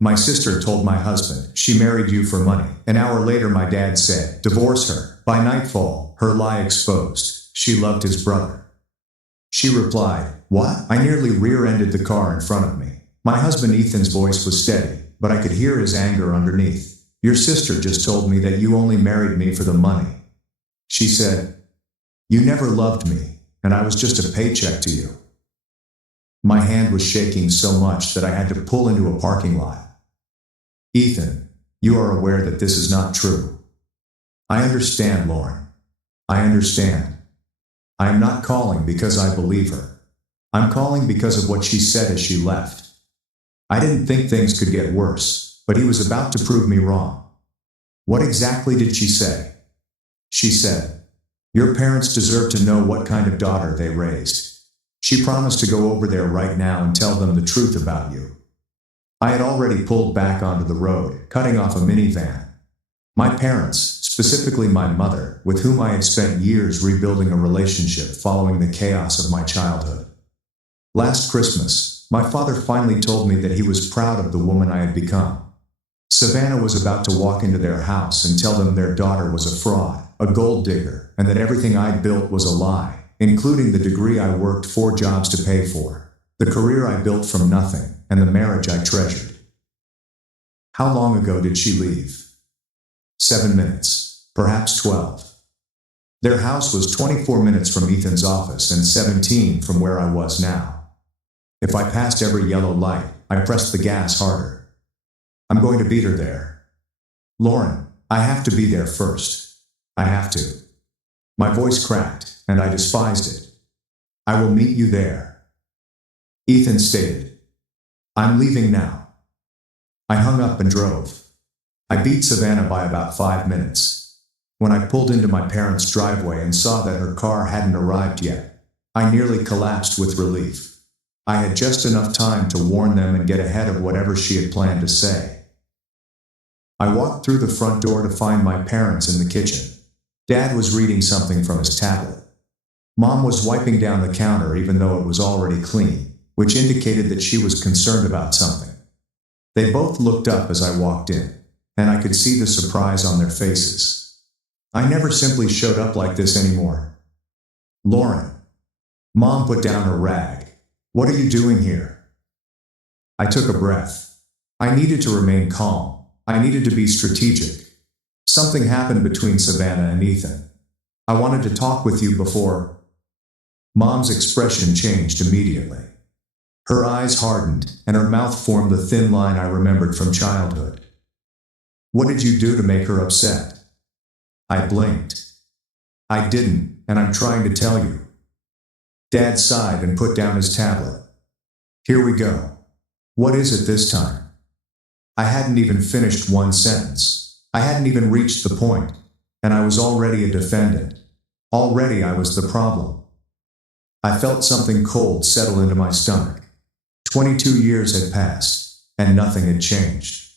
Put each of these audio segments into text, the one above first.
My sister told my husband she married you for money. An hour later, my dad said, divorce her. By nightfall, her lie exposed. She loved his brother. She replied, what? I nearly rear-ended the car in front of me. My husband Ethan's voice was steady, but I could hear his anger underneath. Your sister just told me that you only married me for the money. She said, you never loved me, and I was just a paycheck to you. My hand was shaking so much that I had to pull into a parking lot. Ethan, you are aware that this is not true. I understand, Lauren. I understand. I am not calling because I believe her. I'm calling because of what she said as she left. I didn't think things could get worse, but he was about to prove me wrong. What exactly did she say? She said, your parents deserve to know what kind of daughter they raised. She promised to go over there right now and tell them the truth about you. I had already pulled back onto the road, cutting off a minivan. My parents, specifically my mother, with whom I had spent years rebuilding a relationship following the chaos of my childhood. Last Christmas, my father finally told me that he was proud of the woman I had become. Savannah was about to walk into their house and tell them their daughter was a fraud, a gold digger, and that everything I'd built was a lie, including the degree I worked 4 jobs to pay for, the career I built from nothing, and the marriage I treasured. How long ago did she leave? 7 minutes, perhaps 12. Their house was 24 minutes from Ethan's office and 17 from where I was now. If I passed every yellow light, I pressed the gas harder. I'm going to beat her there. Lauren, I have to be there first. I have to. My voice cracked, and I despised it. I will meet you there. Ethan stated. I'm leaving now. I hung up and drove. I beat Savannah by about 5 minutes. When I pulled into my parents' driveway and saw that her car hadn't arrived yet, I nearly collapsed with relief. I had just enough time to warn them and get ahead of whatever she had planned to say. I walked through the front door to find my parents in the kitchen. Dad was reading something from his tablet. Mom was wiping down the counter even though it was already clean, which indicated that she was concerned about something. They both looked up as I walked in, and I could see the surprise on their faces. I never simply showed up like this anymore. Lauren. Mom put down her rag. What are you doing here? I took a breath. I needed to remain calm. I needed to be strategic. Something happened between Savannah and Ethan. I wanted to talk with you before. Mom's expression changed immediately. Her eyes hardened, and her mouth formed the thin line I remembered from childhood. What did you do to make her upset? I blinked. I didn't, and I'm trying to tell you. Dad sighed and put down his tablet. Here we go. What is it this time? I hadn't even finished one sentence. I hadn't even reached the point, and I was already a defendant. Already I was the problem. I felt something cold settle into my stomach. 22 years had passed, and nothing had changed.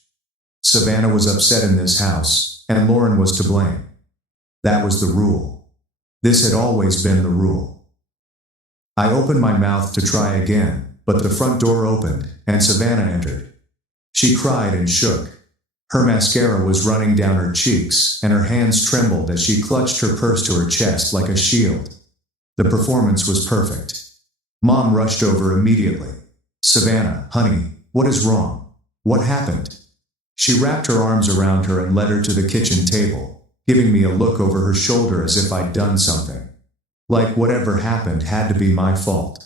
Savannah was upset in this house, and Lauren was to blame. That was the rule. This had always been the rule. I opened my mouth to try again, but the front door opened, and Savannah entered. She cried and shook. Her mascara was running down her cheeks, and her hands trembled as she clutched her purse to her chest like a shield. The performance was perfect. Mom rushed over immediately. Savannah, honey, what is wrong? What happened? She wrapped her arms around her and led her to the kitchen table, giving me a look over her shoulder as if I'd done something. Like whatever happened had to be my fault.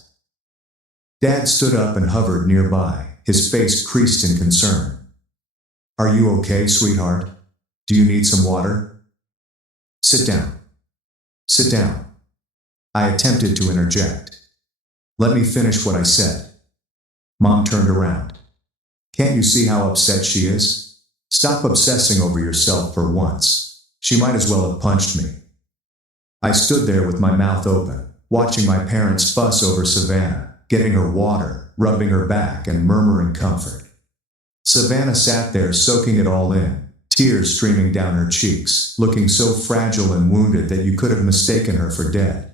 Dad stood up and hovered nearby, his face creased in concern. Are you okay, sweetheart? Do you need some water? Sit down. Sit down. I attempted to interject. Let me finish what I said. Mom turned around. Can't you see how upset she is? Stop obsessing over yourself for once. She might as well have punched me. I stood there with my mouth open, watching my parents fuss over Savannah, getting her water, rubbing her back, and murmuring comfort. Savannah sat there soaking it all in, tears streaming down her cheeks, looking so fragile and wounded that you could have mistaken her for dead.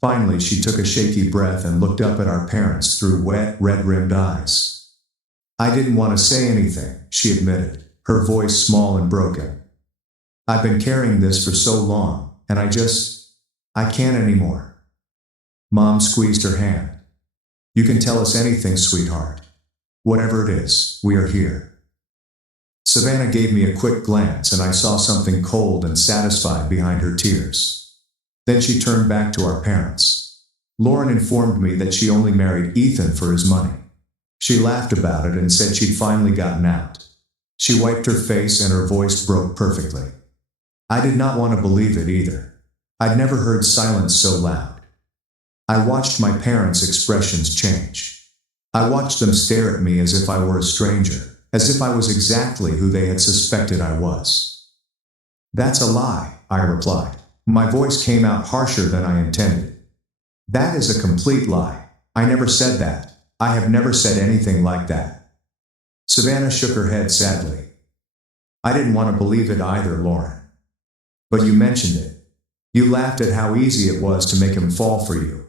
Finally, she took a shaky breath and looked up at our parents through wet, red-rimmed eyes. I didn't want to say anything, she admitted, her voice small and broken. I've been carrying this for so long, and I can't anymore. Mom squeezed her hand. You can tell us anything, sweetheart. Whatever it is, we are here. Savannah gave me a quick glance and I saw something cold and satisfied behind her tears. Then she turned back to our parents. Lauren informed me that she only married Ethan for his money. She laughed about it and said she'd finally gotten out. She wiped her face and her voice broke perfectly. I did not want to believe it either. I'd never heard silence so loud. I watched my parents' expressions change. I watched them stare at me as if I were a stranger, as if I was exactly who they had suspected I was. That's a lie, I replied. My voice came out harsher than I intended. That is a complete lie. I never said that. I have never said anything like that. Savannah shook her head sadly. I didn't want to believe it either, Lauren. But you mentioned it. You laughed at how easy it was to make him fall for you.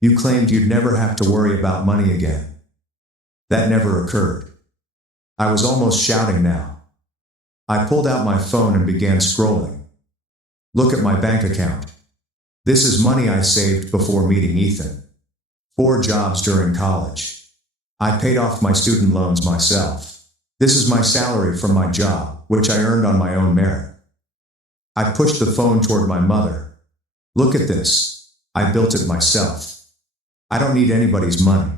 You claimed you'd never have to worry about money again. That never occurred. I was almost shouting now. I pulled out my phone and began scrolling. Look at my bank account. This is money I saved before meeting Ethan. 4 jobs during college. I paid off my student loans myself. This is my salary from my job, which I earned on my own merit. I pushed the phone toward my mother. Look at this. I built it myself. I don't need anybody's money.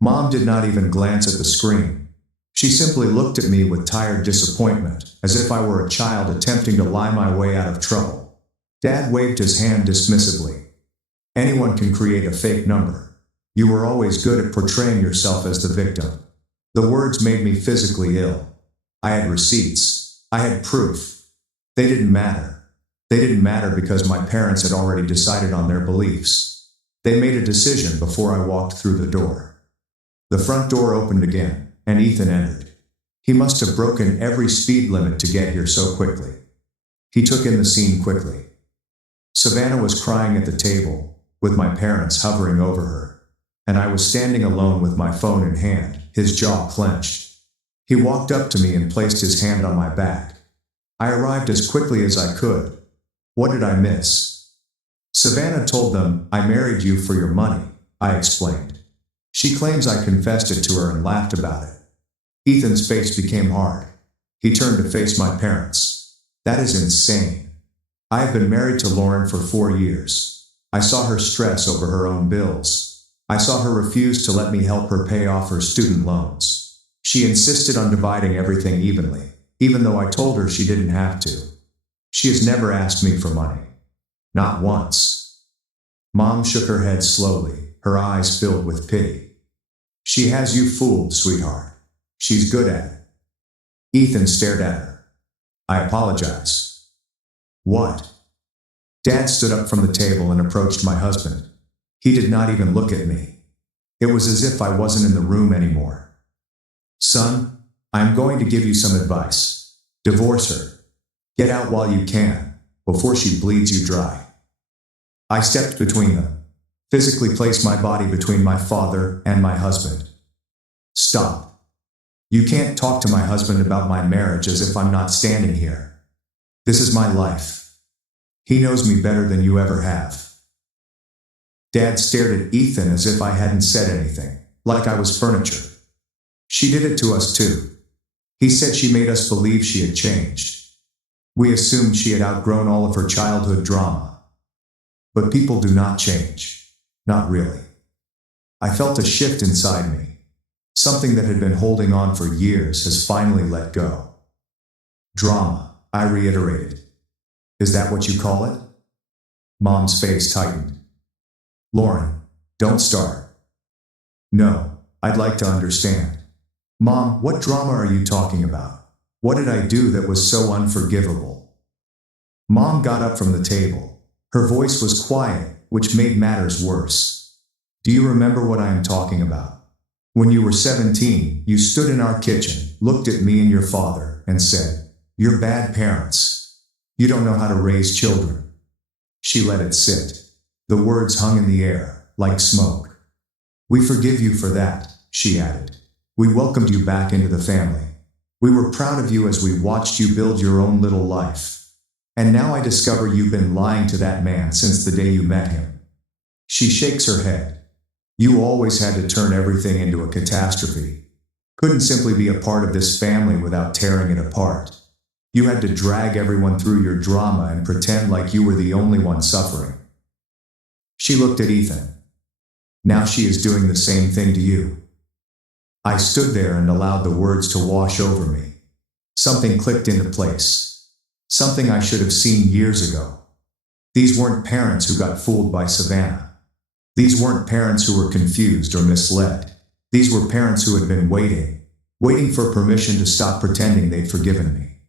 Mom did not even glance at the screen. She simply looked at me with tired disappointment, as if I were a child attempting to lie my way out of trouble. Dad waved his hand dismissively. Anyone can create a fake number. You were always good at portraying yourself as the victim. The words made me physically ill. I had receipts. I had proof. They didn't matter. They didn't matter because my parents had already decided on their beliefs. They made a decision before I walked through the door. The front door opened again, and Ethan entered. He must have broken every speed limit to get here so quickly. He took in the scene quickly. Savannah was crying at the table, with my parents hovering over her, and I was standing alone with my phone in hand, his jaw clenched. He walked up to me and placed his hand on my back. I arrived as quickly as I could. What did I miss? Savannah told them, I married you for your money, I explained. She claims I confessed it to her and laughed about it. Ethan's face became hard. He turned to face my parents. That is insane. I have been married to Lauren for 4 years. I saw her stress over her own bills. I saw her refuse to let me help her pay off her student loans. She insisted on dividing everything evenly, even though I told her she didn't have to. She has never asked me for money. Not once. Mom shook her head slowly, her eyes filled with pity. She has you fooled, sweetheart. She's good at it. Ethan stared at her. I apologize. What? Dad stood up from the table and approached my husband. He did not even look at me. It was as if I wasn't in the room anymore. Son, I am going to give you some advice. Divorce her. Get out while you can, before she bleeds you dry. I stepped between them, physically placed my body between my father and my husband. Stop. You can't talk to my husband about my marriage as if I'm not standing here. This is my life. He knows me better than you ever have. Dad stared at Ethan as if I hadn't said anything, like I was furniture. She did it to us too. He said she made us believe she had changed. We assumed she had outgrown all of her childhood drama. But people do not change. Not really. I felt a shift inside me. Something that had been holding on for years has finally let go. Drama, I reiterated. Is that what you call it? Mom's face tightened. Lauren, don't start. No, I'd like to understand. Mom, what drama are you talking about? What did I do that was so unforgivable? Mom got up from the table. Her voice was quiet, which made matters worse. Do you remember what I am talking about? When you were 17, you stood in our kitchen, looked at me and your father, and said, "You're bad parents. You don't know how to raise children." She let it sit. The words hung in the air, like smoke. "We forgive you for that," she added. We welcomed you back into the family. We were proud of you as we watched you build your own little life. And now I discover you've been lying to that man since the day you met him." She shakes her head. "You always had to turn everything into a catastrophe. Couldn't simply be a part of this family without tearing it apart. You had to drag everyone through your drama and pretend like you were the only one suffering." She looked at Ethan. "Now she is doing the same thing to you." I stood there and allowed the words to wash over me. Something clicked into place. Something I should have seen years ago. These weren't parents who got fooled by Savannah. These weren't parents who were confused or misled. These were parents who had been waiting for permission to stop pretending they'd forgiven me.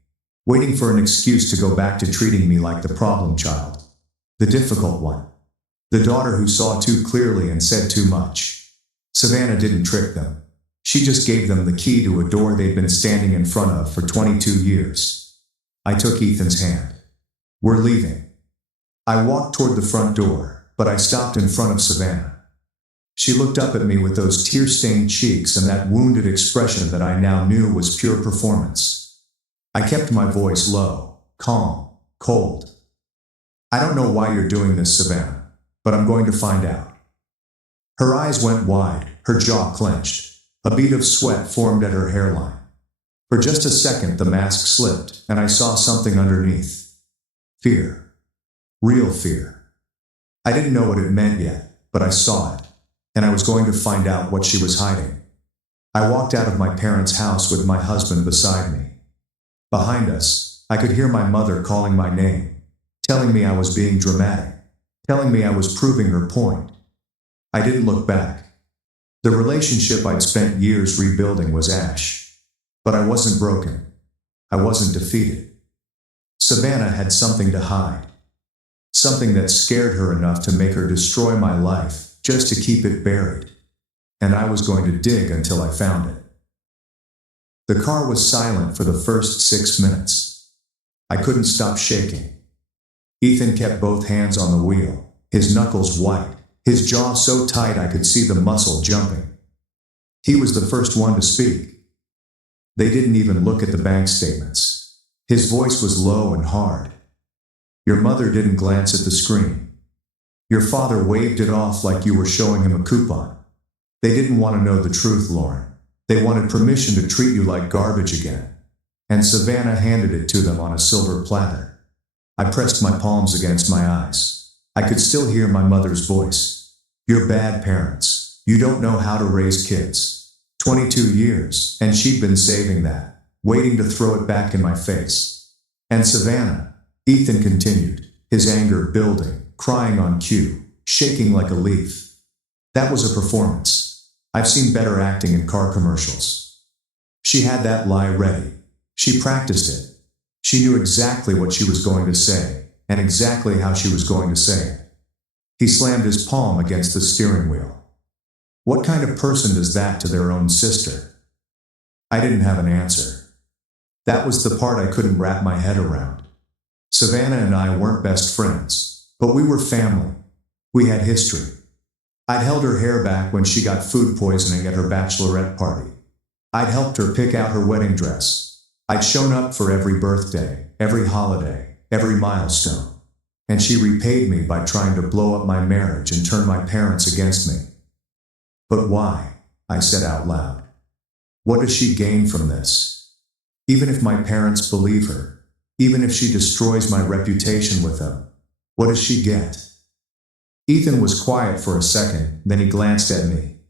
Waiting for an excuse to go back to treating me like the problem child. The difficult one. The daughter who saw too clearly and said too much. Savannah didn't trick them. She just gave them the key to a door they'd been standing in front of for 22 years. I took Ethan's hand. "We're leaving." I walked toward the front door, but I stopped in front of Savannah. She looked up at me with those tear-stained cheeks and that wounded expression that I now knew was pure performance. I kept my voice low, calm, cold. "I don't know why you're doing this, Savannah, but I'm going to find out." Her eyes went wide, her jaw clenched. A bead of sweat formed at her hairline. For just a second the mask slipped, and I saw something underneath. Fear. Real fear. I didn't know what it meant yet, but I saw it, and I was going to find out what she was hiding. I walked out of my parents' house with my husband beside me. Behind us, I could hear my mother calling my name, telling me I was being dramatic, telling me I was proving her point. I didn't look back. The relationship I'd spent years rebuilding was ash. But I wasn't broken. I wasn't defeated. Savannah had something to hide. Something that scared her enough to make her destroy my life, just to keep it buried. And I was going to dig until I found it. The car was silent for the first 6 minutes. I couldn't stop shaking. Ethan kept both hands on the wheel, his knuckles white. His jaw so tight I could see the muscle jumping. He was the first one to speak. They didn't even look at the bank statements. His voice was low and hard. "Your mother didn't glance at the screen. Your father waved it off like you were showing him a coupon. They didn't want to know the truth, Lauren. They wanted permission to treat you like garbage again." And Savannah handed it to them on a silver platter. I pressed my palms against my eyes. I could still hear my mother's voice. "You're bad parents. You don't know how to raise kids." 22 years, and she'd been saving that, waiting to throw it back in my face. "And Savannah," Ethan continued, his anger building, crying on cue, shaking like a leaf. "That was a performance. I've seen better acting in car commercials. She had that lie ready. She practiced it. She knew exactly what she was going to say, and exactly how she was going to say it." He slammed his palm against the steering wheel. What kind of person does that to their own sister? I didn't have an answer. That was the part I couldn't wrap my head around. Savannah and I weren't best friends, but we were family. We had history. I'd held her hair back when she got food poisoning at her bachelorette party. I'd helped her pick out her wedding dress. I'd shown up for every birthday, every holiday, every milestone. And she repaid me by trying to blow up my marriage and turn my parents against me. "But why?" I said out loud. "What does she gain from this? Even if my parents believe her, even if she destroys my reputation with them, what does she get?" Ethan was quiet for a second, then he glanced at me.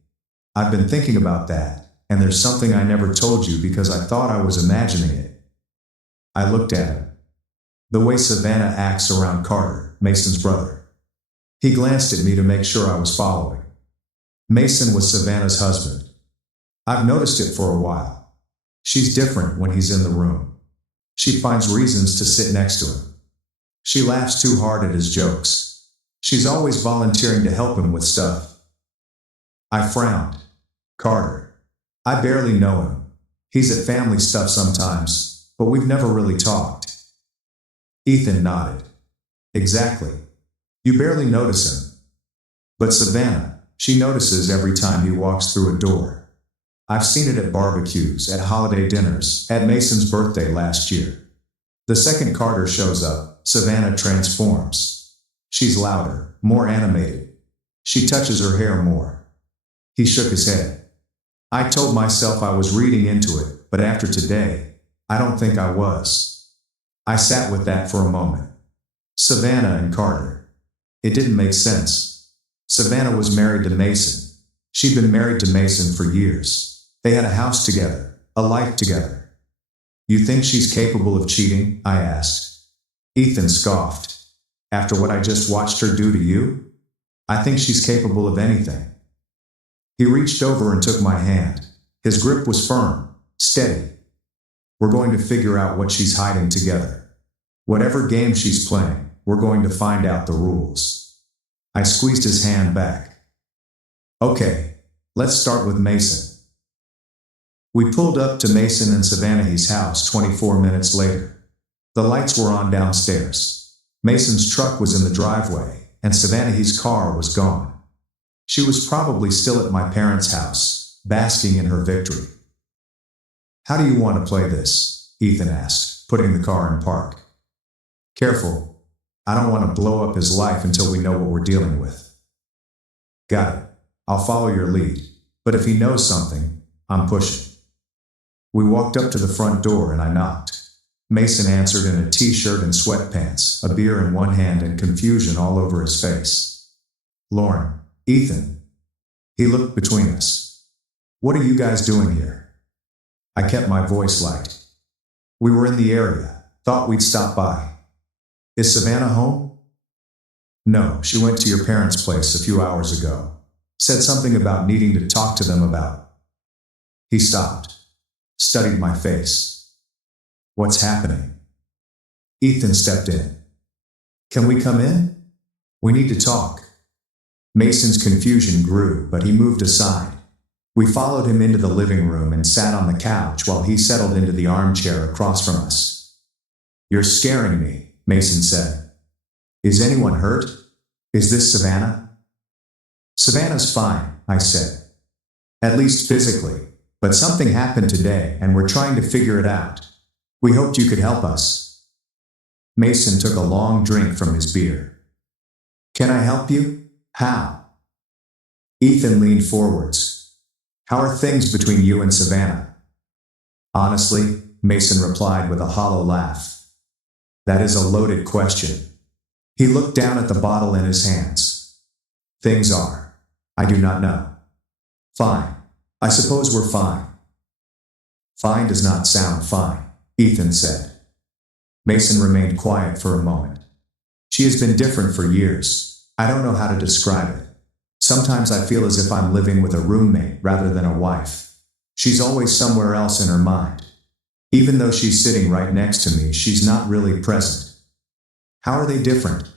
"I've been thinking about that, and there's something I never told you because I thought I was imagining it." I looked at him. The way Savannah acts around Carter, Mason's brother. He glanced at me to make sure I was following. Mason was Savannah's husband. I've noticed it for a while. She's different when he's in the room. She finds reasons to sit next to him. She laughs too hard at his jokes. She's always volunteering to help him with stuff. I frowned. Carter. I barely know him. He's at family stuff sometimes, but we've never really talked. Ethan nodded. "Exactly. You barely notice him. But Savannah, she notices every time he walks through a door." I've seen it at barbecues, at holiday dinners, at Mason's birthday last year. The second Carter shows up, Savannah transforms. She's louder, more animated. She touches her hair more. He shook his head. I told myself I was reading into it, but after today, I don't think I was. I sat with that for a moment. Savannah and Carter. It didn't make sense. Savannah was married to Mason. She'd been married to Mason for years. They had a house together, a life together. You think she's capable of cheating? I asked. Ethan scoffed. After what I just watched her do to you? I think she's capable of anything. He reached over and took my hand. His grip was firm, steady. We're going to figure out what she's hiding together. Whatever game she's playing, we're going to find out the rules. I squeezed his hand back. Okay, let's start with Mason. We pulled up to Mason and Savannah's house 24 minutes later. The lights were on downstairs. Mason's truck was in the driveway, and Savannah's car was gone. She was probably still at my parents' house, basking in her victory. How do you want to play this? Ethan asked, putting the car in park. Careful. I don't want to blow up his life until we know what we're dealing with. Got it. I'll follow your lead. But if he knows something, I'm pushing. We walked up to the front door and I knocked. Mason answered in a t-shirt and sweatpants, a beer in one hand and confusion all over his face. Lauren. Ethan. He looked between us. What are you guys doing here? I kept my voice light. We were in the area, thought we'd stop by. Is Savannah home? No, she went to your parents' place a few hours ago. Said something about needing to talk to them about. He stopped, studied my face. What's happening? Ethan stepped in. Can we come in? We need to talk. Mason's confusion grew, but he moved aside. We followed him into the living room and sat on the couch while he settled into the armchair across from us. You're scaring me, Mason said. Is anyone hurt? Is this Savannah? Savannah's fine, I said. At least physically, but something happened today and we're trying to figure it out. We hoped you could help us. Mason took a long drink from his beer. Can I help you? How? Ethan leaned forwards. How are things between you and Savannah? Honestly, Mason replied with a hollow laugh. That is a loaded question. He looked down at the bottle in his hands. Things are. I do not know. Fine. I suppose we're fine. Fine does not sound fine, Ethan said. Mason remained quiet for a moment. She has been different for years. I don't know how to describe it. Sometimes I feel as if I'm living with a roommate rather than a wife. She's always somewhere else in her mind. Even though she's sitting right next to me, she's not really present. How are they different?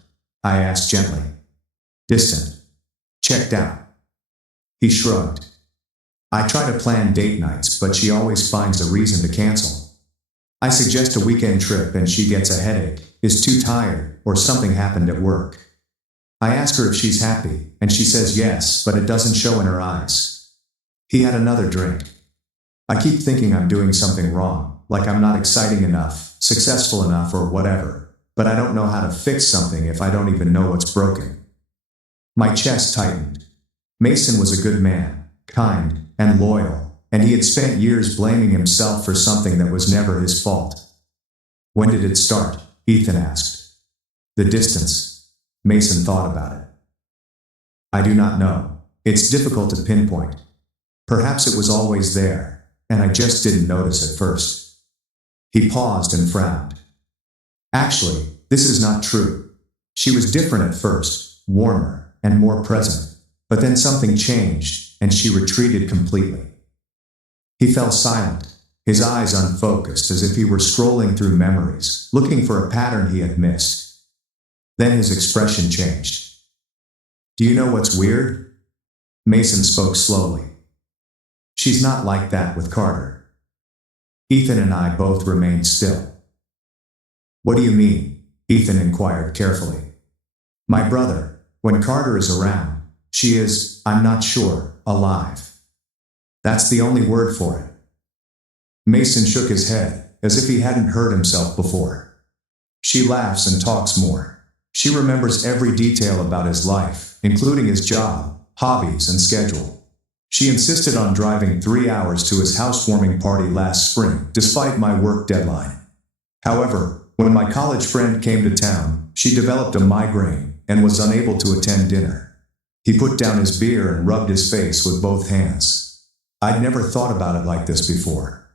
I asked gently. Distant. Checked out. He shrugged. I try to plan date nights, but she always finds a reason to cancel. I suggest a weekend trip and she gets a headache, is too tired, or something happened at work. I ask her if she's happy, and she says yes, but it doesn't show in her eyes. He had another drink. I keep thinking I'm doing something wrong, like I'm not exciting enough, successful enough, or whatever, but I don't know how to fix something if I don't even know what's broken. My chest tightened. Mason was a good man, kind, and loyal, and he had spent years blaming himself for something that was never his fault. When did it start? Ethan asked. The distance. Mason thought about it. I do not know. It's difficult to pinpoint. Perhaps it was always there, and I just didn't notice at first. He paused and frowned. Actually, this is not true. She was different at first, warmer, and more present, but then something changed, and she retreated completely. He fell silent, his eyes unfocused as if he were scrolling through memories, looking for a pattern he had missed. Then his expression changed. Do you know what's weird? Mason spoke slowly. She's not like that with Carter. Ethan and I both remained still. What do you mean? Ethan inquired carefully. My brother, when Carter is around, she is, I'm not sure, alive. That's the only word for it. Mason shook his head, as if he hadn't heard himself before. She laughs and talks more. She remembers every detail about his life, including his job, hobbies, and schedule. She insisted on driving 3 hours to his housewarming party last spring, despite my work deadline. However, when my college friend came to town, she developed a migraine and was unable to attend dinner. He put down his beer and rubbed his face with both hands. I'd never thought about it like this before.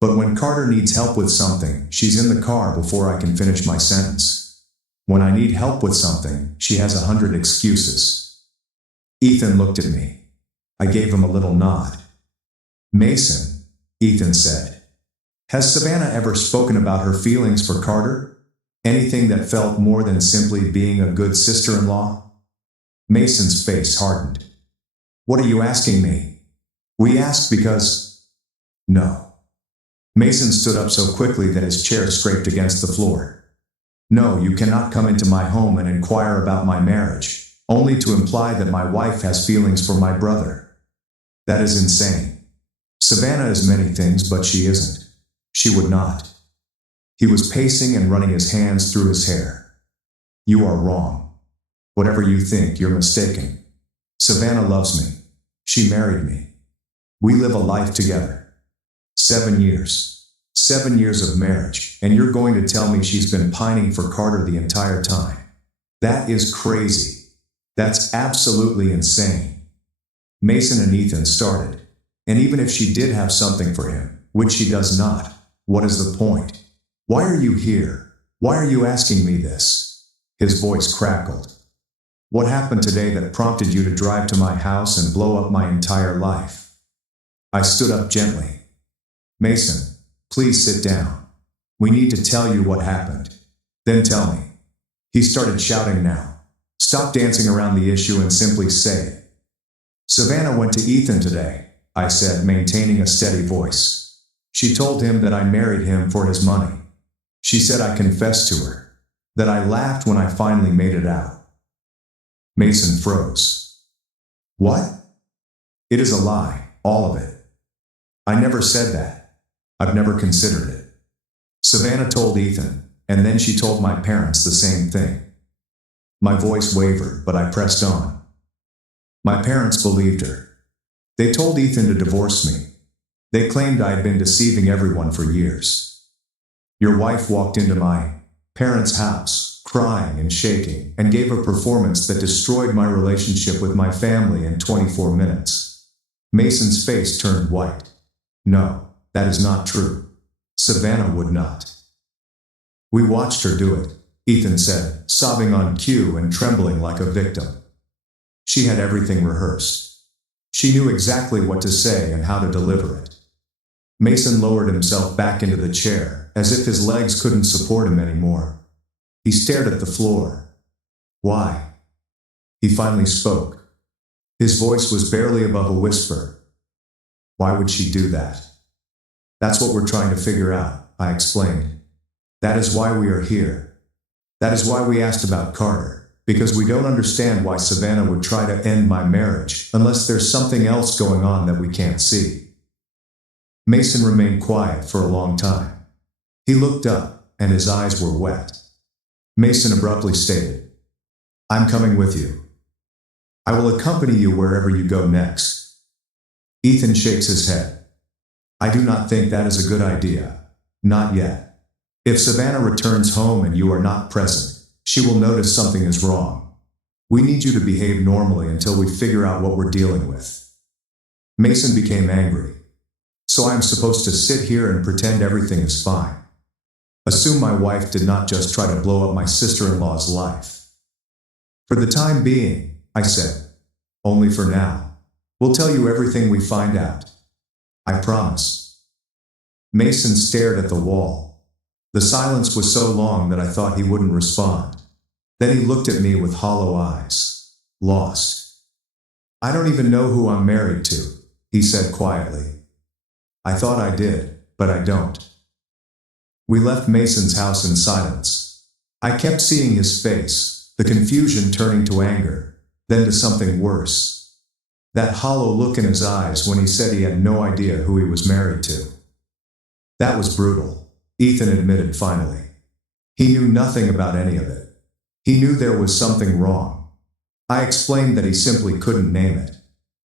But when Carter needs help with something, she's in the car before I can finish my sentence. When I need help with something, she has 100 excuses. Ethan looked at me. I gave him a little nod. Mason, Ethan said. Has Savannah ever spoken about her feelings for Carter? Anything that felt more than simply being a good sister-in-law? Mason's face hardened. What are you asking me? We asked because... No. Mason stood up so quickly that his chair scraped against the floor. No, you cannot come into my home and inquire about my marriage, only to imply that my wife has feelings for my brother. That is insane. Savannah is many things, but she isn't. She would not. He was pacing and running his hands through his hair. You are wrong. Whatever you think, you're mistaken. Savannah loves me. She married me. We live a life together. 7 years. 7 years of marriage, and you're going to tell me she's been pining for Carter the entire time. That is crazy. That's absolutely insane. Mason and Ethan started. And even if she did have something for him, which she does not, what is the point? Why are you here? Why are you asking me this? His voice crackled. What happened today that prompted you to drive to my house and blow up my entire life? I stood up gently. Mason, please sit down. We need to tell you what happened. Then tell me. He started shouting now. Stop dancing around the issue and simply say it. Savannah went to Ethan today, I said, maintaining a steady voice. She told him that I married him for his money. She said I confessed to her. That I laughed when I finally made it out. Mason froze. What? It is a lie, all of it. I never said that. I've never considered it. Savannah told Ethan, and then she told my parents the same thing. My voice wavered, but I pressed on. My parents believed her. They told Ethan to divorce me. They claimed I had been deceiving everyone for years. Your wife walked into my parents' house, crying and shaking, and gave a performance that destroyed my relationship with my family in 24 minutes. Mason's face turned white. No, that is not true. Savannah would not. We watched her do it, Ethan said, sobbing on cue and trembling like a victim. She had everything rehearsed. She knew exactly what to say and how to deliver it. Mason lowered himself back into the chair, as if his legs couldn't support him anymore. He stared at the floor. Why? He finally spoke. His voice was barely above a whisper. Why would she do that? That's what we're trying to figure out, I explained. That is why we are here. That is why we asked about Carter, because we don't understand why Savannah would try to end my marriage unless there's something else going on that we can't see. Mason remained quiet for a long time. He looked up, and his eyes were wet. Mason abruptly stated, I'm coming with you. I will accompany you wherever you go next. Ethan shakes his head. I do not think that is a good idea. Not yet. If Savannah returns home and you are not present, she will notice something is wrong. We need you to behave normally until we figure out what we're dealing with. Mason became angry. So I am supposed to sit here and pretend everything is fine. Assume my wife did not just try to blow up my sister-in-law's life. For the time being, I said. Only for now. We'll tell you everything we find out. I promise. Mason stared at the wall. The silence was so long that I thought he wouldn't respond. Then he looked at me with hollow eyes. Lost. I don't even know who I'm married to, he said quietly. I thought I did, but I don't. We left Mason's house in silence. I kept seeing his face, the confusion turning to anger, then to something worse. That hollow look in his eyes when he said he had no idea who he was married to. That was brutal, Ethan admitted finally. He knew nothing about any of it. He knew there was something wrong. I explained that he simply couldn't name it.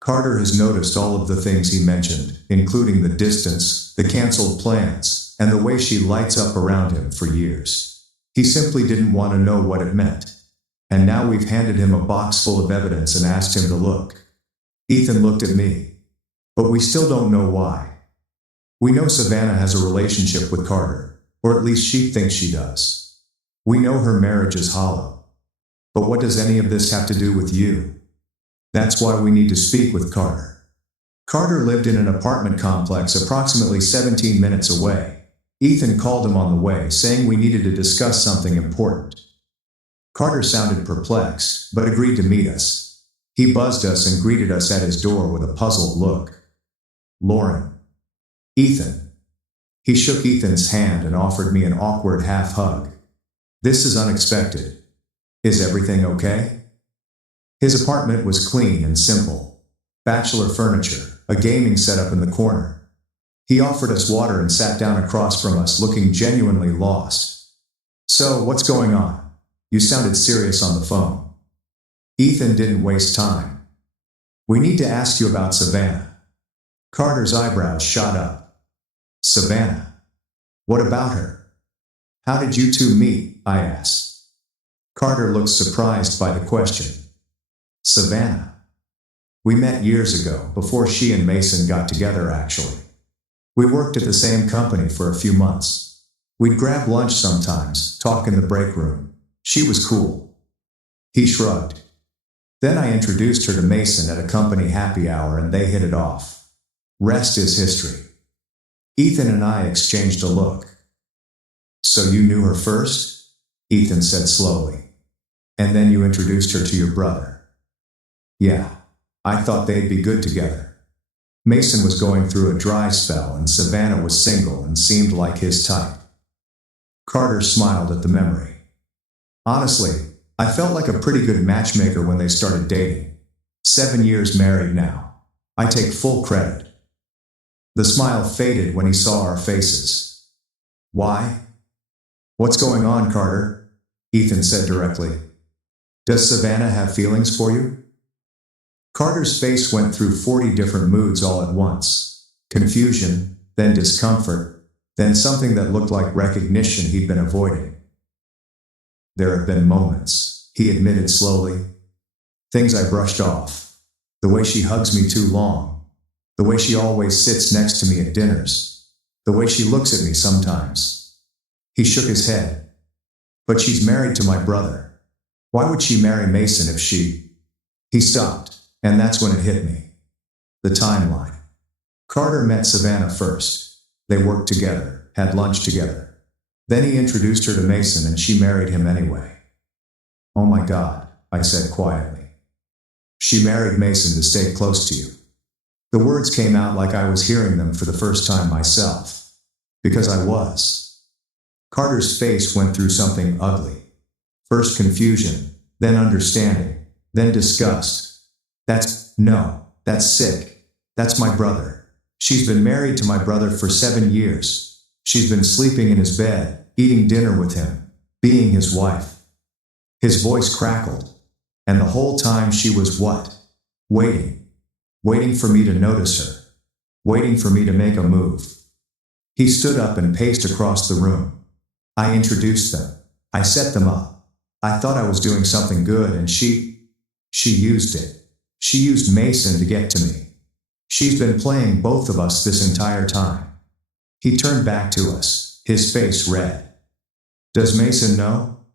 Carter has noticed all of the things he mentioned, including the distance, the canceled plans, and the way she lights up around him for years. He simply didn't want to know what it meant. And now we've handed him a box full of evidence and asked him to look. Ethan looked at me. But we still don't know why. We know Savannah has a relationship with Carter, or at least she thinks she does. We know her marriage is hollow. But what does any of this have to do with you? That's why we need to speak with Carter. Carter lived in an apartment complex approximately 17 minutes away. Ethan called him on the way, saying we needed to discuss something important. Carter sounded perplexed, but agreed to meet us. He buzzed us and greeted us at his door with a puzzled look. Lauren. Ethan. He shook Ethan's hand and offered me an awkward half hug. This is unexpected. Is everything okay? His apartment was clean and simple. Bachelor furniture, a gaming setup in the corner. He offered us water and sat down across from us, looking genuinely lost. So, what's going on? You sounded serious on the phone. Ethan didn't waste time. We need to ask you about Savannah. Carter's eyebrows shot up. Savannah? What about her? How did you two meet? I asked. Carter looked surprised by the question. Savannah. We met years ago, before she and Mason got together actually. We worked at the same company for a few months. We'd grab lunch sometimes, talk in the break room. She was cool. He shrugged. Then I introduced her to Mason at a company happy hour and they hit it off. Rest is history. Ethan and I exchanged a look. So you knew her first? Ethan said slowly. And then you introduced her to your brother. Yeah, I thought they'd be good together. Mason was going through a dry spell and Savannah was single and seemed like his type. Carter smiled at the memory. Honestly, I felt like a pretty good matchmaker when they started dating. 7 years married now. I take full credit. The smile faded when he saw our faces. Why? What's going on, Carter? Ethan said directly. Does Savannah have feelings for you? Carter's face went through 40 different moods all at once. Confusion, then discomfort, then something that looked like recognition he'd been avoiding. There have been moments, he admitted slowly. Things I brushed off. The way she hugs me too long. The way she always sits next to me at dinners. The way she looks at me sometimes. He shook his head. But she's married to my brother. Why would she marry Mason if she... He stopped. And that's when it hit me. The timeline. Carter met Savannah first. They worked together, had lunch together. Then he introduced her to Mason and she married him anyway. Oh my God, I said quietly. She married Mason to stay close to you. The words came out like I was hearing them for the first time myself. Because I was. Carter's face went through something ugly. First confusion, then understanding, then disgust. That's sick. That's my brother. She's been married to my brother for 7 years. She's been sleeping in his bed, eating dinner with him, being his wife. His voice crackled. And the whole time she was what? Waiting. Waiting for me to notice her. Waiting for me to make a move. He stood up and paced across the room. I introduced them. I set them up. I thought I was doing something good and she used it. She used Mason to get to me. She's been playing both of us this entire time. He turned back to us, his face red. Does Mason know?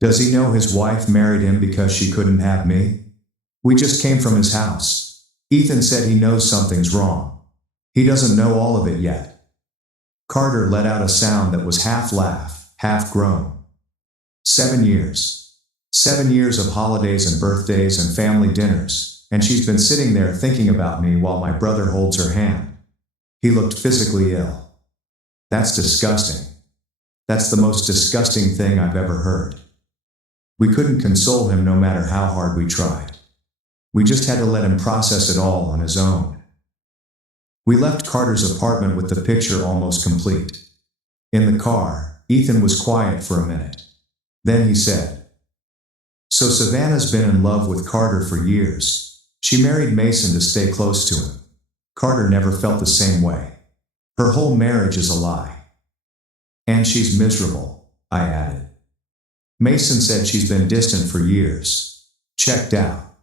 Does he know his wife married him because she couldn't have me? We just came from his house. Ethan said he knows something's wrong. He doesn't know all of it yet. Carter let out a sound that was half laugh, half groan. 7 years. 7 years of holidays and birthdays and family dinners. And she's been sitting there thinking about me while my brother holds her hand. He looked physically ill. That's disgusting. That's the most disgusting thing I've ever heard. We couldn't console him no matter how hard we tried. We just had to let him process it all on his own. We left Carter's apartment with the picture almost complete. In the car, Ethan was quiet for a minute. Then he said, "So Savannah's been in love with Carter for years. She married Mason to stay close to him. Carter never felt the same way. Her whole marriage is a lie. And she's miserable," I added. Mason said she's been distant for years. Checked out.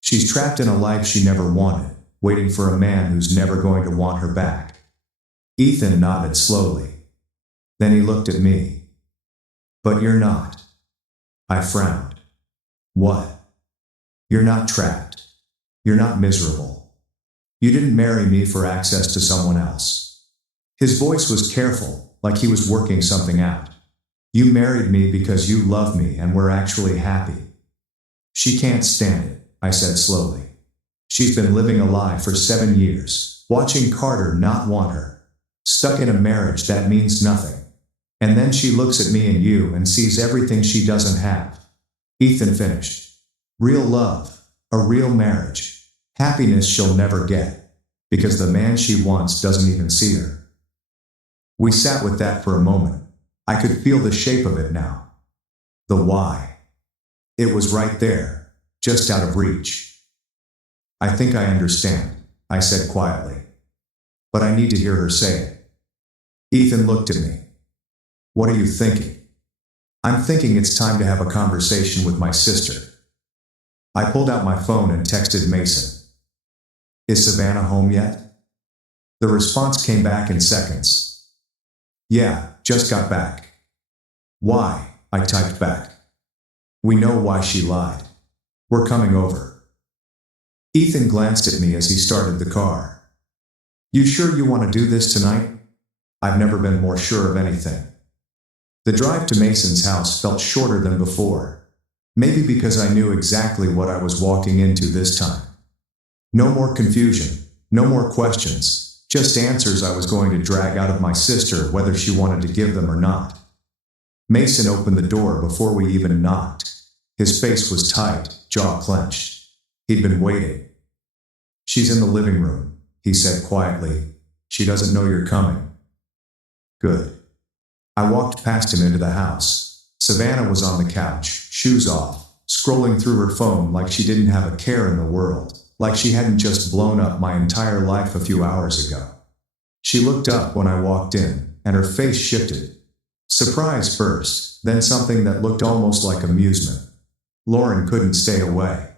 She's trapped in a life she never wanted, waiting for a man who's never going to want her back. Ethan nodded slowly. Then he looked at me. "But you're not." I frowned. "What?" "You're not trapped. You're not miserable. You didn't marry me for access to someone else." His voice was careful, like he was working something out. "You married me because you love me and we're actually happy." "She can't stand it," I said slowly. "She's been living a lie for 7 years, watching Carter not want her. Stuck in a marriage that means nothing. And then she looks at me and you and sees everything she doesn't have." Ethan finished. "Real love, a real marriage, happiness she'll never get, because the man she wants doesn't even see her." We sat with that for a moment. I could feel the shape of it now. The why. It was right there, just out of reach. "I think I understand," I said quietly. "But I need to hear her say it." Ethan looked at me. "What are you thinking?" "I'm thinking it's time to have a conversation with my sister." I pulled out my phone and texted Mason. "Is Savannah home yet?" The response came back in seconds. "Yeah, just got back." "Why?" I typed back. "We know why she lied. We're coming over." Ethan glanced at me as he started the car. "You sure you want to do this tonight?" I've never been more sure of anything. The drive to Mason's house felt shorter than before. Maybe because I knew exactly what I was walking into this time. No more confusion, no more questions, just answers I was going to drag out of my sister whether she wanted to give them or not. Mason opened the door before we even knocked. His face was tight, jaw clenched. He'd been waiting. "She's in the living room," he said quietly. "She doesn't know you're coming." Good. I walked past him into the house. Savannah was on the couch, shoes off, scrolling through her phone like she didn't have a care in the world, like she hadn't just blown up my entire life a few hours ago. She looked up when I walked in, and her face shifted. Surprise first, then something that looked almost like amusement. Lauren couldn't stay away.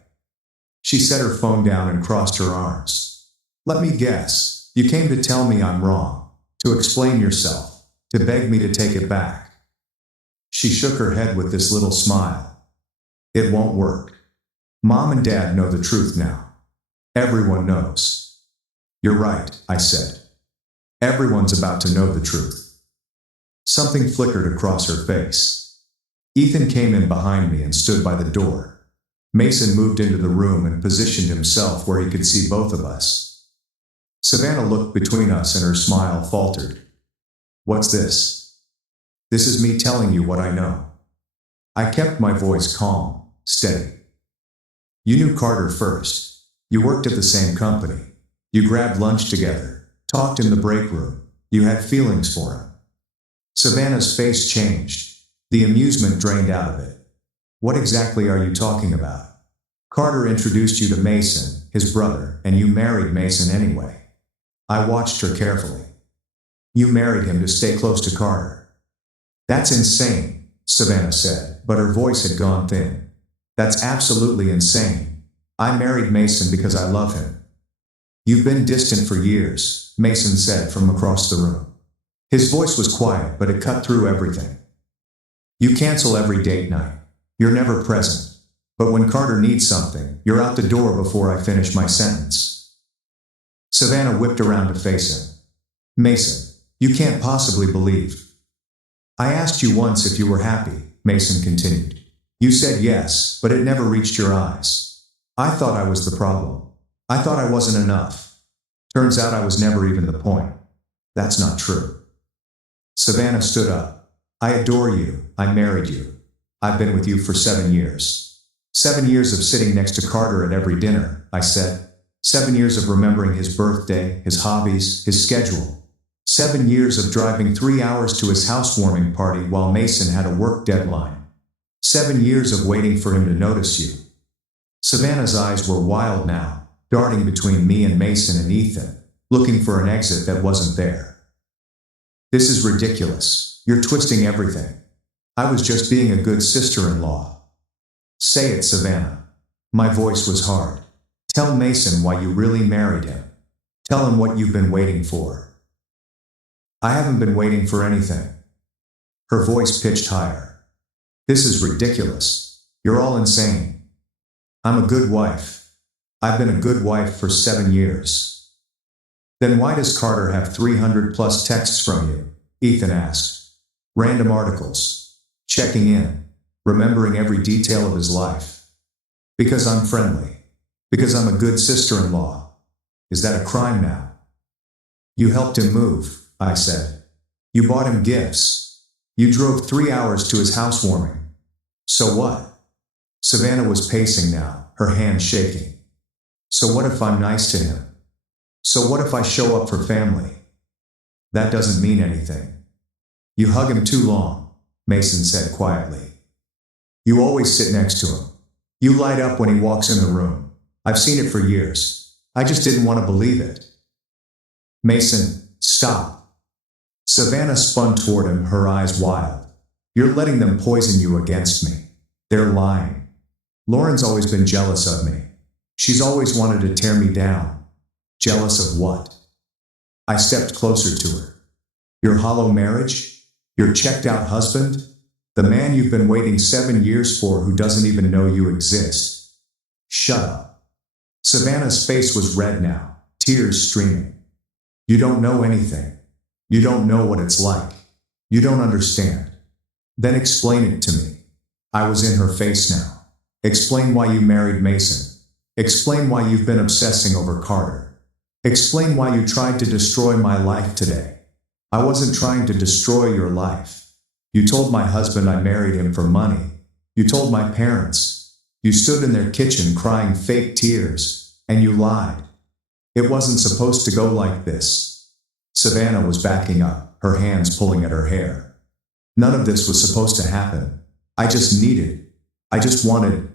She set her phone down and crossed her arms. "Let me guess, you came to tell me I'm wrong, to explain yourself, to beg me to take it back." She shook her head with this little smile. "It won't work. Mom and Dad know the truth now. Everyone knows." "You're right," I said. "Everyone's about to know the truth." Something flickered across her face. Ethan came in behind me and stood by the door. Mason moved into the room and positioned himself where he could see both of us. Savannah looked between us and her smile faltered. "What's this?" "This is me telling you what I know." I kept my voice calm, steady. "You knew Carter first. You worked at the same company. You grabbed lunch together, talked in the break room. You had feelings for him." Savannah's face changed. The amusement drained out of it. "What exactly are you talking about? Carter introduced you to Mason, his brother, and you married Mason anyway." I watched her carefully. "You married him to stay close to Carter." "That's insane," Savannah said, but her voice had gone thin. "That's absolutely insane. I married Mason because I love him." "You've been distant for years," Mason said from across the room. His voice was quiet, but it cut through everything. "You cancel every date night. You're never present. But when Carter needs something, you're out the door before I finish my sentence." Savannah whipped around to face him. "Mason, you can't possibly believe." "I asked you once if you were happy," Mason continued. "You said yes, but it never reached your eyes. I thought I was the problem. I thought I wasn't enough. Turns out I was never even the point." "That's not true." Savannah stood up. "I adore you. I married you. I've been with you for 7 years. 7 years of sitting next to Carter at every dinner, I said. 7 years of remembering his birthday, his hobbies, his schedule. 7 years of driving 3 hours to his housewarming party while Mason had a work deadline. 7 years of waiting for him to notice you. Savannah's eyes were wild now, darting between me and Mason and Ethan, looking for an exit that wasn't there. This is ridiculous. You're twisting everything. I was just being a good sister-in-law. Say it, Savannah. My voice was hard. Tell Mason why you really married him. Tell him what you've been waiting for. I haven't been waiting for anything. Her voice pitched higher. This is ridiculous. You're all insane. I'm a good wife. I've been a good wife for 7 years. Then why does Carter have 300 plus texts from you? Ethan asked. Random articles. Checking in. Remembering every detail of his life. Because I'm friendly. Because I'm a good sister-in-law. Is that a crime now? You helped him move, I said. You bought him gifts. You drove 3 hours to his housewarming. So what? Savannah was pacing now, her hands shaking. So what if I'm nice to him? So what if I show up for family? That doesn't mean anything. You hug him too long, Mason said quietly. You always sit next to him. You light up when he walks in the room. I've seen it for years. I just didn't want to believe it. Mason, stop. Savannah spun toward him, her eyes wild. You're letting them poison you against me. They're lying. Lauren's always been jealous of me. She's always wanted to tear me down. Jealous of what? I stepped closer to her. Your hollow marriage? Your checked-out husband? The man you've been waiting 7 years for who doesn't even know you exist. Shut up. Savannah's face was red now, tears streaming. You don't know anything. You don't know what it's like. You don't understand. Then explain it to me. I was in her face now. Explain why you married Mason. Explain why you've been obsessing over Carter. Explain why you tried to destroy my life today. I wasn't trying to destroy your life. You told my husband I married him for money. You told my parents. You stood in their kitchen crying fake tears, and you lied. It wasn't supposed to go like this. Savannah was backing up, her hands pulling at her hair. None of this was supposed to happen. I just wanted.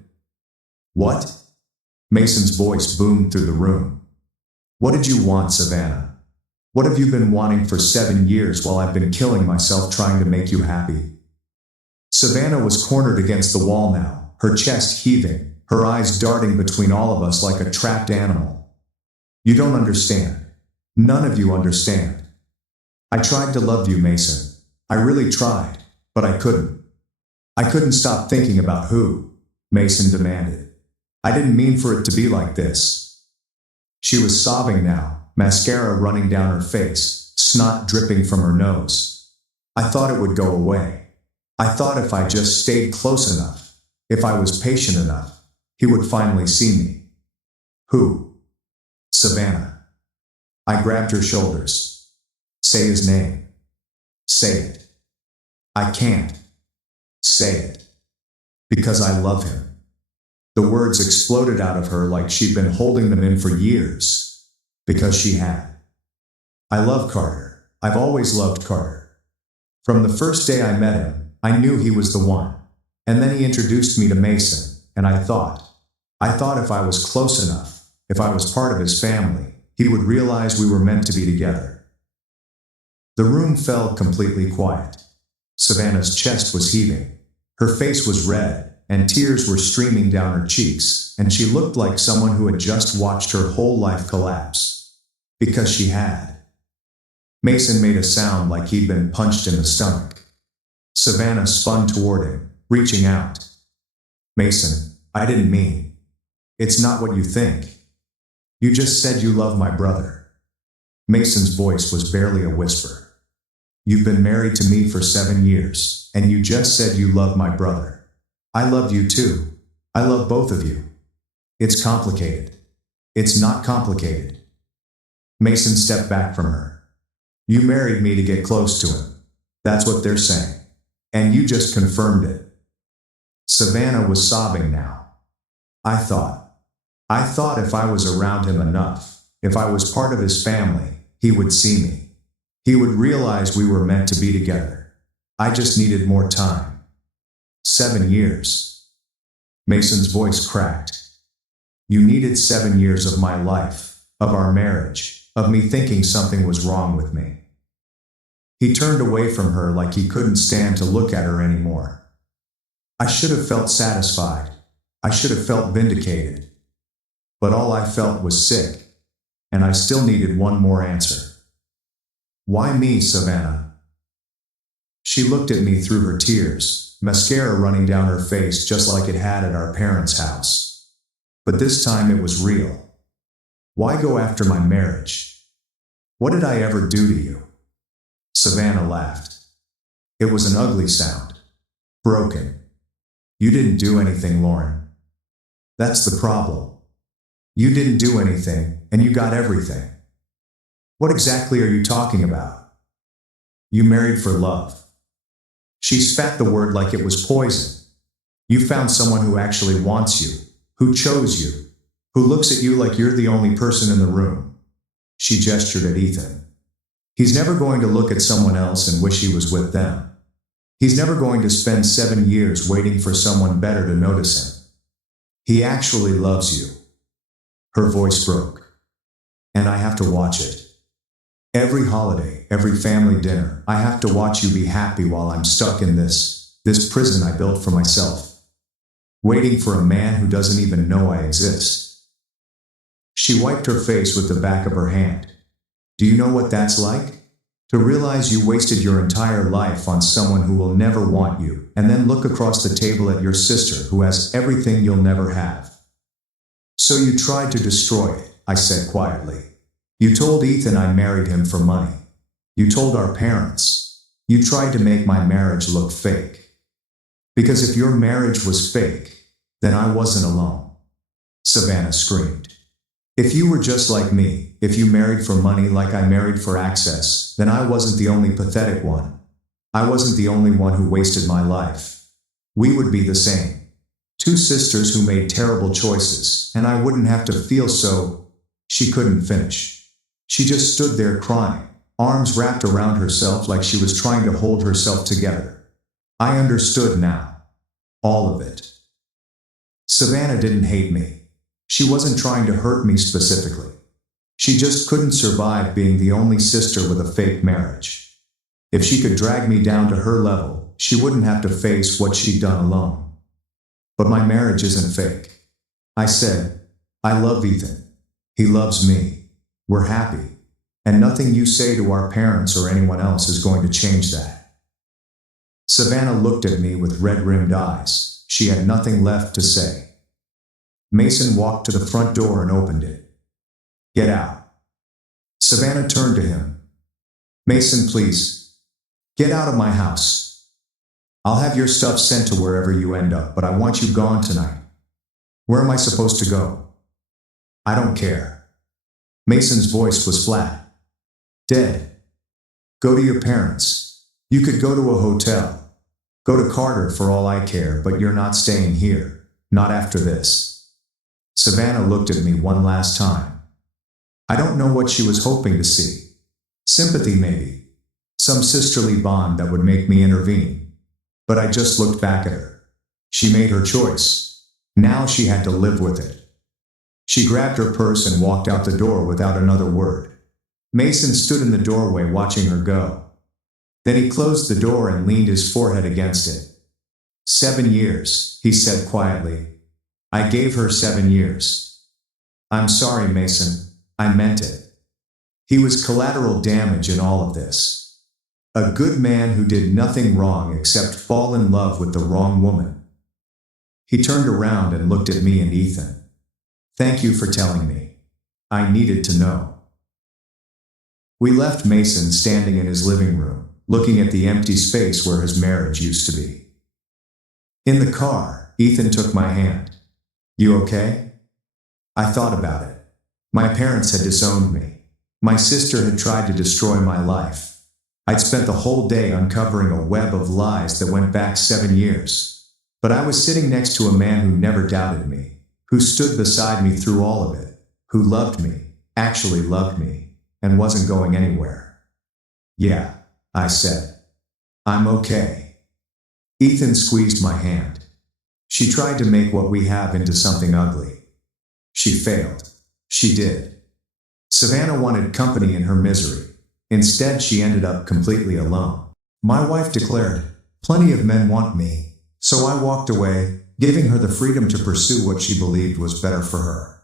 What? Mason's voice boomed through the room. What did you want, Savannah? What have you been wanting for 7 years while I've been killing myself trying to make you happy? Savannah was cornered against the wall now, her chest heaving, her eyes darting between all of us like a trapped animal. You don't understand. None of you understand. I tried to love you, Mason. I really tried, but I couldn't. I couldn't stop thinking about who, Mason demanded. I didn't mean for it to be like this. She was sobbing now, mascara running down her face, snot dripping from her nose. I thought it would go away. I thought if I just stayed close enough, if I was patient enough, he would finally see me. Who? Savannah. I grabbed her shoulders. Say his name. Say it. I can't. Say it. Because I love him. The words exploded out of her like she'd been holding them in for years. Because she had. I love Carter. I've always loved Carter. From the first day I met him, I knew he was the one. And then he introduced me to Mason, and I thought if I was close enough, if I was part of his family, he would realize we were meant to be together. The room fell completely quiet. Savannah's chest was heaving. Her face was red, and tears were streaming down her cheeks, and she looked like someone who had just watched her whole life collapse. Because she had. Mason made a sound like he'd been punched in the stomach. Savannah spun toward him, reaching out. Mason, I didn't mean. It's not what you think. You just said you love my brother. Mason's voice was barely a whisper. You've been married to me for 7 years, and you just said you love my brother. I love you too. I love both of you. It's complicated. It's not complicated. Mason stepped back from her. You married me to get close to him. That's what they're saying. And you just confirmed it. Savannah was sobbing now. I thought. I thought if I was around him enough, if I was part of his family, he would see me. He would realize we were meant to be together. I just needed more time. 7 years. Mason's voice cracked. You needed 7 years of my life, of our marriage, of me thinking something was wrong with me. He turned away from her like he couldn't stand to look at her anymore. I should have felt satisfied. I should have felt vindicated. But all I felt was sick, and I still needed one more answer. Why me, Savannah? She looked at me through her tears, mascara running down her face just like it had at our parents' house. But this time it was real. Why go after my marriage? What did I ever do to you? Savannah laughed. It was an ugly sound. Broken. You didn't do anything, Lauren. That's the problem. You didn't do anything, and you got everything. What exactly are you talking about? You married for love. She spat the word like it was poison. You found someone who actually wants you, who chose you, who looks at you like you're the only person in the room. She gestured at Ethan. He's never going to look at someone else and wish he was with them. He's never going to spend 7 years waiting for someone better to notice him. He actually loves you. Her voice broke. And I have to watch it. Every holiday, every family dinner, I have to watch you be happy while I'm stuck in this prison I built for myself. Waiting for a man who doesn't even know I exist. She wiped her face with the back of her hand. Do you know what that's like? To realize you wasted your entire life on someone who will never want you, and then look across the table at your sister who has everything you'll never have. So you tried to destroy it, I said quietly. You told Ethan I married him for money. You told our parents. You tried to make my marriage look fake. Because if your marriage was fake, then I wasn't alone. Savannah screamed. If you were just like me, if you married for money like I married for access, then I wasn't the only pathetic one. I wasn't the only one who wasted my life. We would be the same. Two sisters who made terrible choices, and I wouldn't have to feel so. She couldn't finish. She just stood there crying, arms wrapped around herself like she was trying to hold herself together. I understood now. All of it. Savannah didn't hate me. She wasn't trying to hurt me specifically. She just couldn't survive being the only sister with a fake marriage. If she could drag me down to her level, she wouldn't have to face what she'd done alone. But my marriage isn't fake. I said, I love Ethan. He loves me. We're happy. And nothing you say to our parents or anyone else is going to change that. Savannah looked at me with red-rimmed eyes. She had nothing left to say. Mason walked to the front door and opened it. Get out. Savannah turned to him. Mason, please. Get out of my house. I'll have your stuff sent to wherever you end up, but I want you gone tonight. Where am I supposed to go? I don't care. Mason's voice was flat. Dead. Go to your parents. You could go to a hotel. Go to Carter for all I care, but you're not staying here. Not after this. Savannah looked at me one last time. I don't know what she was hoping to see. Sympathy maybe. Some sisterly bond that would make me intervene. But I just looked back at her. She made her choice. Now she had to live with it. She grabbed her purse and walked out the door without another word. Mason stood in the doorway watching her go. Then he closed the door and leaned his forehead against it. 7 years, he said quietly. I gave her 7 years. I'm sorry, Mason. I meant it. He was collateral damage in all of this. A good man who did nothing wrong except fall in love with the wrong woman. He turned around and looked at me and Ethan. Thank you for telling me. I needed to know. We left Mason standing in his living room, looking at the empty space where his marriage used to be. In the car, Ethan took my hand. You okay? I thought about it. My parents had disowned me. My sister had tried to destroy my life. I'd spent the whole day uncovering a web of lies that went back 7 years. But I was sitting next to a man who never doubted me, who stood beside me through all of it, who loved me, actually loved me, and wasn't going anywhere. Yeah, I said. I'm okay. Ethan squeezed my hand. She tried to make what we have into something ugly. She failed. She did. Savannah wanted company in her misery. Instead, she ended up completely alone. My wife declared, "Plenty of men want me," so I walked away, giving her the freedom to pursue what she believed was better for her.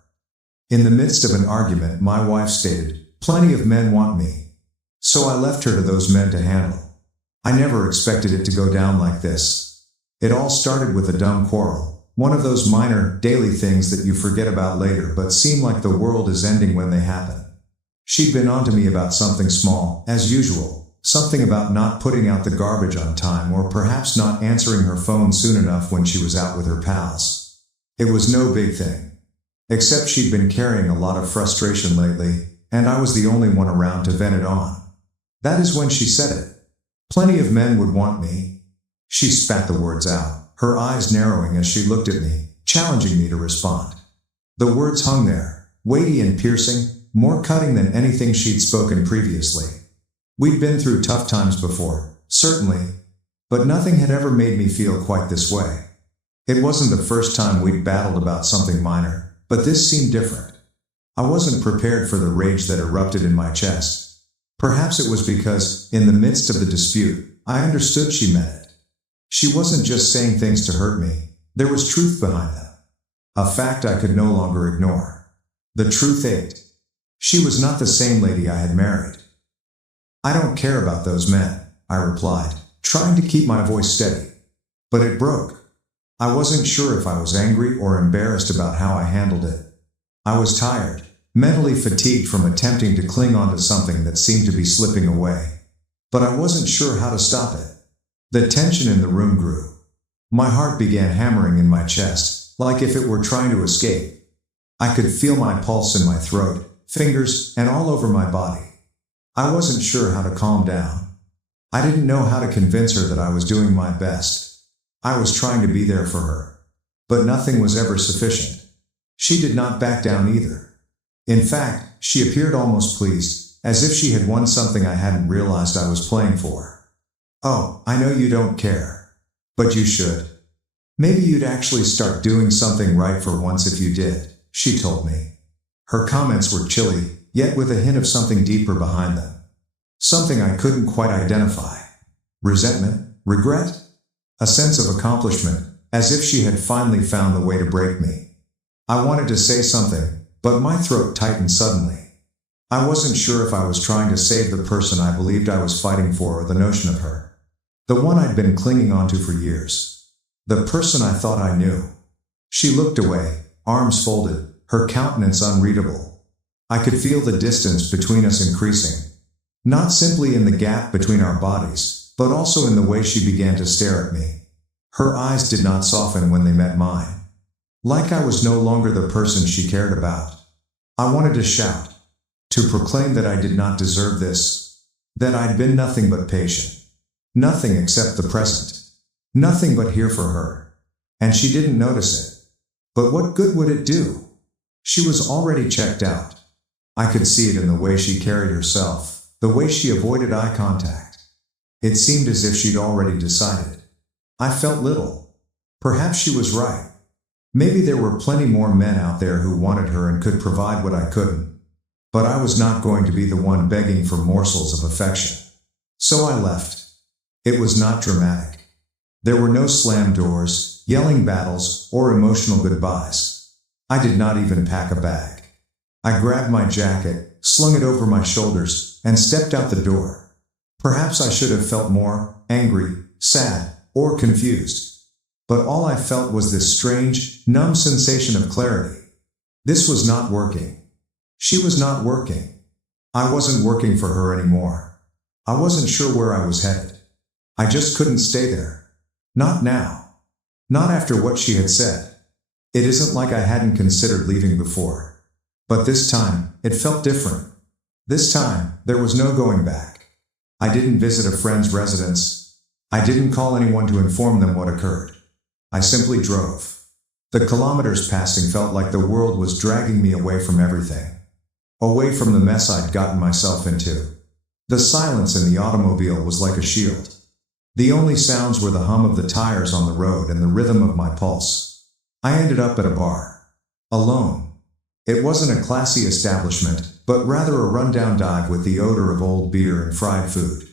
In the midst of an argument, my wife stated, "Plenty of men want me," so I left her to those men to handle. I never expected it to go down like this. It all started with a dumb quarrel, one of those minor, daily things that you forget about later but seem like the world is ending when they happen. She'd been on to me about something small, as usual, something about not putting out the garbage on time or perhaps not answering her phone soon enough when she was out with her pals. It was no big thing. Except she'd been carrying a lot of frustration lately, and I was the only one around to vent it on. That is when she said it. Plenty of men would want me. She spat the words out, her eyes narrowing as she looked at me, challenging me to respond. The words hung there, weighty and piercing, more cutting than anything she'd spoken previously. We'd been through tough times before, certainly, but nothing had ever made me feel quite this way. It wasn't the first time we'd battled about something minor, but this seemed different. I wasn't prepared for the rage that erupted in my chest. Perhaps it was because, in the midst of the dispute, I understood she meant it. She wasn't just saying things to hurt me, there was truth behind them. A fact I could no longer ignore. The truth ate. She was not the same lady I had married. "I don't care about those men," I replied, trying to keep my voice steady. But it broke. I wasn't sure if I was angry or embarrassed about how I handled it. I was tired, mentally fatigued from attempting to cling on to something that seemed to be slipping away. But I wasn't sure how to stop it. The tension in the room grew. My heart began hammering in my chest, like if it were trying to escape. I could feel my pulse in my throat, fingers, and all over my body. I wasn't sure how to calm down. I didn't know how to convince her that I was doing my best. I was trying to be there for her. But nothing was ever sufficient. She did not back down either. In fact, she appeared almost pleased, as if she had won something I hadn't realized I was playing for. "Oh, I know you don't care. But you should. Maybe you'd actually start doing something right for once if you did," she told me. Her comments were chilly, yet with a hint of something deeper behind them. Something I couldn't quite identify. Resentment? Regret? A sense of accomplishment, as if she had finally found the way to break me. I wanted to say something, but my throat tightened suddenly. I wasn't sure if I was trying to save the person I believed I was fighting for or the notion of her. The one I'd been clinging onto for years. The person I thought I knew. She looked away, arms folded, her countenance unreadable. I could feel the distance between us increasing. Not simply in the gap between our bodies, but also in the way she began to stare at me. Her eyes did not soften when they met mine. Like I was no longer the person she cared about. I wanted to shout. To proclaim that I did not deserve this. That I'd been nothing but patient. Nothing except the present. Nothing but here for her. And she didn't notice it. But what good would it do? She was already checked out. I could see it in the way she carried herself, the way she avoided eye contact. It seemed as if she'd already decided. I felt little. Perhaps she was right. Maybe there were plenty more men out there who wanted her and could provide what I couldn't. But I was not going to be the one begging for morsels of affection. So I left. It was not dramatic. There were no slammed doors, yelling battles, or emotional goodbyes. I did not even pack a bag. I grabbed my jacket, slung it over my shoulders, and stepped out the door. Perhaps I should have felt more angry, sad, or confused. But all I felt was this strange, numb sensation of clarity. This was not working. She was not working. I wasn't working for her anymore. I wasn't sure where I was headed. I just couldn't stay there. Not now. Not after what she had said. It isn't like I hadn't considered leaving before. But this time, it felt different. This time, there was no going back. I didn't visit a friend's residence. I didn't call anyone to inform them what occurred. I simply drove. The kilometers passing felt like the world was dragging me away from everything. Away from the mess I'd gotten myself into. The silence in the automobile was like a shield. The only sounds were the hum of the tires on the road and the rhythm of my pulse. I ended up at a bar. Alone. It wasn't a classy establishment, but rather a rundown dive with the odor of old beer and fried food.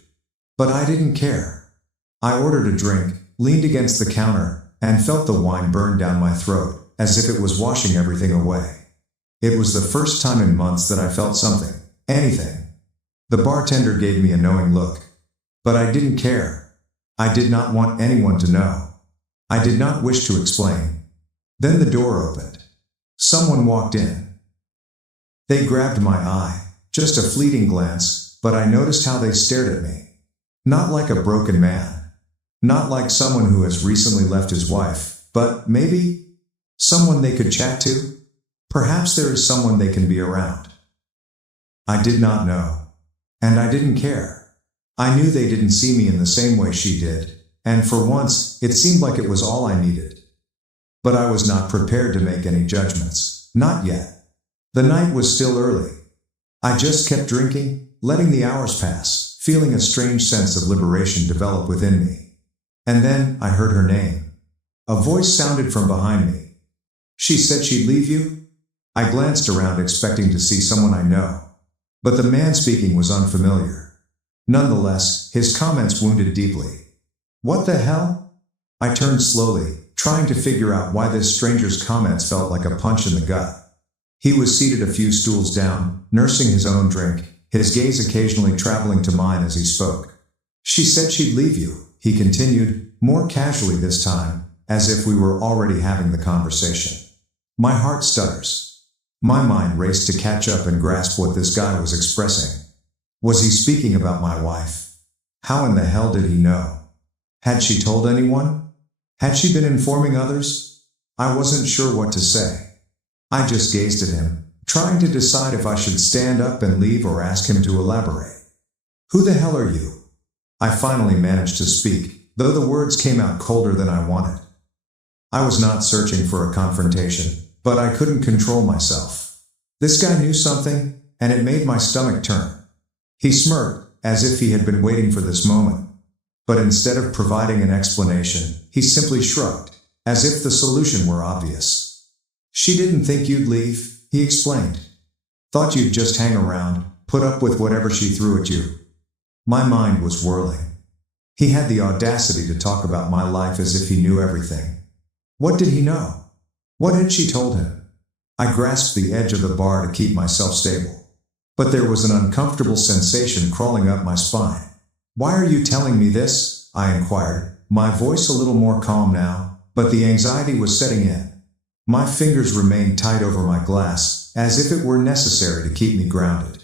But I didn't care. I ordered a drink, leaned against the counter, and felt the wine burn down my throat, as if it was washing everything away. It was the first time in months that I felt something, anything. The bartender gave me a knowing look. But I didn't care. I did not want anyone to know. I did not wish to explain. Then the door opened. Someone walked in. They grabbed my eye, just a fleeting glance, but I noticed how they stared at me. Not like a broken man. Not like someone who has recently left his wife, but maybe someone they could chat to? Perhaps there is someone they can be around. I did not know. And I didn't care. I knew they didn't see me in the same way she did, and for once, it seemed like it was all I needed. But I was not prepared to make any judgments. Not yet. The night was still early. I just kept drinking, letting the hours pass, feeling a strange sense of liberation develop within me. And then I heard her name. A voice sounded from behind me. She said she'd leave you? I glanced around expecting to see someone I know. But the man speaking was unfamiliar. Nonetheless, his comments wounded deeply. What the hell? I turned slowly, trying to figure out why this stranger's comments felt like a punch in the gut. He was seated a few stools down, nursing his own drink, his gaze occasionally traveling to mine as he spoke. She said she'd leave you, he continued, more casually this time, as if we were already having the conversation. My heart stutters. My mind raced to catch up and grasp what this guy was expressing. Was he speaking about my wife? How in the hell did he know? Had she told anyone? Had she been informing others? I wasn't sure what to say. I just gazed at him, trying to decide if I should stand up and leave or ask him to elaborate. Who the hell are you? I finally managed to speak, though the words came out colder than I wanted. I was not searching for a confrontation, but I couldn't control myself. This guy knew something, and it made my stomach turn. He smirked, as if he had been waiting for this moment. But instead of providing an explanation, he simply shrugged, as if the solution were obvious. She didn't think you'd leave, he explained. Thought you'd just hang around, put up with whatever she threw at you. My mind was whirling. He had the audacity to talk about my life as if he knew everything. What did he know? What had she told him? I grasped the edge of the bar to keep myself stable. But there was an uncomfortable sensation crawling up my spine. Why are you telling me this? I inquired, my voice a little more calm now, but the anxiety was setting in. My fingers remained tight over my glass, as if it were necessary to keep me grounded.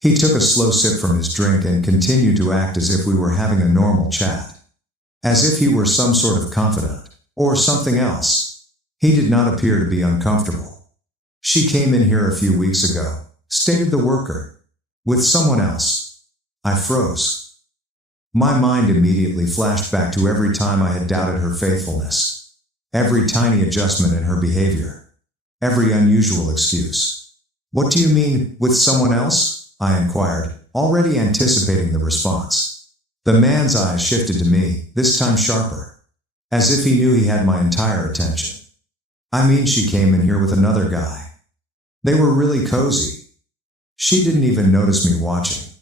He took a slow sip from his drink and continued to act as if we were having a normal chat. As if he were some sort of confidant, or something else. He did not appear to be uncomfortable. She came in here a few weeks ago, stated the worker. With someone else. I froze. My mind immediately flashed back to every time I had doubted her faithfulness. Every tiny adjustment in her behavior. Every unusual excuse. What do you mean, with someone else? I inquired, already anticipating the response. The man's eyes shifted to me, this time sharper. As if he knew he had my entire attention. I mean, she came in here with another guy. They were really cozy. She didn't even notice me watching.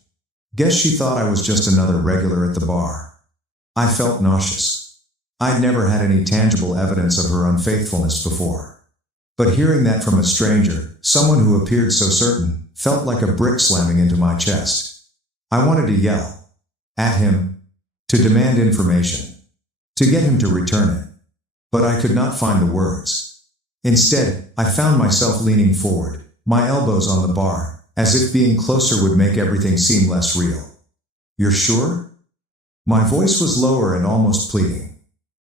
Guess she thought I was just another regular at the bar. I felt nauseous. I'd never had any tangible evidence of her unfaithfulness before. But hearing that from a stranger, someone who appeared so certain, felt like a brick slamming into my chest. I wanted to yell. At him. To demand information. To get him to return it. But I could not find the words. Instead, I found myself leaning forward, my elbows on the bar, as if being closer would make everything seem less real. You're sure? My voice was lower and almost pleading.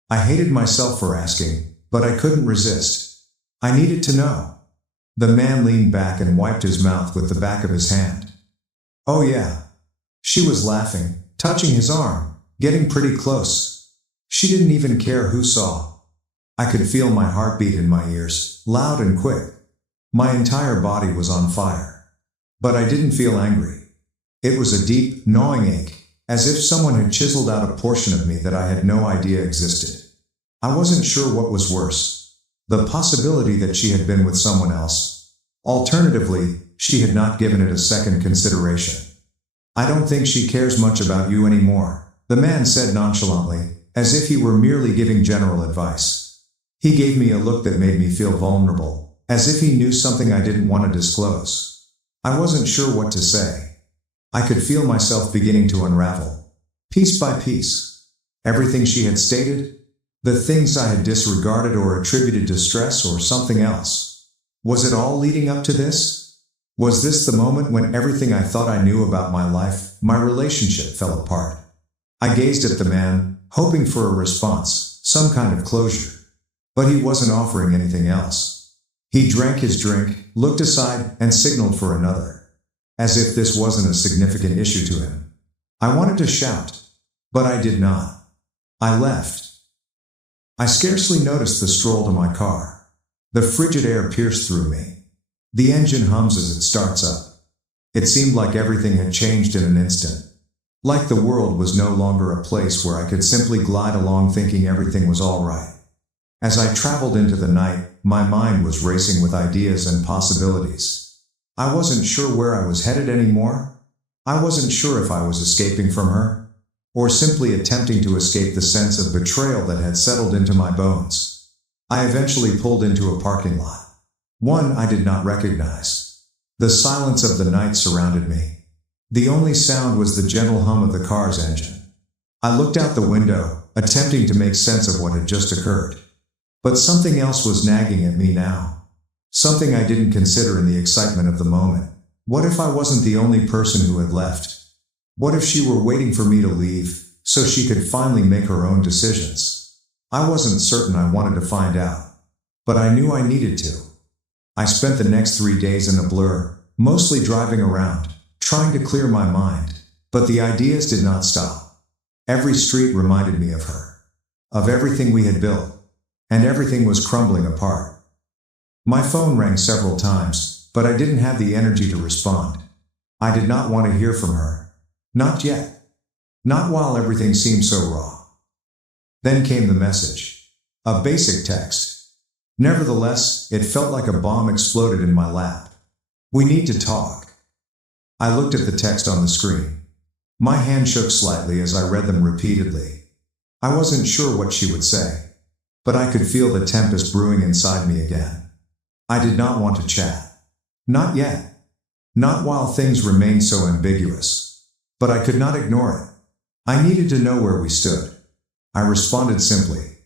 I hated myself for asking, but I couldn't resist. I needed to know. The man leaned back and wiped his mouth with the back of his hand. Oh yeah. She was laughing, touching his arm, getting pretty close. She didn't even care who saw. I could feel my heartbeat in my ears, loud and quick. My entire body was on fire. But I didn't feel angry. It was a deep, gnawing ache, as if someone had chiseled out a portion of me that I had no idea existed. I wasn't sure what was worse. The possibility that she had been with someone else. Alternatively, she had not given it a second consideration. "I don't think she cares much about you anymore," the man said nonchalantly, as if he were merely giving general advice. He gave me a look that made me feel vulnerable, as if he knew something I didn't want to disclose. I wasn't sure what to say. I could feel myself beginning to unravel, piece by piece. Everything she had stated, the things I had disregarded or attributed to stress or something else. Was it all leading up to this? Was this the moment when everything I thought I knew about my life, my relationship, fell apart? I gazed at the man, hoping for a response, some kind of closure. But he wasn't offering anything else. He drank his drink, looked aside, and signaled for another. As if this wasn't a significant issue to him. I wanted to shout, but I did not. I left. I scarcely noticed the stroll to my car. The frigid air pierced through me. The engine hums as it starts up. It seemed like everything had changed in an instant. Like the world was no longer a place where I could simply glide along thinking everything was all right. As I traveled into the night, my mind was racing with ideas and possibilities. I wasn't sure where I was headed anymore. I wasn't sure if I was escaping from her, or simply attempting to escape the sense of betrayal that had settled into my bones. I eventually pulled into a parking lot. One I did not recognize. The silence of the night surrounded me. The only sound was the gentle hum of the car's engine. I looked out the window, attempting to make sense of what had just occurred. But something else was nagging at me now. Something I didn't consider in the excitement of the moment. What if I wasn't the only person who had left? What if she were waiting for me to leave, so she could finally make her own decisions? I wasn't certain I wanted to find out. But I knew I needed to. I spent the next 3 days in a blur, mostly driving around, trying to clear my mind, but the ideas did not stop. Every street reminded me of her, of everything we had built, and everything was crumbling apart. My phone rang several times, but I didn't have the energy to respond. I did not want to hear from her. Not yet. Not while everything seemed so raw. Then came the message. A basic text. Nevertheless, it felt like a bomb exploded in my lap. "We need to talk." I looked at the text on the screen. My hand shook slightly as I read them repeatedly. I wasn't sure what she would say, but I could feel the tempest brewing inside me again. I did not want to chat. Not yet. Not while things remained so ambiguous. But I could not ignore it. I needed to know where we stood. I responded simply,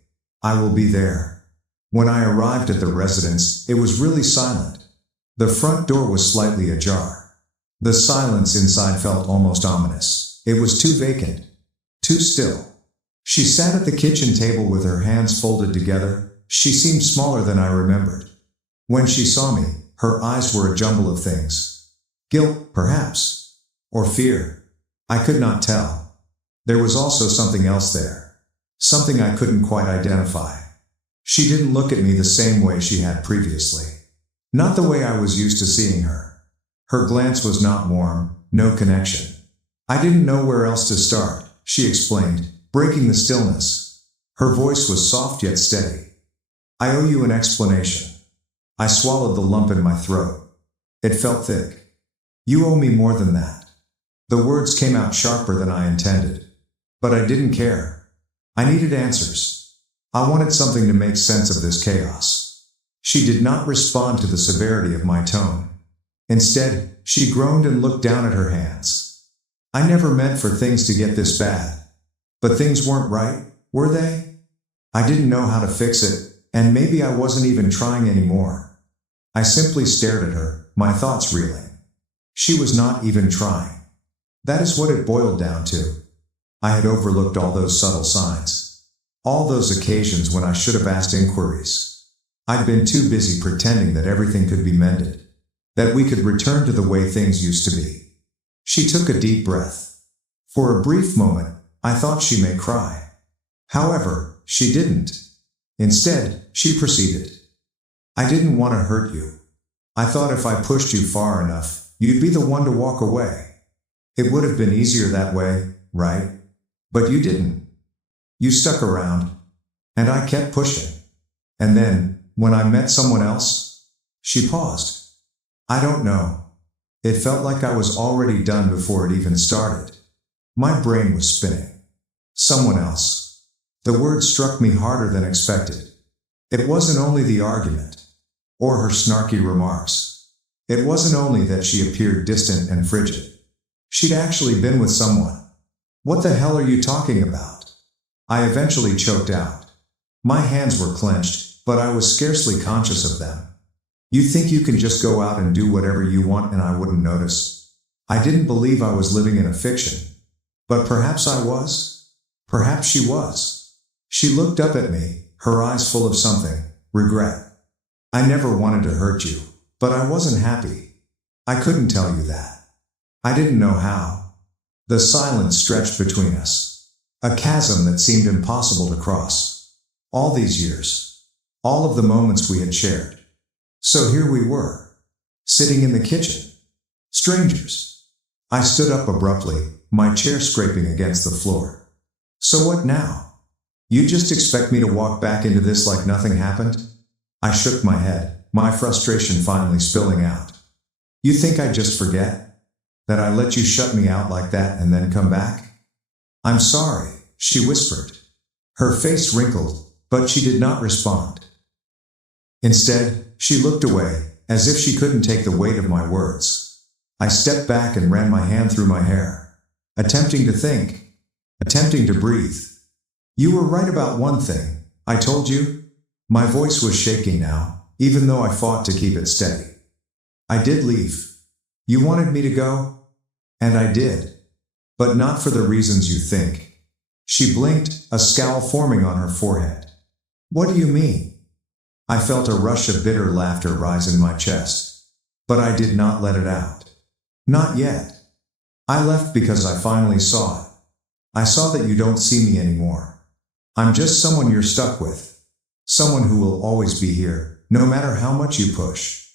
"I will be there." When I arrived at the residence, it was really silent. The front door was slightly ajar. The silence inside felt almost ominous. It was too vacant. Too still. She sat at the kitchen table with her hands folded together. She seemed smaller than I remembered. When she saw me, her eyes were a jumble of things. Guilt, perhaps. Or fear. I could not tell. There was also something else there. Something I couldn't quite identify. She didn't look at me the same way she had previously. Not the way I was used to seeing her. Her glance was not warm, no connection. I didn't know where else to start, she explained, breaking the stillness. Her voice was soft yet steady. "I owe you an explanation." I swallowed the lump in my throat. It felt thick. "You owe me more than that." The words came out sharper than I intended. But I didn't care. I needed answers. I wanted something to make sense of this chaos. She did not respond to the severity of my tone. Instead, she groaned and looked down at her hands. I never meant for things to get this bad. But things weren't right, were they? I didn't know how to fix it, and maybe I wasn't even trying anymore. I simply stared at her, my thoughts reeling. She was not even trying. That is what it boiled down to. I had overlooked all those subtle signs. All those occasions when I should have asked inquiries. I'd been too busy pretending that everything could be mended, that we could return to the way things used to be. She took a deep breath. For a brief moment, I thought she may cry. However, she didn't. Instead, she proceeded. I didn't want to hurt you. I thought if I pushed you far enough, you'd be the one to walk away. It would have been easier that way, right? But you didn't. You stuck around. And I kept pushing. And then, when I met someone else, she paused. I don't know. It felt like I was already done before it even started. My brain was spinning. Someone else. The word struck me harder than expected. It wasn't only the argument. Or her snarky remarks. It wasn't only that she appeared distant and frigid. She'd actually been with someone. What the hell are you talking about? I eventually choked out. My hands were clenched, but I was scarcely conscious of them. You think you can just go out and do whatever you want and I wouldn't notice? I didn't believe I was living in a fiction. But perhaps I was? Perhaps she was. She looked up at me, her eyes full of something, regret. I never wanted to hurt you, but I wasn't happy. I couldn't tell you that. I didn't know how. The silence stretched between us. A chasm that seemed impossible to cross. All these years. All of the moments we had shared. So here we were. Sitting in the kitchen. Strangers. I stood up abruptly, my chair scraping against the floor. So what now? You just expect me to walk back into this like nothing happened? I shook my head, my frustration finally spilling out. You think I'd just forget? That I let you shut me out like that and then come back? I'm sorry, she whispered. Her face wrinkled, but she did not respond. Instead, she looked away, as if she couldn't take the weight of my words. I stepped back and ran my hand through my hair, attempting to think, attempting to breathe. You were right about one thing, I told you. My voice was shaking now, even though I fought to keep it steady. I did leave. You wanted me to go? And I did. But not for the reasons you think. She blinked, a scowl forming on her forehead. What do you mean? I felt a rush of bitter laughter rise in my chest. But I did not let it out. Not yet. I left because I finally saw it. I saw that you don't see me anymore. I'm just someone you're stuck with. Someone who will always be here, no matter how much you push.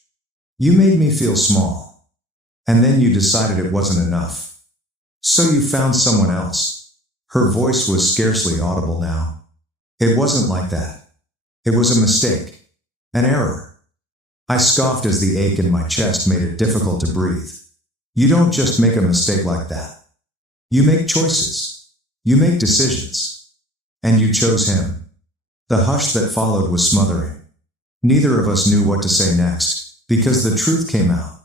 You made me feel small. And then you decided it wasn't enough. So you found someone else. Her voice was scarcely audible now. It wasn't like that. It was a mistake. An error. I scoffed as the ache in my chest made it difficult to breathe. You don't just make a mistake like that. You make choices. You make decisions. And you chose him. The hush that followed was smothering. Neither of us knew what to say next, because the truth came out.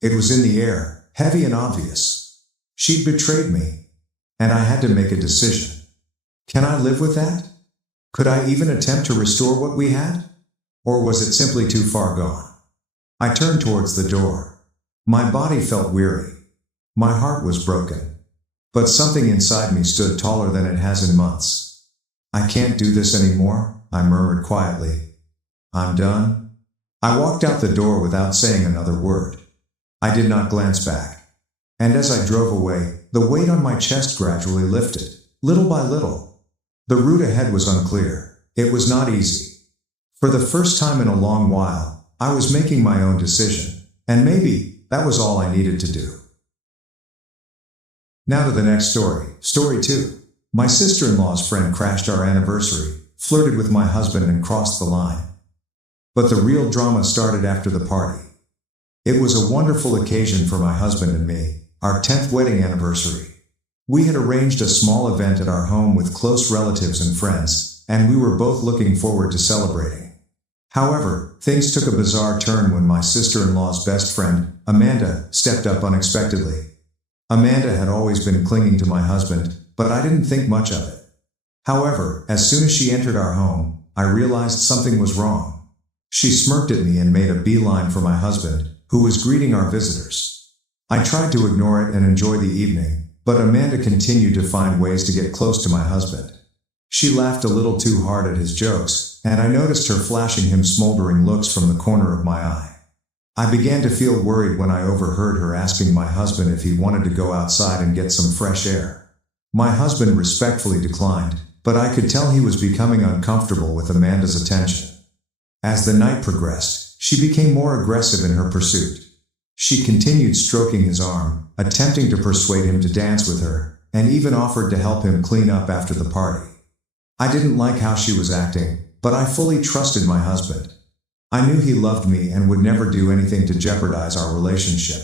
It was in the air, heavy and obvious. She'd betrayed me, and I had to make a decision. Can I live with that? Could I even attempt to restore what we had? Or was it simply too far gone? I turned towards the door. My body felt weary. My heart was broken. But something inside me stood taller than it has in months. I can't do this anymore, I murmured quietly. I'm done. I walked out the door without saying another word. I did not glance back. And as I drove away, the weight on my chest gradually lifted, little by little. The route ahead was unclear. It was not easy. For the first time in a long while, I was making my own decision, and maybe that was all I needed to do. Now to the next story, story 2. My sister-in-law's friend crashed our anniversary, flirted with my husband and crossed the line. But the real drama started after the party. It was a wonderful occasion for my husband and me, our 10th wedding anniversary. We had arranged a small event at our home with close relatives and friends, and we were both looking forward to celebrating. However, things took a bizarre turn when my sister-in-law's best friend, Amanda, stepped up unexpectedly. Amanda had always been clinging to my husband, but I didn't think much of it. However, as soon as she entered our home, I realized something was wrong. She smirked at me and made a beeline for my husband, who was greeting our visitors. I tried to ignore it and enjoy the evening, but Amanda continued to find ways to get close to my husband. She laughed a little too hard at his jokes, and I noticed her flashing him smoldering looks from the corner of my eye. I began to feel worried when I overheard her asking my husband if he wanted to go outside and get some fresh air. My husband respectfully declined, but I could tell he was becoming uncomfortable with Amanda's attention. As the night progressed, she became more aggressive in her pursuit. She continued stroking his arm, attempting to persuade him to dance with her, and even offered to help him clean up after the party. I didn't like how she was acting, but I fully trusted my husband. I knew he loved me and would never do anything to jeopardize our relationship.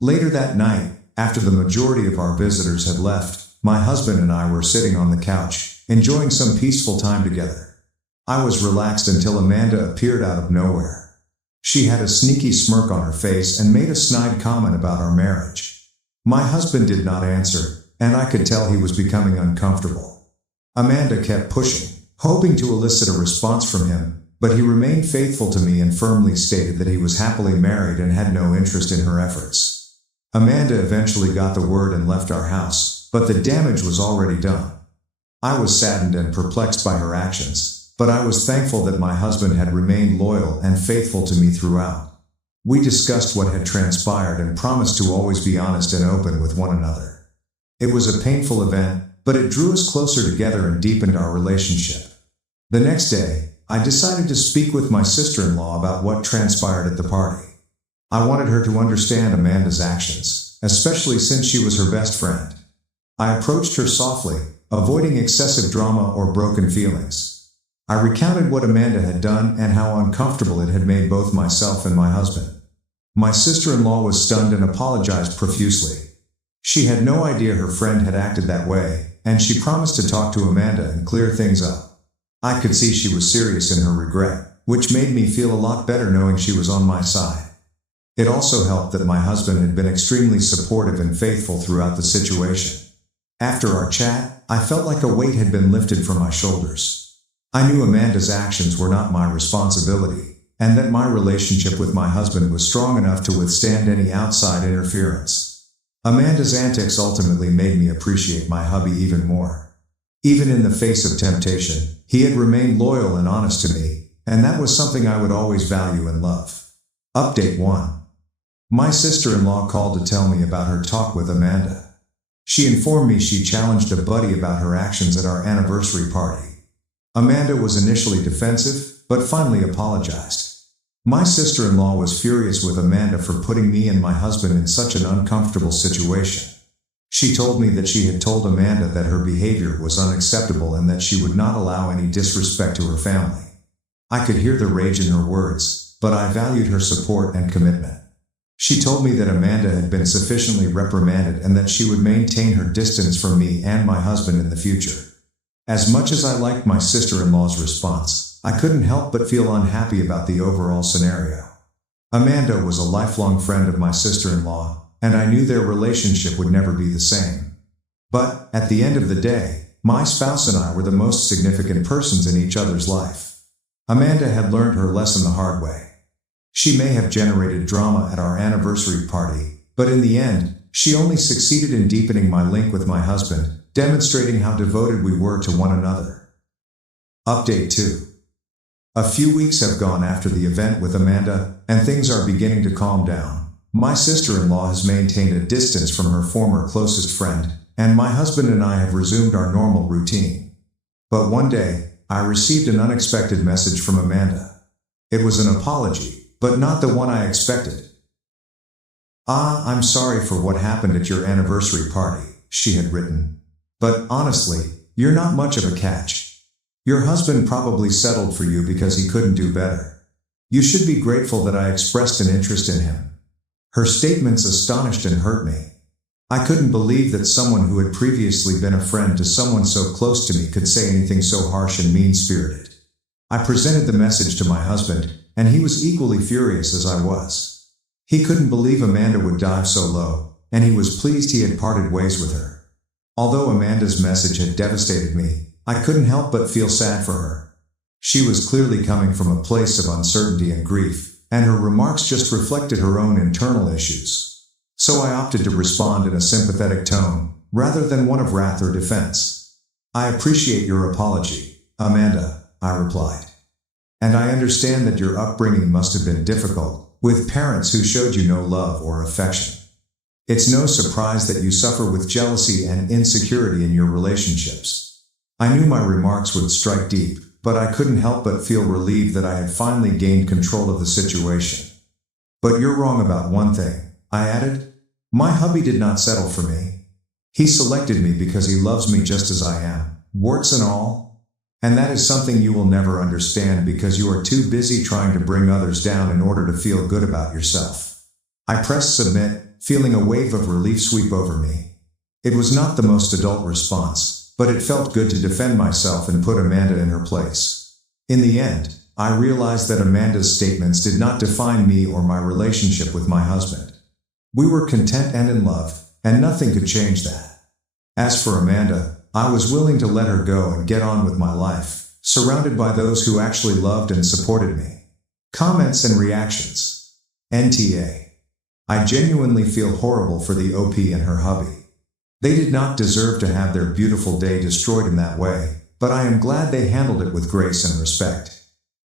Later that night, after the majority of our visitors had left, my husband and I were sitting on the couch, enjoying some peaceful time together. I was relaxed until Amanda appeared out of nowhere. She had a sneaky smirk on her face and made a snide comment about our marriage. My husband did not answer, and I could tell he was becoming uncomfortable. Amanda kept pushing, hoping to elicit a response from him, but he remained faithful to me and firmly stated that he was happily married and had no interest in her efforts. Amanda eventually got the word and left our house, but the damage was already done. I was saddened and perplexed by her actions, but I was thankful that my husband had remained loyal and faithful to me throughout. We discussed what had transpired and promised to always be honest and open with one another. It was a painful event, but it drew us closer together and deepened our relationship. The next day, I decided to speak with my sister-in-law about what transpired at the party. I wanted her to understand Amanda's actions, especially since she was her best friend. I approached her softly, avoiding excessive drama or broken feelings. I recounted what Amanda had done and how uncomfortable it had made both myself and my husband. My sister-in-law was stunned and apologized profusely. She had no idea her friend had acted that way, and she promised to talk to Amanda and clear things up. I could see she was serious in her regret, which made me feel a lot better knowing she was on my side. It also helped that my husband had been extremely supportive and faithful throughout the situation. After our chat, I felt like a weight had been lifted from my shoulders. I knew Amanda's actions were not my responsibility, and that my relationship with my husband was strong enough to withstand any outside interference. Amanda's antics ultimately made me appreciate my hubby even more. Even in the face of temptation, he had remained loyal and honest to me, and that was something I would always value and love. Update 1. My sister-in-law called to tell me about her talk with Amanda. She informed me she challenged a buddy about her actions at our anniversary party. Amanda was initially defensive, but finally apologized. My sister-in-law was furious with Amanda for putting me and my husband in such an uncomfortable situation. She told me that she had told Amanda that her behavior was unacceptable and that she would not allow any disrespect to her family. I could hear the rage in her words, but I valued her support and commitment. She told me that Amanda had been sufficiently reprimanded and that she would maintain her distance from me and my husband in the future. As much as I liked my sister-in-law's response, I couldn't help but feel unhappy about the overall scenario. Amanda was a lifelong friend of my sister-in-law, and I knew their relationship would never be the same. But, at the end of the day, my spouse and I were the most significant persons in each other's life. Amanda had learned her lesson the hard way. She may have generated drama at our anniversary party, but in the end, she only succeeded in deepening my link with my husband, demonstrating how devoted we were to one another. Update 2. A few weeks have gone after the event with Amanda, and things are beginning to calm down. My sister-in-law has maintained a distance from her former closest friend, and my husband and I have resumed our normal routine. But one day, I received an unexpected message from Amanda. It was an apology, but not the one I expected. I'm sorry for what happened at your anniversary party, she had written. But honestly, you're not much of a catch. Your husband probably settled for you because he couldn't do better. You should be grateful that I expressed an interest in him. Her statements astonished and hurt me. I couldn't believe that someone who had previously been a friend to someone so close to me could say anything so harsh and mean-spirited. I presented the message to my husband, and he was equally furious as I was. He couldn't believe Amanda would dive so low, and he was pleased he had parted ways with her. Although Amanda's message had devastated me, I couldn't help but feel sad for her. She was clearly coming from a place of uncertainty and grief, and her remarks just reflected her own internal issues. So I opted to respond in a sympathetic tone, rather than one of wrath or defense. I appreciate your apology, Amanda, I replied. And I understand that your upbringing must have been difficult, with parents who showed you no love or affection. It's no surprise that you suffer with jealousy and insecurity in your relationships. I knew my remarks would strike deep, but I couldn't help but feel relieved that I had finally gained control of the situation. But you're wrong about one thing, I added. My hubby did not settle for me. He selected me because he loves me just as I am, warts and all. And that is something you will never understand because you are too busy trying to bring others down in order to feel good about yourself. I pressed submit, feeling a wave of relief sweep over me. It was not the most adult response, but it felt good to defend myself and put Amanda in her place. In the end, I realized that Amanda's statements did not define me or my relationship with my husband. We were content and in love, and nothing could change that. As for Amanda, I was willing to let her go and get on with my life, surrounded by those who actually loved and supported me. Comments and reactions. NTA. I genuinely feel horrible for the OP and her hubby. They did not deserve to have their beautiful day destroyed in that way, but I am glad they handled it with grace and respect.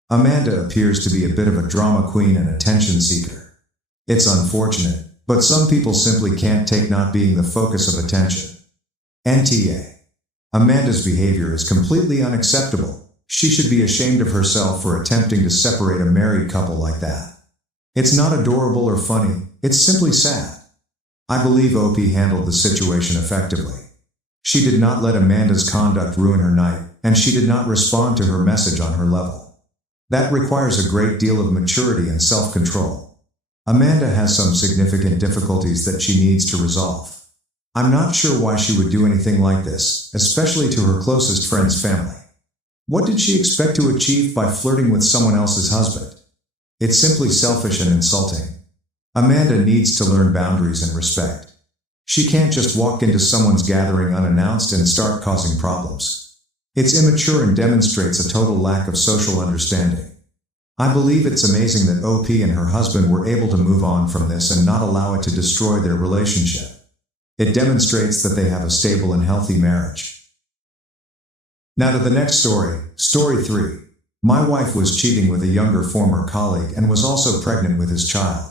Amanda appears to be a bit of a drama queen and attention seeker. It's unfortunate, but some people simply can't take not being the focus of attention. NTA. Amanda's behavior is completely unacceptable. She should be ashamed of herself for attempting to separate a married couple like that. It's not adorable or funny, it's simply sad. I believe OP handled the situation effectively. She did not let Amanda's conduct ruin her night, and she did not respond to her message on her level. That requires a great deal of maturity and self-control. Amanda has some significant difficulties that she needs to resolve. I'm not sure why she would do anything like this, especially to her closest friend's family. What did she expect to achieve by flirting with someone else's husband? It's simply selfish and insulting. Amanda needs to learn boundaries and respect. She can't just walk into someone's gathering unannounced and start causing problems. It's immature and demonstrates a total lack of social understanding. I believe it's amazing that OP and her husband were able to move on from this and not allow it to destroy their relationship. It demonstrates that they have a stable and healthy marriage. Now to the next story, story 3. My wife was cheating with a younger former colleague and was also pregnant with his child.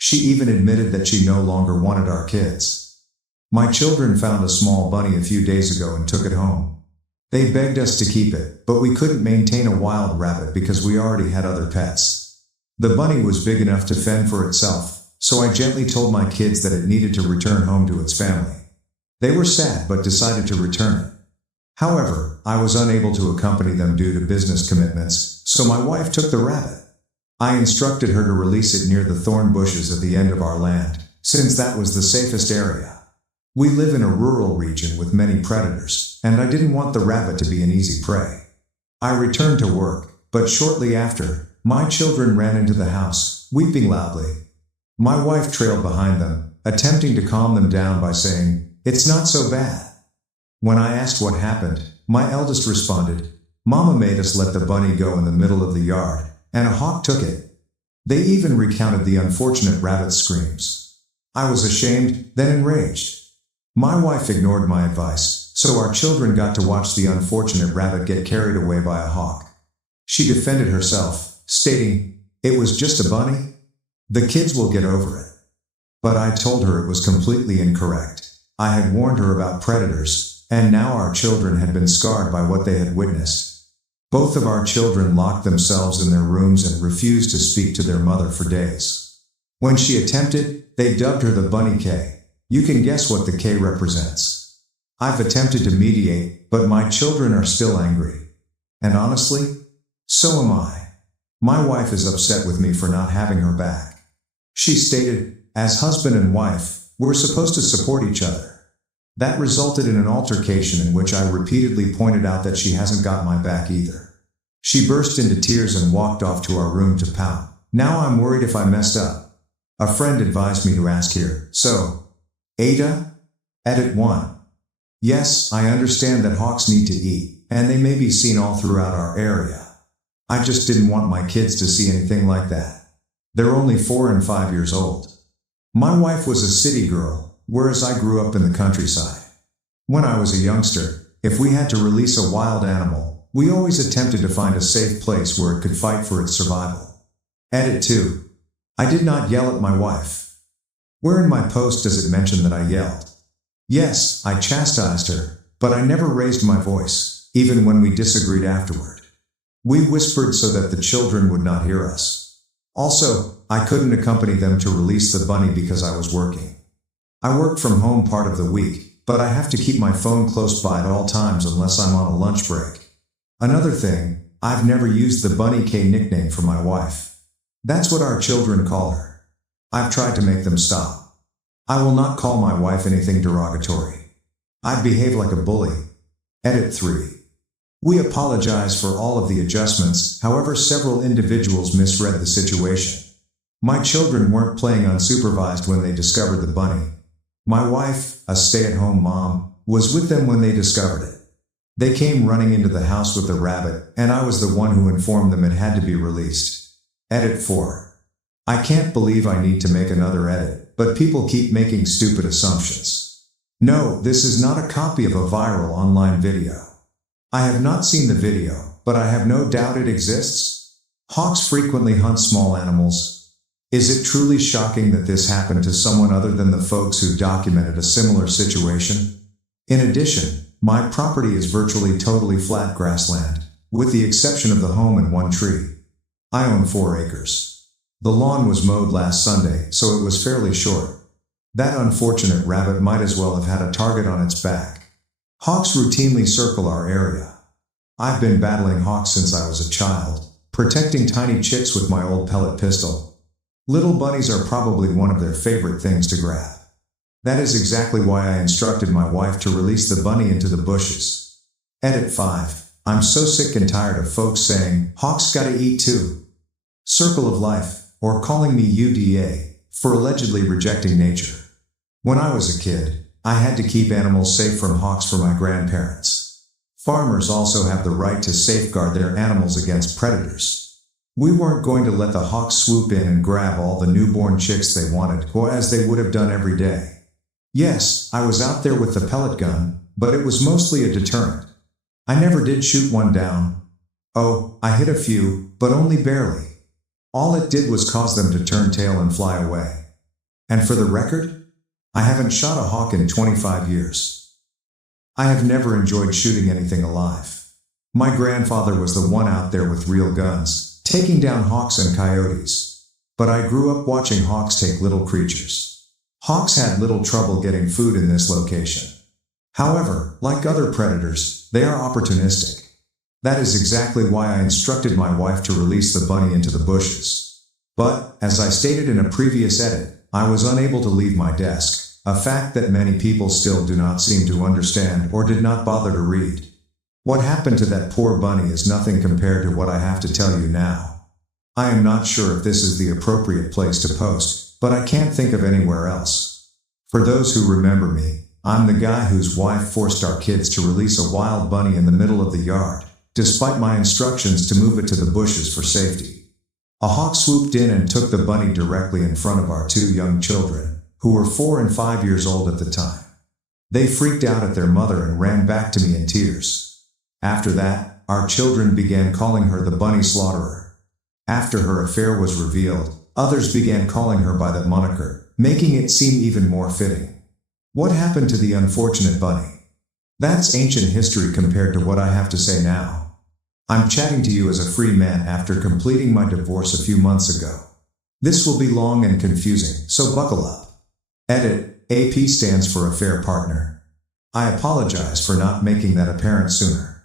She even admitted that she no longer wanted our kids. My children found a small bunny a few days ago and took it home. They begged us to keep it, but we couldn't maintain a wild rabbit because we already had other pets. The bunny was big enough to fend for itself, so I gently told my kids that it needed to return home to its family. They were sad but decided to return it. However, I was unable to accompany them due to business commitments, so my wife took the rabbit. I instructed her to release it near the thorn bushes at the end of our land, since that was the safest area. We live in a rural region with many predators, and I didn't want the rabbit to be an easy prey. I returned to work, but shortly after, my children ran into the house, weeping loudly. My wife trailed behind them, attempting to calm them down by saying, "It's not so bad." When I asked what happened, my eldest responded, "Mama made us let the bunny go in the middle of the yard, and a hawk took it." They even recounted the unfortunate rabbit's screams. I was ashamed, then enraged. My wife ignored my advice, so our children got to watch the unfortunate rabbit get carried away by a hawk. She defended herself, stating, "It was just a bunny. The kids will get over it." But I told her it was completely incorrect. I had warned her about predators, and now our children had been scarred by what they had witnessed. Both of our children locked themselves in their rooms and refused to speak to their mother for days. When she attempted, they dubbed her the Bunny K. You can guess what the K represents. I've attempted to mediate, but my children are still angry. And honestly, so am I. My wife is upset with me for not having her back. She stated, "As husband and wife, we're supposed to support each other." That resulted in an altercation in which I repeatedly pointed out that she hasn't got my back either. She burst into tears and walked off to our room to pout. Now I'm worried if I messed up. A friend advised me to ask here, so, Ada? Edit 1. Yes, I understand that hawks need to eat, and they may be seen all throughout our area. I just didn't want my kids to see anything like that. They're only 4 and 5 years old. My wife was a city girl, whereas I grew up in the countryside. When I was a youngster, if we had to release a wild animal, we always attempted to find a safe place where it could fight for its survival. Edit 2. I did not yell at my wife. Where in my post does it mention that I yelled? Yes, I chastised her, but I never raised my voice, even when we disagreed afterward. We whispered so that the children would not hear us. Also, I couldn't accompany them to release the bunny because I was working. I worked from home part of the week, but I have to keep my phone close by at all times unless I'm on a lunch break. Another thing, I've never used the Bunny K nickname for my wife. That's what our children call her. I've tried to make them stop. I will not call my wife anything derogatory. I behave like a bully. Edit 3. We apologize for all of the adjustments, however several individuals misread the situation. My children weren't playing unsupervised when they discovered the bunny. My wife, a stay-at-home mom, was with them when they discovered it. They came running into the house with the rabbit, and I was the one who informed them it had to be released. Edit 4. I can't believe I need to make another edit, but people keep making stupid assumptions. No, this is not a copy of a viral online video. I have not seen the video, but I have no doubt it exists. Hawks frequently hunt small animals. Is it truly shocking that this happened to someone other than the folks who documented a similar situation? In addition, my property is virtually totally flat grassland, with the exception of the home and one tree. I own 4 acres. The lawn was mowed last Sunday, so it was fairly short. That unfortunate rabbit might as well have had a target on its back. Hawks routinely circle our area. I've been battling hawks since I was a child, protecting tiny chicks with my old pellet pistol. Little bunnies are probably one of their favorite things to grab. That is exactly why I instructed my wife to release the bunny into the bushes. Edit 5. I'm so sick and tired of folks saying, "Hawks gotta eat too." Circle of life, or calling me UDA, for allegedly rejecting nature. When I was a kid, I had to keep animals safe from hawks for my grandparents. Farmers also have the right to safeguard their animals against predators. We weren't going to let the hawks swoop in and grab all the newborn chicks they wanted, or as they would have done every day. Yes, I was out there with the pellet gun, but it was mostly a deterrent. I never did shoot one down. Oh, I hit a few, but only barely. All it did was cause them to turn tail and fly away. And for the record, I haven't shot a hawk in 25 years. I have never enjoyed shooting anything alive. My grandfather was the one out there with real guns, taking down hawks and coyotes. But I grew up watching hawks take little creatures. Hawks had little trouble getting food in this location. However, like other predators, they are opportunistic. That is exactly why I instructed my wife to release the bunny into the bushes. But, as I stated in a previous edit, I was unable to leave my desk, a fact that many people still do not seem to understand or did not bother to read. What happened to that poor bunny is nothing compared to what I have to tell you now. I am not sure if this is the appropriate place to post, but I can't think of anywhere else. For those who remember me, I'm the guy whose wife forced our kids to release a wild bunny in the middle of the yard, despite my instructions to move it to the bushes for safety. A hawk swooped in and took the bunny directly in front of our 2 young children, who were 4 and 5 years old at the time. They freaked out at their mother and ran back to me in tears. After that, our children began calling her the bunny slaughterer. After her affair was revealed, others began calling her by that moniker, making it seem even more fitting. What happened to the unfortunate bunny? That's ancient history compared to what I have to say now. I'm chatting to you as a free man after completing my divorce a few months ago. This will be long and confusing, so buckle up. Edit, AP stands for affair partner. I apologize for not making that apparent sooner.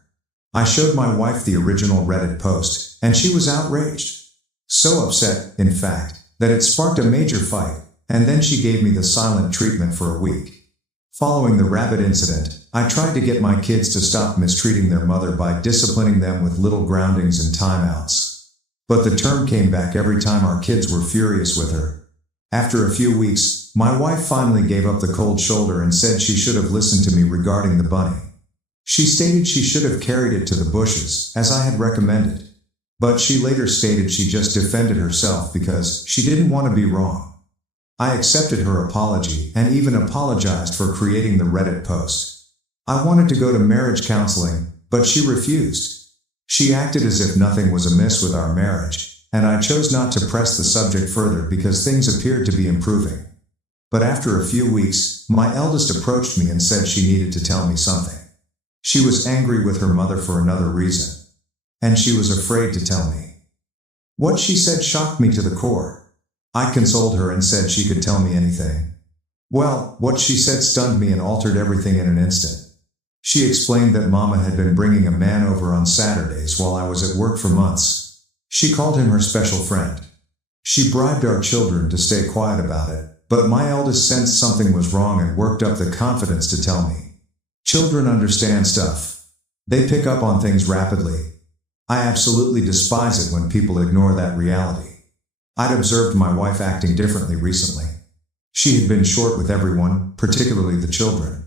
I showed my wife the original Reddit post, and she was outraged. So upset, in fact, that it sparked a major fight, and then she gave me the silent treatment for a week. Following the rabbit incident, I tried to get my kids to stop mistreating their mother by disciplining them with little groundings and timeouts. But the term came back every time our kids were furious with her. After a few weeks, my wife finally gave up the cold shoulder and said she should have listened to me regarding the bunny. She stated she should have carried it to the bushes, as I had recommended. But she later stated she just defended herself because she didn't want to be wrong. I accepted her apology and even apologized for creating the Reddit post. I wanted to go to marriage counseling, but she refused. She acted as if nothing was amiss with our marriage, and I chose not to press the subject further because things appeared to be improving. But after a few weeks, my eldest approached me and said she needed to tell me something. She was angry with her mother for another reason, and she was afraid to tell me. What she said shocked me to the core. I consoled her and said she could tell me anything. Well, what she said stunned me and altered everything in an instant. She explained that Mama had been bringing a man over on Saturdays while I was at work for months. She called him her special friend. She bribed our children to stay quiet about it, but my eldest sensed something was wrong and worked up the confidence to tell me. Children understand stuff. They pick up on things rapidly. I absolutely despise it when people ignore that reality. I'd observed my wife acting differently recently. She had been short with everyone, particularly the children.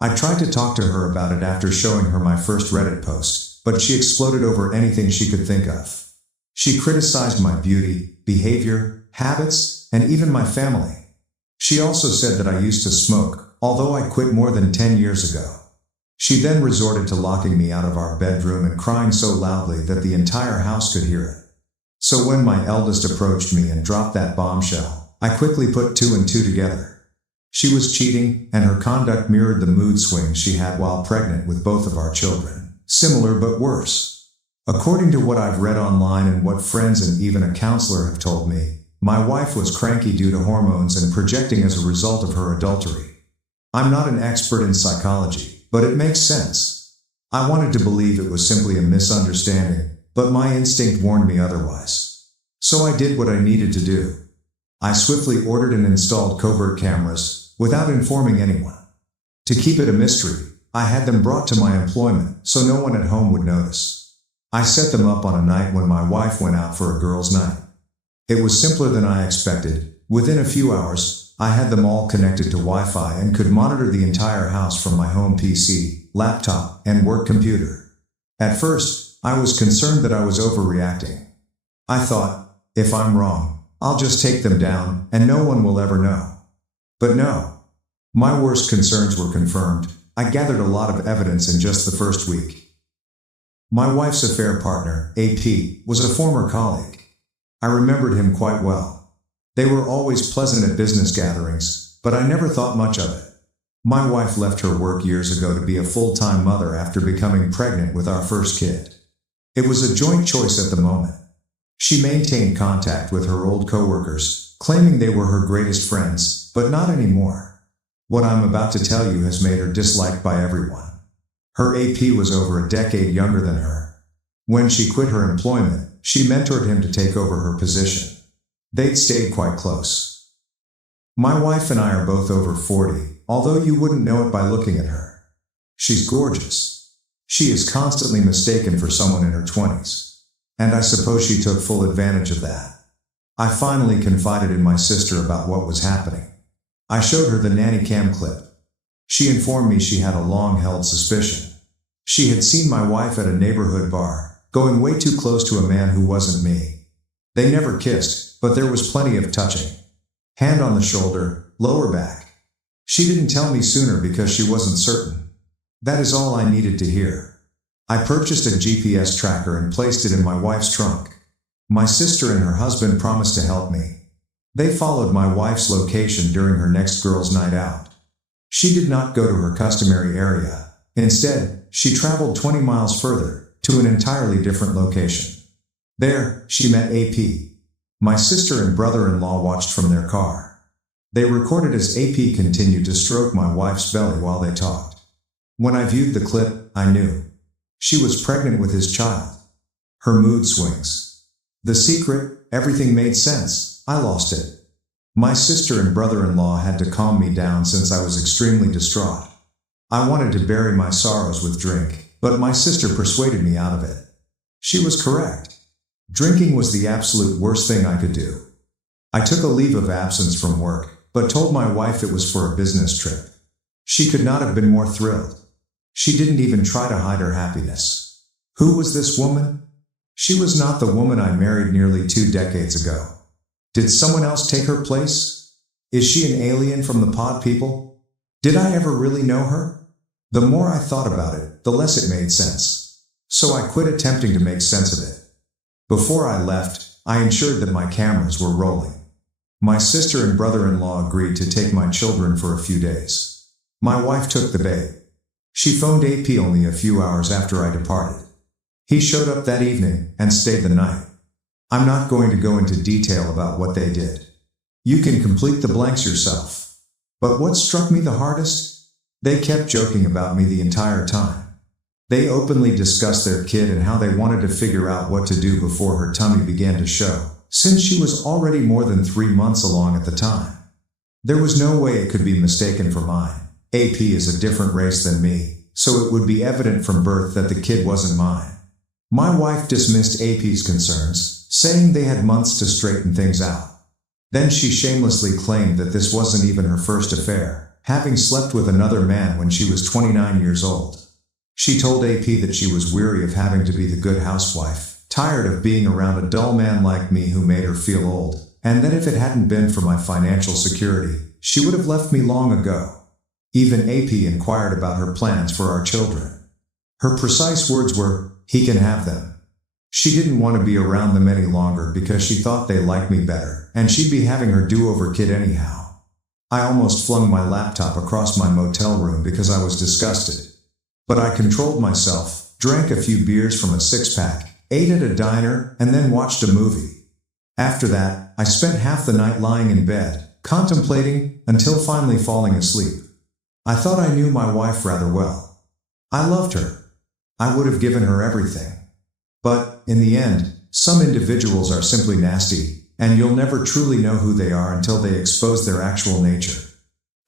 I tried to talk to her about it after showing her my first Reddit post, but she exploded over anything she could think of. She criticized my beauty, behavior, habits, and even my family. She also said that I used to smoke, although I quit more than 10 years ago. She then resorted to locking me out of our bedroom and crying so loudly that the entire house could hear it. So when my eldest approached me and dropped that bombshell, I quickly put two and two together. She was cheating, and her conduct mirrored the mood swings she had while pregnant with both of our children. Similar but worse. According to what I've read online and what friends and even a counselor have told me, my wife was cranky due to hormones and projecting as a result of her adultery. I'm not an expert in psychology, but it makes sense. I wanted to believe it was simply a misunderstanding, but my instinct warned me otherwise. So I did what I needed to do. I swiftly ordered and installed covert cameras, without informing anyone. To keep it a mystery, I had them brought to my employment so no one at home would notice. I set them up on a night when my wife went out for a girls' night. It was simpler than I expected. Within a few hours, I had them all connected to Wi-Fi and could monitor the entire house from my home PC, laptop, and work computer. At first, I was concerned that I was overreacting. I thought, if I'm wrong, I'll just take them down and no one will ever know. But no. My worst concerns were confirmed. I gathered a lot of evidence in just the first week. My wife's affair partner, AP, was a former colleague. I remembered him quite well. They were always pleasant at business gatherings, but I never thought much of it. My wife left her work years ago to be a full-time mother after becoming pregnant with our first kid. It was a joint choice at the moment. She maintained contact with her old coworkers, claiming they were her greatest friends, but not anymore. What I'm about to tell you has made her disliked by everyone. Her AP was over a decade younger than her. When she quit her employment, she mentored him to take over her position. They'd stayed quite close. My wife and I are both over 40, although you wouldn't know it by looking at her. She's gorgeous. She is constantly mistaken for someone in her 20s. And I suppose she took full advantage of that. I finally confided in my sister about what was happening. I showed her the nanny cam clip. She informed me she had a long-held suspicion. She had seen my wife at a neighborhood bar, going way too close to a man who wasn't me. They never kissed, but there was plenty of touching. Hand on the shoulder, lower back. She didn't tell me sooner because she wasn't certain. That is all I needed to hear. I purchased a GPS tracker and placed it in my wife's trunk. My sister and her husband promised to help me. They followed my wife's location during her next girls' night out. She did not go to her customary area. Instead, she traveled 20 miles further, to an entirely different location. There, she met AP. My sister and brother-in-law watched from their car. They recorded as AP continued to stroke my wife's belly while they talked. When I viewed the clip, I knew. She was pregnant with his child. Her mood swings. The secret, everything made sense. I lost it. My sister and brother-in-law had to calm me down since I was extremely distraught. I wanted to bury my sorrows with drink, but my sister persuaded me out of it. She was correct. Drinking was the absolute worst thing I could do. I took a leave of absence from work, but told my wife it was for a business trip. She could not have been more thrilled. She didn't even try to hide her happiness. Who was this woman? She was not the woman I married nearly 2 decades ago. Did someone else take her place? Is she an alien from the pod people? Did I ever really know her? The more I thought about it, the less it made sense. So I quit attempting to make sense of it. Before I left, I ensured that my cameras were rolling. My sister and brother-in-law agreed to take my children for a few days. My wife took the bait. She phoned AP only a few hours after I departed. He showed up that evening and stayed the night. I'm not going to go into detail about what they did. You can complete the blanks yourself. But what struck me the hardest? They kept joking about me the entire time. They openly discussed their kid and how they wanted to figure out what to do before her tummy began to show, since she was already more than 3 months along at the time. There was no way it could be mistaken for mine. AP is a different race than me, so it would be evident from birth that the kid wasn't mine. My wife dismissed AP's concerns, saying they had months to straighten things out. Then she shamelessly claimed that this wasn't even her first affair, having slept with another man when she was 29 years old. She told AP that she was weary of having to be the good housewife, tired of being around a dull man like me who made her feel old, and that if it hadn't been for my financial security, she would have left me long ago. Even AP inquired about her plans for our children. Her precise words were, "He can have them." She didn't want to be around them any longer because she thought they liked me better, and she'd be having her do-over kid anyhow. I almost flung my laptop across my motel room because I was disgusted. But I controlled myself, drank a few beers from a six-pack, ate at a diner, and then watched a movie. After that, I spent half the night lying in bed, contemplating, until finally falling asleep. I thought I knew my wife rather well. I loved her. I would have given her everything. But, in the end, some individuals are simply nasty, and you'll never truly know who they are until they expose their actual nature.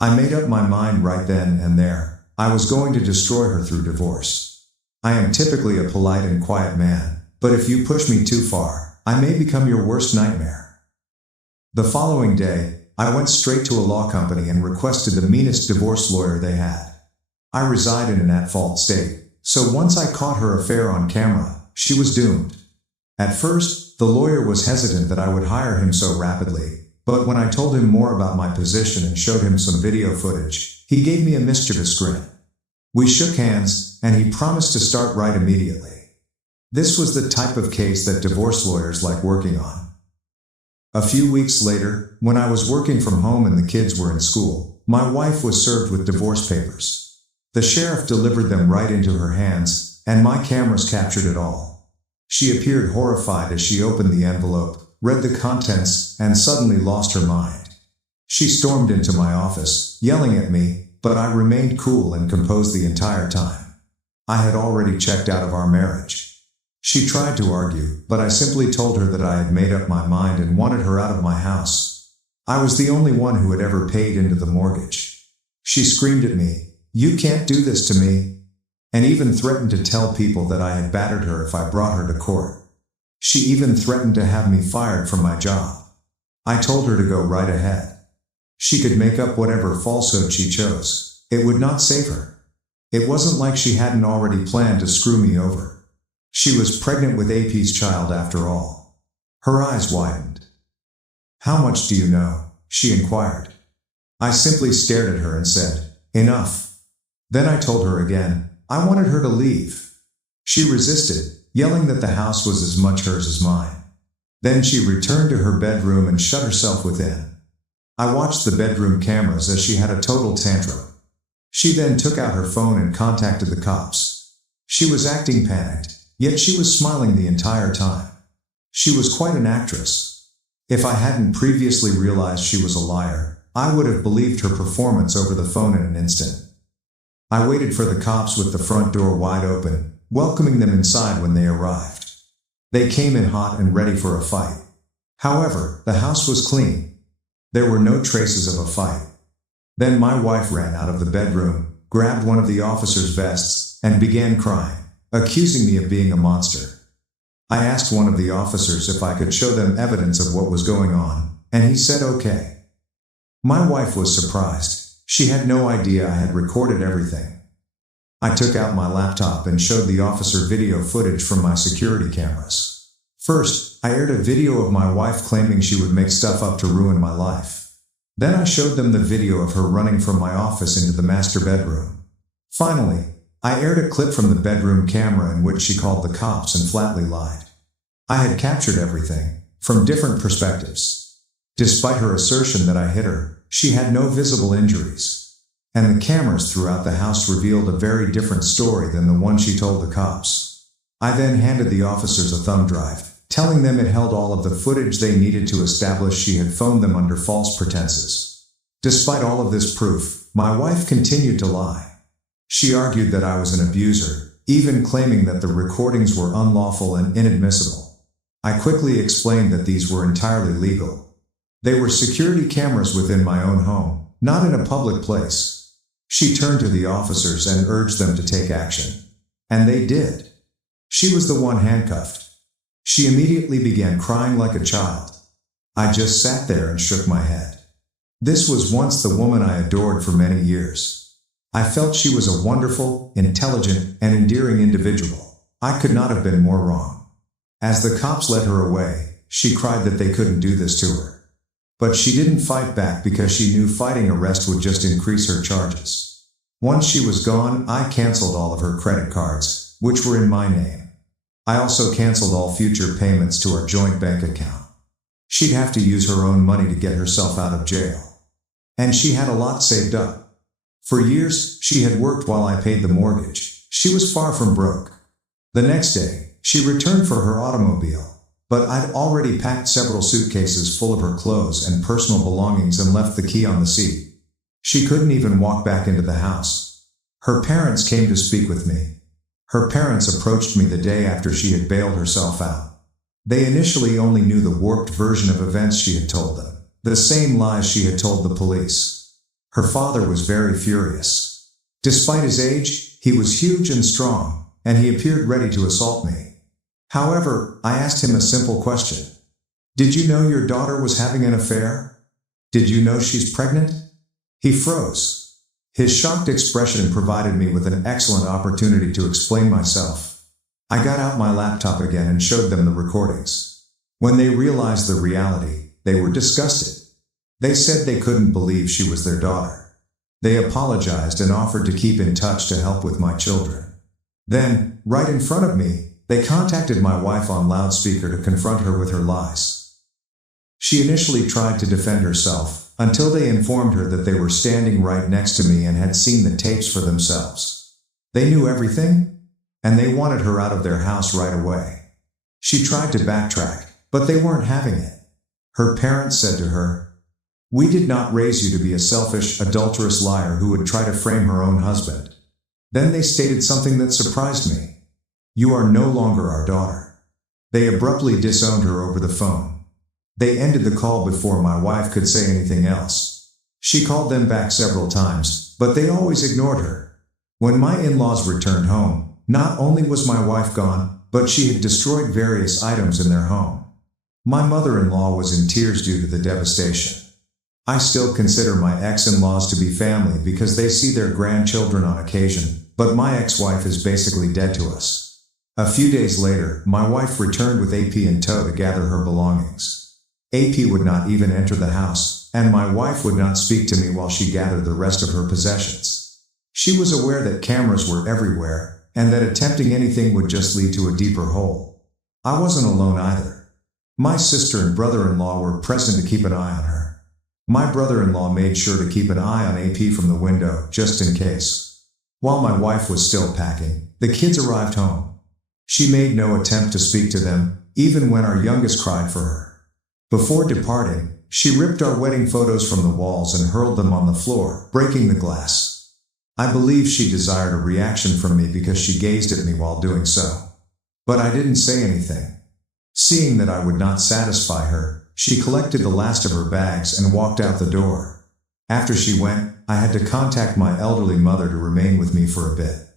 I made up my mind right then and there. I was going to destroy her through divorce. I am typically a polite and quiet man, but if you push me too far, I may become your worst nightmare. The following day, I went straight to a law company and requested the meanest divorce lawyer they had. I reside in an at-fault state, so once I caught her affair on camera, she was doomed. At first, the lawyer was hesitant that I would hire him so rapidly, but when I told him more about my position and showed him some video footage, he gave me a mischievous grin. We shook hands, and he promised to start right immediately. This was the type of case that divorce lawyers like working on. A few weeks later, when I was working from home and the kids were in school, my wife was served with divorce papers. The sheriff delivered them right into her hands, and my cameras captured it all. She appeared horrified as she opened the envelope, read the contents, and suddenly lost her mind. She stormed into my office, yelling at me, but I remained cool and composed the entire time. I had already checked out of our marriage. She tried to argue, but I simply told her that I had made up my mind and wanted her out of my house. I was the only one who had ever paid into the mortgage. She screamed at me, "You can't do this to me," and even threatened to tell people that I had battered her if I brought her to court. She even threatened to have me fired from my job. I told her to go right ahead. She could make up whatever falsehood she chose. It would not save her. It wasn't like she hadn't already planned to screw me over. She was pregnant with AP's child after all. Her eyes widened. "How much do you know?" she inquired. I simply stared at her and said, "Enough." Then I told her again, I wanted her to leave. She resisted, yelling that the house was as much hers as mine. Then she returned to her bedroom and shut herself within. I watched the bedroom cameras as she had a total tantrum. She then took out her phone and contacted the cops. She was acting panicked, yet she was smiling the entire time. She was quite an actress. If I hadn't previously realized she was a liar, I would have believed her performance over the phone in an instant. I waited for the cops with the front door wide open, welcoming them inside when they arrived. They came in hot and ready for a fight. However, the house was clean. There were no traces of a fight. Then my wife ran out of the bedroom, grabbed one of the officer's vests, and began crying, accusing me of being a monster. I asked one of the officers if I could show them evidence of what was going on, and he said okay. My wife was surprised. She had no idea I had recorded everything. I took out my laptop and showed the officer video footage from my security cameras. First, I aired a video of my wife claiming she would make stuff up to ruin my life. Then I showed them the video of her running from my office into the master bedroom. Finally, I aired a clip from the bedroom camera in which she called the cops and flatly lied. I had captured everything, from different perspectives. Despite her assertion that I hit her, she had no visible injuries. and the cameras throughout the house revealed a very different story than the one she told the cops. I then handed the officers a thumb drive, telling them it held all of the footage they needed to establish she had phoned them under false pretenses. Despite all of this proof, my wife continued to lie. She argued that I was an abuser, even claiming that the recordings were unlawful and inadmissible. I quickly explained that these were entirely legal. They were security cameras within my own home, not in a public place. She turned to the officers and urged them to take action. And they did. She was the one handcuffed. She immediately began crying like a child. I just sat there and shook my head. This was once the woman I adored for many years. I felt she was a wonderful, intelligent, and endearing individual. I could not have been more wrong. As the cops led her away, she cried that they couldn't do this to her. But she didn't fight back because she knew fighting arrest would just increase her charges. Once she was gone, I canceled all of her credit cards, which were in my name. I also canceled all future payments to our joint bank account. She'd have to use her own money to get herself out of jail. And she had a lot saved up. For years, she had worked while I paid the mortgage. She was far from broke. The next day, she returned for her automobile, but I'd already packed several suitcases full of her clothes and personal belongings and left the key on the seat. She couldn't even walk back into the house. Her parents came to speak with me. Her parents approached me the day after she had bailed herself out. They initially only knew the warped version of events she had told them, the same lies she had told the police. Her father was very furious. Despite his age, he was huge and strong, and he appeared ready to assault me. However, I asked him a simple question. Did you know your daughter was having an affair? Did you know she's pregnant? He froze. His shocked expression provided me with an excellent opportunity to explain myself. I got out my laptop again and showed them the recordings. When they realized the reality, they were disgusted. They said they couldn't believe she was their daughter. They apologized and offered to keep in touch to help with my children. Then, right in front of me, they contacted my wife on loudspeaker to confront her with her lies. She initially tried to defend herself, until they informed her that they were standing right next to me and had seen the tapes for themselves. They knew everything, and they wanted her out of their house right away. She tried to backtrack, but they weren't having it. Her parents said to her, "We did not raise you to be a selfish, adulterous liar who would try to frame her own husband." Then they stated something that surprised me. "You are no longer our daughter." They abruptly disowned her over the phone. They ended the call before my wife could say anything else. She called them back several times, but they always ignored her. When my in-laws returned home, not only was my wife gone, but she had destroyed various items in their home. My mother-in-law was in tears due to the devastation. I still consider my ex-in-laws to be family because they see their grandchildren on occasion, but my ex-wife is basically dead to us. A few days later, my wife returned with AP in tow to gather her belongings. AP would not even enter the house, and my wife would not speak to me while she gathered the rest of her possessions. She was aware that cameras were everywhere, and that attempting anything would just lead to a deeper hole. I wasn't alone either. My sister and brother-in-law were present to keep an eye on her. My brother-in-law made sure to keep an eye on AP from the window, just in case. While my wife was still packing, the kids arrived home. She made no attempt to speak to them, even when our youngest cried for her. Before departing, she ripped our wedding photos from the walls and hurled them on the floor, breaking the glass. I believe she desired a reaction from me because she gazed at me while doing so. But I didn't say anything. Seeing that I would not satisfy her, she collected the last of her bags and walked out the door. After she went, I had to contact my elderly mother to remain with me for a bit.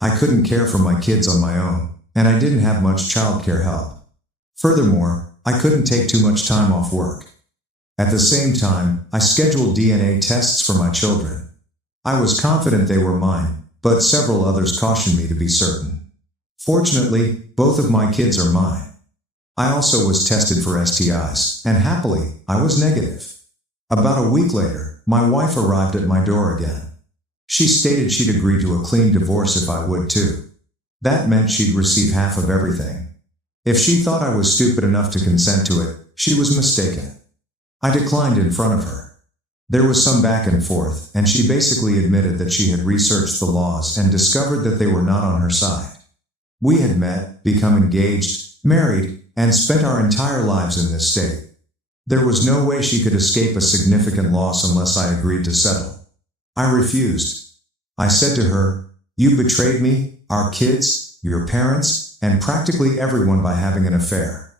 I couldn't care for my kids on my own, and I didn't have much childcare help. Furthermore, I couldn't take too much time off work. At the same time, I scheduled DNA tests for my children. I was confident they were mine, but several others cautioned me to be certain. Fortunately, both of my kids are mine. I also was tested for STIs, and happily, I was negative. About a week later, my wife arrived at my door again. She stated she'd agree to a clean divorce if I would too. That meant she'd receive half of everything. If she thought I was stupid enough to consent to it, she was mistaken. I declined in front of her. There was some back and forth, and she basically admitted that she had researched the laws and discovered that they were not on her side. We had met, become engaged, married, and spent our entire lives in this state. There was no way she could escape a significant loss unless I agreed to settle. I refused. I said to her, "You betrayed me, our kids, your parents, and practically everyone by having an affair."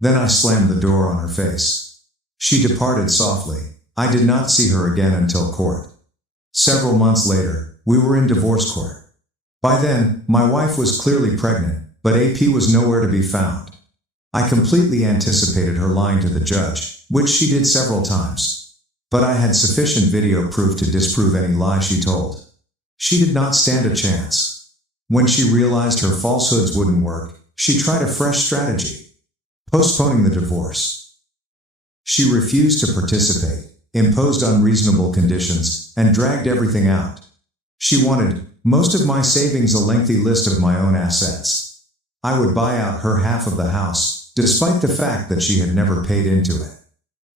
Then I slammed the door on her face. She departed softly. I did not see her again until court. Several months later, we were in divorce court. By then, my wife was clearly pregnant, but AP was nowhere to be found. I completely anticipated her lying to the judge, which she did several times. But I had sufficient video proof to disprove any lie she told. She did not stand a chance. When she realized her falsehoods wouldn't work, she tried a fresh strategy: postponing the divorce. She refused to participate, imposed unreasonable conditions, and dragged everything out. She wanted most of my savings, a lengthy list of my own assets. I would buy out her half of the house, despite the fact that she had never paid into it.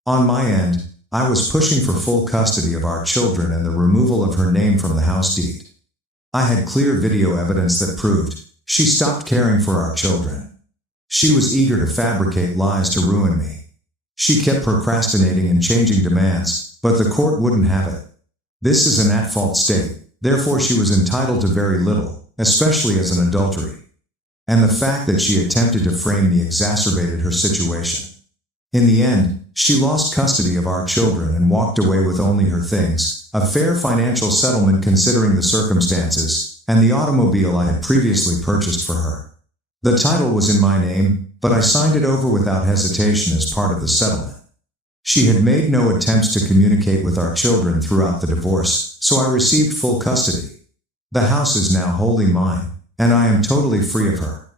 On my end, I was pushing for full custody of our children and the removal of her name from the house deed. I had clear video evidence that proved she stopped caring for our children. She was eager to fabricate lies to ruin me. She kept procrastinating and changing demands, but the court wouldn't have it. This is an at-fault state, therefore she was entitled to very little, especially as an adultery. And the fact that she attempted to frame me exacerbated her situation. In the end, she lost custody of our children and walked away with only her things, a fair financial settlement considering the circumstances, and the automobile I had previously purchased for her. The title was in my name, but I signed it over without hesitation as part of the settlement. She had made no attempts to communicate with our children throughout the divorce, so I received full custody. The house is now wholly mine, and I am totally free of her.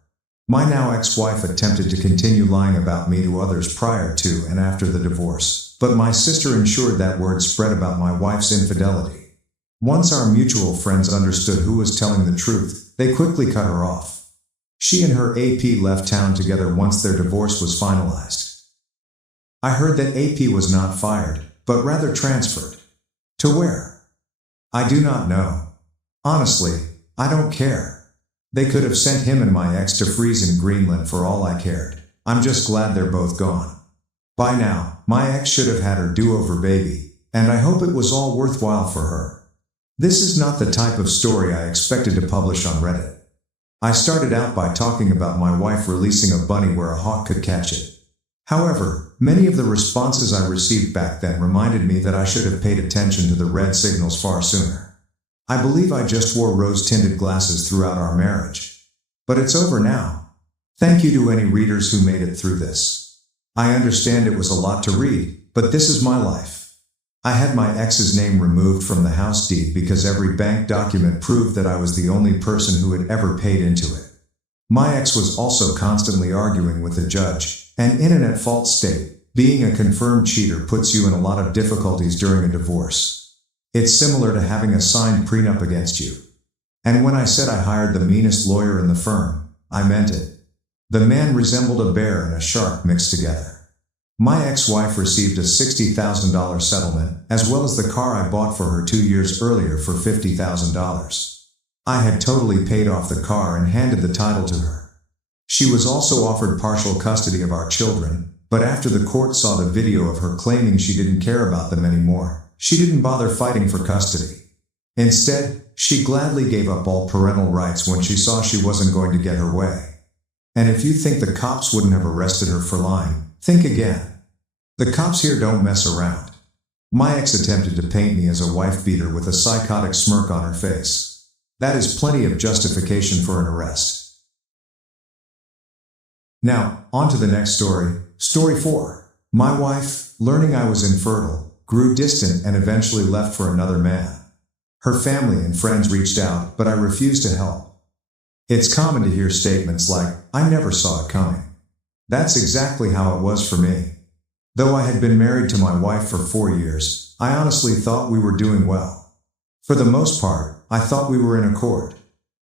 My now ex-wife attempted to continue lying about me to others prior to and after the divorce, but my sister ensured that word spread about my wife's infidelity. Once our mutual friends understood who was telling the truth, they quickly cut her off. She and her AP left town together once their divorce was finalized. I heard that AP was not fired, but rather transferred. To where? I do not know. Honestly, I don't care. They could have sent him and my ex to freeze in Greenland for all I cared. I'm just glad they're both gone. By now, my ex should have had her do-over baby, and I hope it was all worthwhile for her. This is not the type of story I expected to publish on Reddit. I started out by talking about my wife releasing a bunny where a hawk could catch it. However, many of the responses I received back then reminded me that I should have paid attention to the red signals far sooner. I believe I just wore rose-tinted glasses throughout our marriage. But it's over now. Thank you to any readers who made it through this. I understand it was a lot to read, but this is my life. I had my ex's name removed from the house deed because every bank document proved that I was the only person who had ever paid into it. My ex was also constantly arguing with the judge, and in an at-fault state, being a confirmed cheater puts you in a lot of difficulties during a divorce. It's similar to having a signed prenup against you. And when I said I hired the meanest lawyer in the firm, I meant it. The man resembled a bear and a shark mixed together. My ex-wife received a $60,000 settlement, as well as the car I bought for her 2 years earlier for $50,000. I had totally paid off the car and handed the title to her. She was also offered partial custody of our children, but after the court saw the video of her claiming she didn't care about them anymore, she didn't bother fighting for custody. Instead, she gladly gave up all parental rights when she saw she wasn't going to get her way. And if you think the cops wouldn't have arrested her for lying, think again. The cops here don't mess around. My ex attempted to paint me as a wife beater with a psychotic smirk on her face. That is plenty of justification for an arrest. Now, on to the next story. Story 4. My wife, learning I was infertile, grew distant and eventually left for another man. Her family and friends reached out, but I refused to help. It's common to hear statements like, "I never saw it coming." That's exactly how it was for me. Though I had been married to my wife for 4 years, I honestly thought we were doing well. For the most part, I thought we were in accord.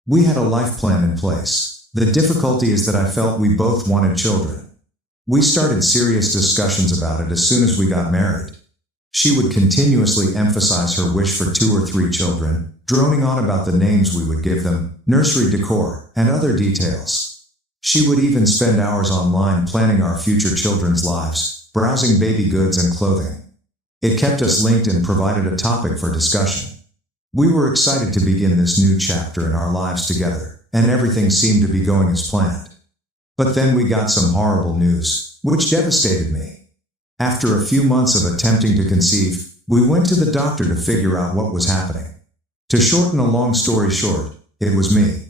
We had a life plan in place. The difficulty is that I felt we both wanted children. We started serious discussions about it as soon as we got married. She would continuously emphasize her wish for 2 or 3 children, droning on about the names we would give them, nursery decor, and other details. She would even spend hours online planning our future children's lives, browsing baby goods and clothing. It kept us linked and provided a topic for discussion. We were excited to begin this new chapter in our lives together, and everything seemed to be going as planned. But then we got some horrible news, which devastated me. After a few months of attempting to conceive, we went to the doctor to figure out what was happening. To shorten a long story short, it was me.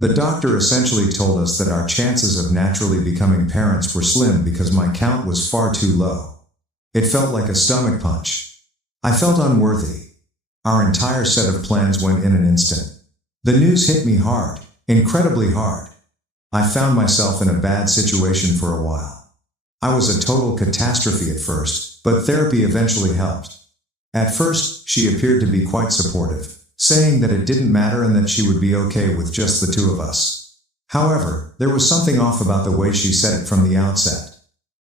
The doctor essentially told us that our chances of naturally becoming parents were slim because my count was far too low. It felt like a stomach punch. I felt unworthy. Our entire set of plans went in an instant. The news hit me hard, incredibly hard. I found myself in a bad situation for a while. I was a total catastrophe at first, but therapy eventually helped. At first, she appeared to be quite supportive, saying that it didn't matter and that she would be okay with just the 2 of us. However, there was something off about the way she said it from the outset.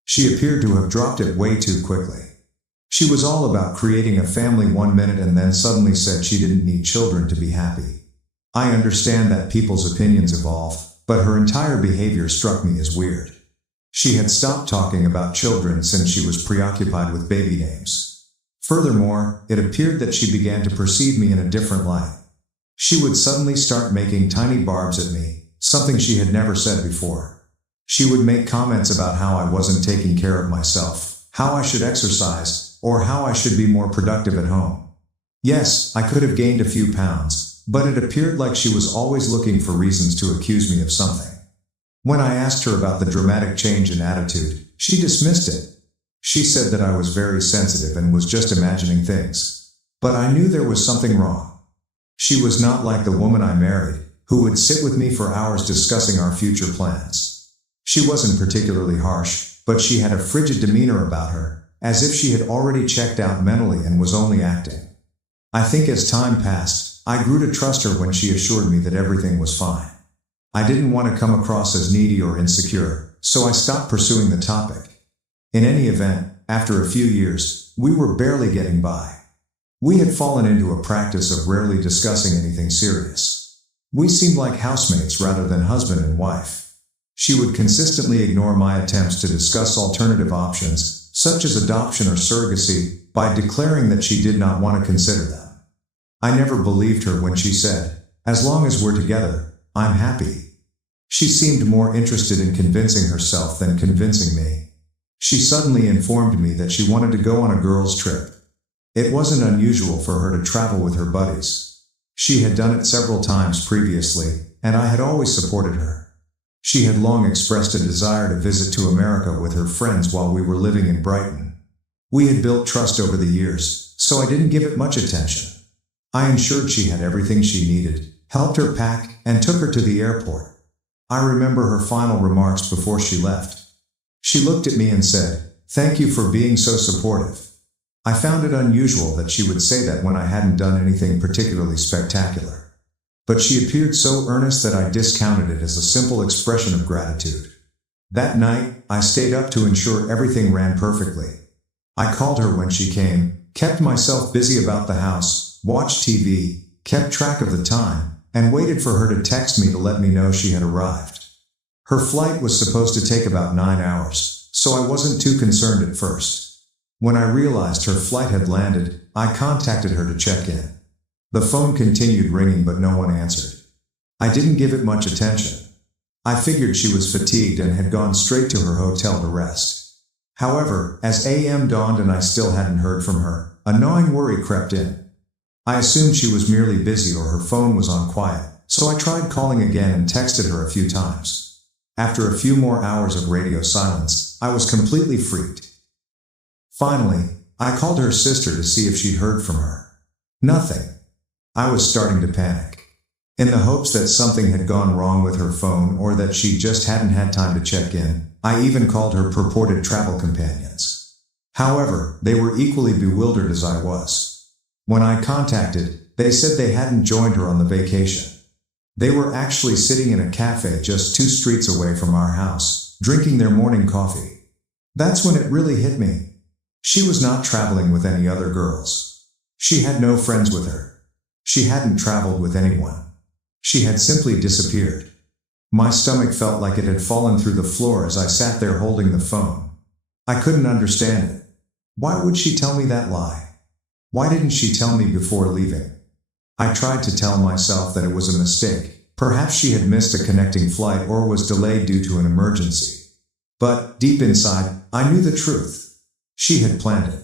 She appeared to have dropped it way too quickly. She was all about creating a family 1 minute and then suddenly said she didn't need children to be happy. I understand that people's opinions evolve, but her entire behavior struck me as weird. She had stopped talking about children since she was preoccupied with baby names. Furthermore, it appeared that she began to perceive me in a different light. She would suddenly start making tiny barbs at me, something she had never said before. She would make comments about how I wasn't taking care of myself, how I should exercise, or how I should be more productive at home. Yes, I could have gained a few pounds, but it appeared like she was always looking for reasons to accuse me of something. When I asked her about the dramatic change in attitude, she dismissed it. She said that I was very sensitive and was just imagining things. But I knew there was something wrong. She was not like the woman I married, who would sit with me for hours discussing our future plans. She wasn't particularly harsh, but she had a frigid demeanor about her, as if she had already checked out mentally and was only acting. I think as time passed, I grew to trust her when she assured me that everything was fine. I didn't want to come across as needy or insecure, so I stopped pursuing the topic. In any event, after a few years, we were barely getting by. We had fallen into a practice of rarely discussing anything serious. We seemed like housemates rather than husband and wife. She would consistently ignore my attempts to discuss alternative options, such as adoption or surrogacy, by declaring that she did not want to consider them. I never believed her when she said, "As long as we're together, I'm happy." She seemed more interested in convincing herself than convincing me. She suddenly informed me that she wanted to go on a girls' trip. It wasn't unusual for her to travel with her buddies. She had done it several times previously, and I had always supported her. She had long expressed a desire to visit to America with her friends while we were living in Brighton. We had built trust over the years, so I didn't give it much attention. I ensured she had everything she needed, helped her pack, and took her to the airport. I remember her final remarks before she left. She looked at me and said, "Thank you for being so supportive." I found it unusual that she would say that when I hadn't done anything particularly spectacular. But she appeared so earnest that I discounted it as a simple expression of gratitude. That night, I stayed up to ensure everything ran perfectly. I called her when she came, kept myself busy about the house, watched TV, kept track of the time, and waited for her to text me to let me know she had arrived. Her flight was supposed to take about 9 hours, so I wasn't too concerned at first. When I realized her flight had landed, I contacted her to check in. The phone continued ringing but no one answered. I didn't give it much attention. I figured she was fatigued and had gone straight to her hotel to rest. However, as AM dawned and I still hadn't heard from her, a gnawing worry crept in. I assumed she was merely busy or her phone was on quiet, so I tried calling again and texted her a few times. After a few more hours of radio silence, I was completely freaked. Finally, I called her sister to see if she'd heard from her. Nothing. I was starting to panic. In the hopes that something had gone wrong with her phone or that she just hadn't had time to check in, I even called her purported travel companions. However, they were equally bewildered as I was. When I contacted, they said they hadn't joined her on the vacation. They were actually sitting in a cafe just 2 streets away from our house, drinking their morning coffee. That's when it really hit me. She was not traveling with any other girls. She had no friends with her. She hadn't traveled with anyone. She had simply disappeared. My stomach felt like it had fallen through the floor as I sat there holding the phone. I couldn't understand it. Why would she tell me that lie? Why didn't she tell me before leaving? I tried to tell myself that it was a mistake. Perhaps she had missed a connecting flight or was delayed due to an emergency. But, deep inside, I knew the truth. She had planned it.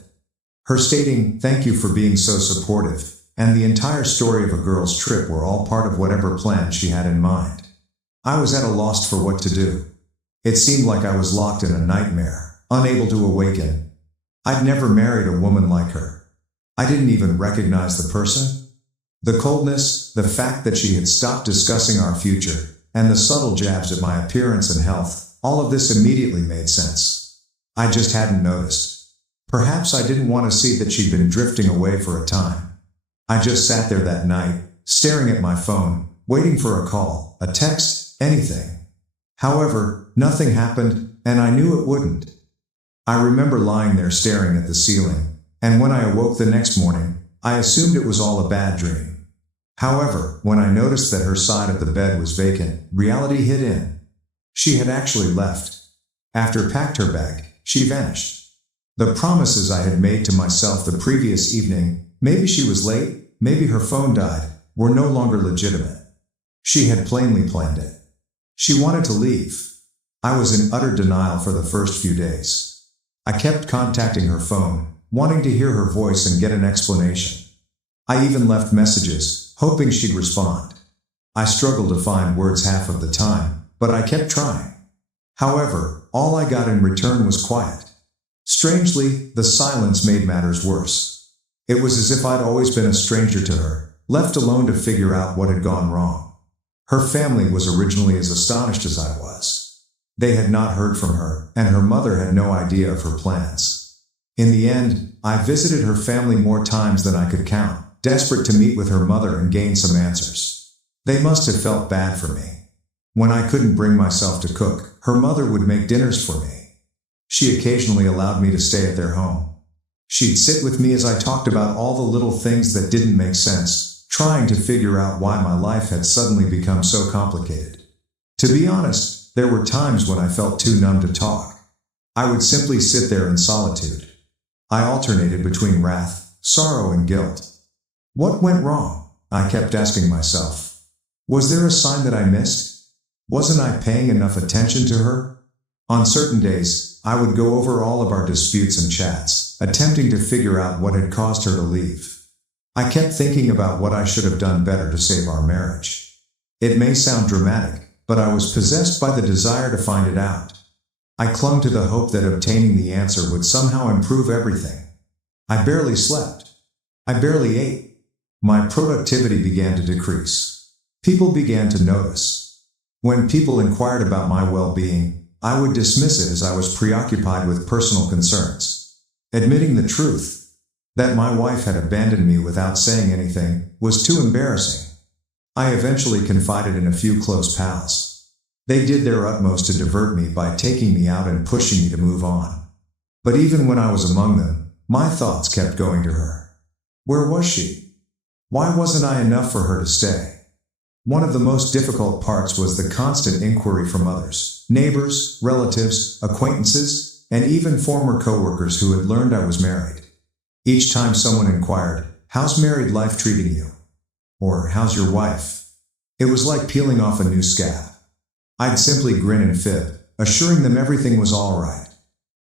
Her stating, "Thank you for being so supportive," and the entire story of a girl's trip were all part of whatever plan she had in mind. I was at a loss for what to do. It seemed like I was locked in a nightmare, unable to awaken. I'd never married a woman like her. I didn't even recognize the person. The coldness, the fact that she had stopped discussing our future, and the subtle jabs at my appearance and health, all of this immediately made sense. I just hadn't noticed. Perhaps I didn't want to see that she'd been drifting away for a time. I just sat there that night, staring at my phone, waiting for a call, a text, anything. However, nothing happened, and I knew it wouldn't. I remember lying there staring at the ceiling, and when I awoke the next morning, I assumed it was all a bad dream. However, when I noticed that her side of the bed was vacant, reality hit in. She had actually left. After packed her bag, she vanished. The promises I had made to myself the previous evening, maybe she was late, maybe her phone died, were no longer legitimate. She had plainly planned it. She wanted to leave. I was in utter denial for the first few days. I kept contacting her phone, wanting to hear her voice and get an explanation. I even left messages, hoping she'd respond. I struggled to find words half of the time, but I kept trying. However, all I got in return was quiet. Strangely, the silence made matters worse. It was as if I'd always been a stranger to her, left alone to figure out what had gone wrong. Her family was originally as astonished as I was. They had not heard from her, and her mother had no idea of her plans. In the end, I visited her family more times than I could count, desperate to meet with her mother and gain some answers. They must have felt bad for me. When I couldn't bring myself to cook, her mother would make dinners for me. She occasionally allowed me to stay at their home. She'd sit with me as I talked about all the little things that didn't make sense, trying to figure out why my life had suddenly become so complicated. To be honest, there were times when I felt too numb to talk. I would simply sit there in solitude. I alternated between wrath, sorrow, and guilt. What went wrong? I kept asking myself. Was there a sign that I missed? Wasn't I paying enough attention to her? On certain days, I would go over all of our disputes and chats, attempting to figure out what had caused her to leave. I kept thinking about what I should have done better to save our marriage. It may sound dramatic, but I was possessed by the desire to find it out. I clung to the hope that obtaining the answer would somehow improve everything. I barely slept. I barely ate. My productivity began to decrease. People began to notice. When people inquired about my well-being, I would dismiss it as I was preoccupied with personal concerns. Admitting the truth, that my wife had abandoned me without saying anything, was too embarrassing. I eventually confided in a few close pals. They did their utmost to divert me by taking me out and pushing me to move on. But even when I was among them, my thoughts kept going to her. Where was she? Why wasn't I enough for her to stay? One of the most difficult parts was the constant inquiry from others, neighbors, relatives, acquaintances, and even former coworkers who had learned I was married. Each time someone inquired, "How's married life treating you?" Or, "How's your wife?" It was like peeling off a new scab. I'd simply grin and fib, assuring them everything was all right.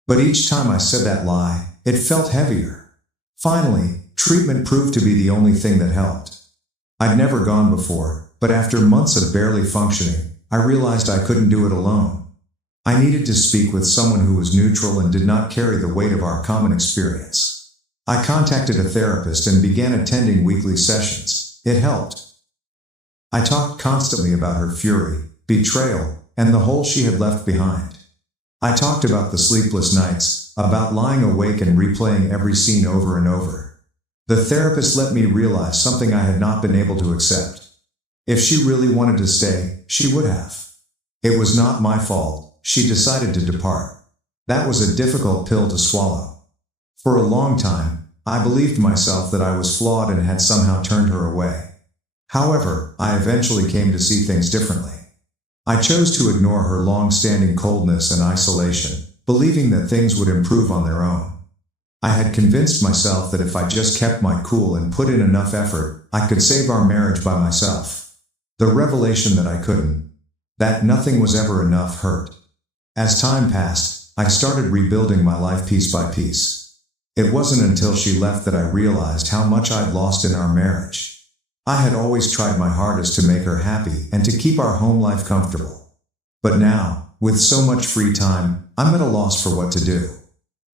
But each time I said that lie, it felt heavier. Finally, treatment proved to be the only thing that helped. I'd never gone before, but after months of barely functioning, I realized I couldn't do it alone. I needed to speak with someone who was neutral and did not carry the weight of our common experience. I contacted a therapist and began attending weekly sessions. It helped. I talked constantly about her fury, betrayal, and the hole she had left behind. I talked about the sleepless nights, about lying awake and replaying every scene over and over. The therapist let me realize something I had not been able to accept. If she really wanted to stay, she would have. It was not my fault. She decided to depart. That was a difficult pill to swallow. For a long time, I believed myself that I was flawed and had somehow turned her away. However, I eventually came to see things differently. I chose to ignore her long-standing coldness and isolation, believing that things would improve on their own. I had convinced myself that if I just kept my cool and put in enough effort, I could save our marriage by myself. The revelation that I couldn't, that nothing was ever enough, hurt. As time passed, I started rebuilding my life piece by piece. It wasn't until she left that I realized how much I'd lost in our marriage. I had always tried my hardest to make her happy and to keep our home life comfortable. But now, with so much free time, I'm at a loss for what to do.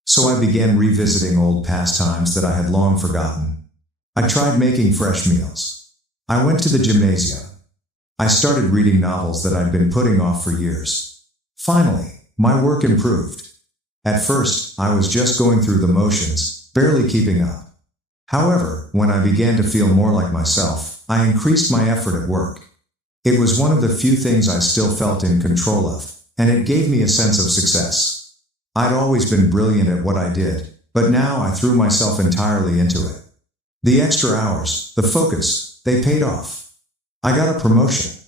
So I began revisiting old pastimes that I had long forgotten. I tried making fresh meals. I went to the gymnasium. I started reading novels that I'd been putting off for years. Finally, my work improved. At first, I was just going through the motions, barely keeping up. However, when I began to feel more like myself, I increased my effort at work. It was one of the few things I still felt in control of, and it gave me a sense of success. I'd always been brilliant at what I did, but now I threw myself entirely into it. The extra hours, the focus, they paid off. I got a promotion.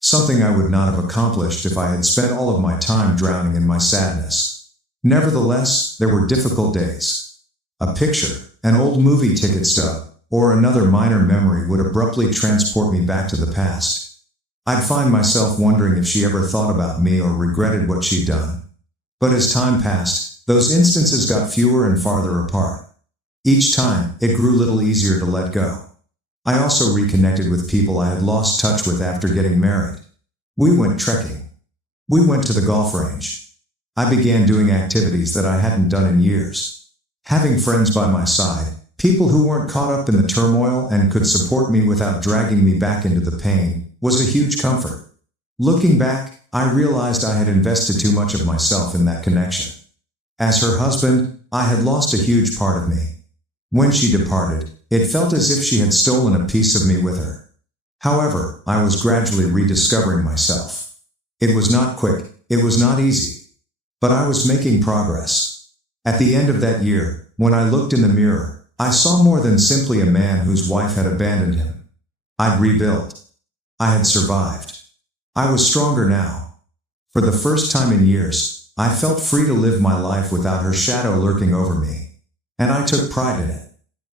Something I would not have accomplished if I had spent all of my time drowning in my sadness. Nevertheless, there were difficult days. A picture, an old movie ticket stub, or another minor memory would abruptly transport me back to the past. I'd find myself wondering if she ever thought about me or regretted what she'd done. But as time passed, those instances got fewer and farther apart. Each time, it grew a little easier to let go. I also reconnected with people I had lost touch with after getting married. We went trekking. We went to the golf range. I began doing activities that I hadn't done in years. Having friends by my side, people who weren't caught up in the turmoil and could support me without dragging me back into the pain, was a huge comfort. Looking back, I realized I had invested too much of myself in that connection. As her husband, I had lost a huge part of me. When she departed, it felt as if she had stolen a piece of me with her. However, I was gradually rediscovering myself. It was not quick, it was not easy. But I was making progress. At the end of that year, when I looked in the mirror, I saw more than simply a man whose wife had abandoned him. I'd rebuilt. I had survived. I was stronger now. For the first time in years, I felt free to live my life without her shadow lurking over me. And I took pride in it.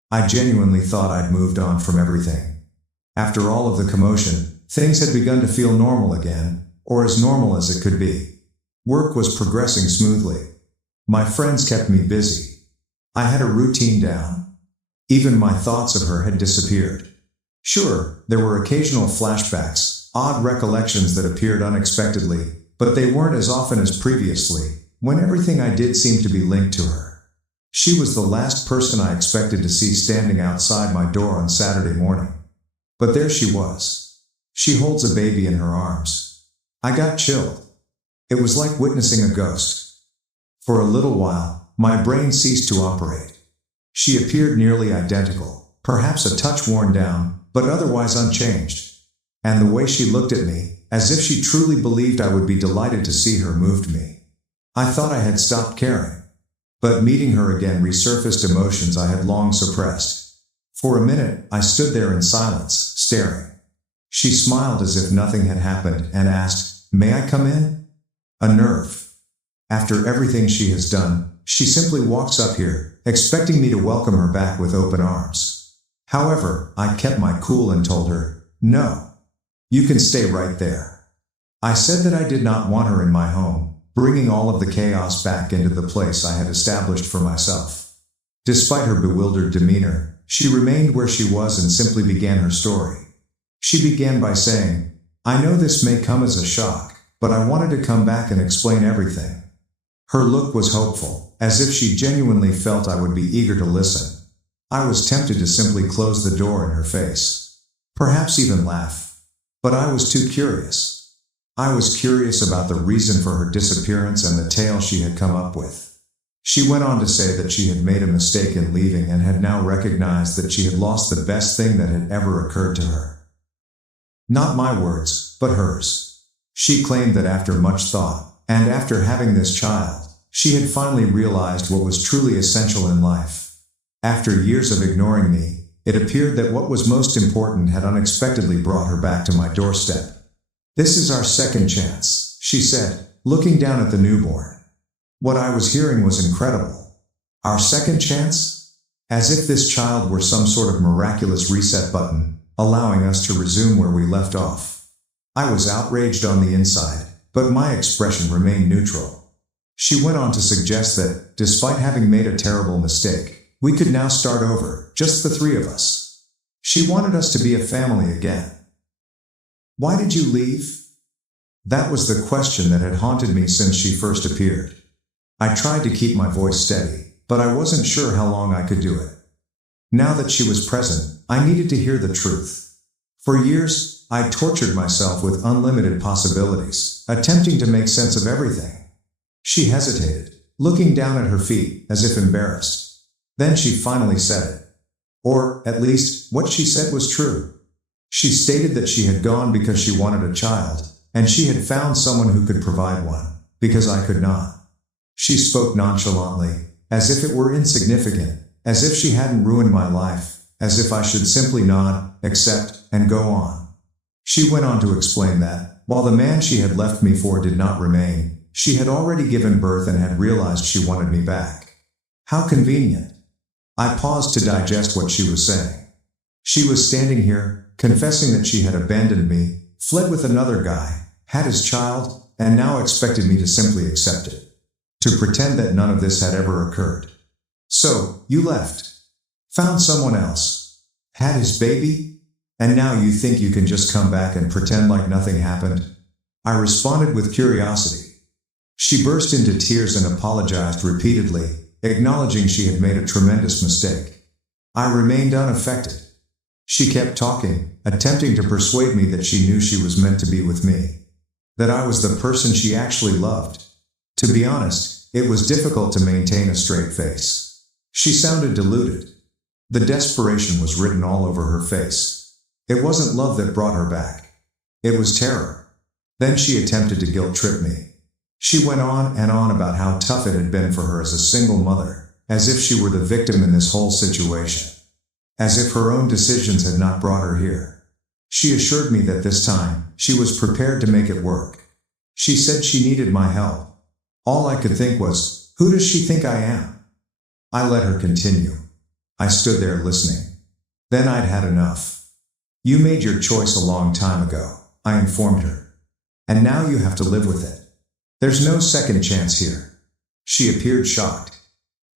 I genuinely thought I'd moved on from everything. After all of the commotion, things had begun to feel normal again, or as normal as it could be. Work was progressing smoothly. My friends kept me busy. I had a routine down. Even my thoughts of her had disappeared. Sure, there were occasional flashbacks, odd recollections that appeared unexpectedly, but they weren't as often as previously, when everything I did seemed to be linked to her. She was the last person I expected to see standing outside my door on Saturday morning. But there she was. She holds a baby in her arms. I got chilled. It was like witnessing a ghost. For a little while, my brain ceased to operate. She appeared nearly identical, perhaps a touch worn down, but otherwise unchanged. And the way she looked at me, as if she truly believed I would be delighted to see her, moved me. I thought I had stopped caring. But meeting her again resurfaced emotions I had long suppressed. For a minute, I stood there in silence, staring. She smiled as if nothing had happened and asked, "May I come in?" A nerve. After everything she has done, she simply walks up here, expecting me to welcome her back with open arms. However, I kept my cool and told her, "No. You can stay right there." I said that I did not want her in my home, bringing all of the chaos back into the place I had established for myself. Despite her bewildered demeanor, she remained where she was and simply began her story. She began by saying, "I know this may come as a shock, but I wanted to come back and explain everything." Her look was hopeful, as if she genuinely felt I would be eager to listen. I was tempted to simply close the door in her face. Perhaps even laugh. But I was too curious. I was curious about the reason for her disappearance and the tale she had come up with. She went on to say that she had made a mistake in leaving and had now recognized that she had lost the best thing that had ever occurred to her. Not my words, but hers. She claimed that after much thought, and after having this child, She had finally realized what was truly essential in life. After years of ignoring me, it appeared that what was most important had unexpectedly brought her back to my doorstep. "This is our second chance," she said, looking down at the newborn. What I was hearing was incredible. Our second chance? As if this child were some sort of miraculous reset button, allowing us to resume where we left off. I was outraged on the inside, but my expression remained neutral. She went on to suggest that, despite having made a terrible mistake, we could now start over, just the three of us. She wanted us to be a family again. Why did you leave? That was the question that had haunted me since she first appeared. I tried to keep my voice steady, but I wasn't sure how long I could do it. Now that she was present, I needed to hear the truth. For years, I tortured myself with unlimited possibilities, attempting to make sense of everything. She hesitated, looking down at her feet, as if embarrassed. Then she finally said it. Or, at least, what she said was true. She stated that she had gone because she wanted a child, and she had found someone who could provide one, because I could not. She spoke nonchalantly, as if it were insignificant, as if she hadn't ruined my life, as if I should simply nod, accept, and go on. She went on to explain that, while the man she had left me for did not remain, she had already given birth and had realized she wanted me back. How convenient. I paused to digest what she was saying. She was standing here, confessing that she had abandoned me, fled with another guy, had his child, and now expected me to simply accept it. To pretend that none of this had ever occurred. "So, you left. Found someone else. Had his baby? And now you think you can just come back and pretend like nothing happened?" I responded with curiosity. She burst into tears and apologized repeatedly, acknowledging she had made a tremendous mistake. I remained unaffected. She kept talking, attempting to persuade me that she knew she was meant to be with me. That I was the person she actually loved. To be honest, it was difficult to maintain a straight face. She sounded deluded. The desperation was written all over her face. It wasn't love that brought her back. It was terror. Then she attempted to guilt-trip me. She went on and on about how tough it had been for her as a single mother, as if she were the victim in this whole situation. As if her own decisions had not brought her here. She assured me that this time, she was prepared to make it work. She said she needed my help. All I could think was, who does she think I am? I let her continue. I stood there listening. Then I'd had enough. "You made your choice a long time ago," I informed her. "And now you have to live with it. There's no second chance here." She appeared shocked.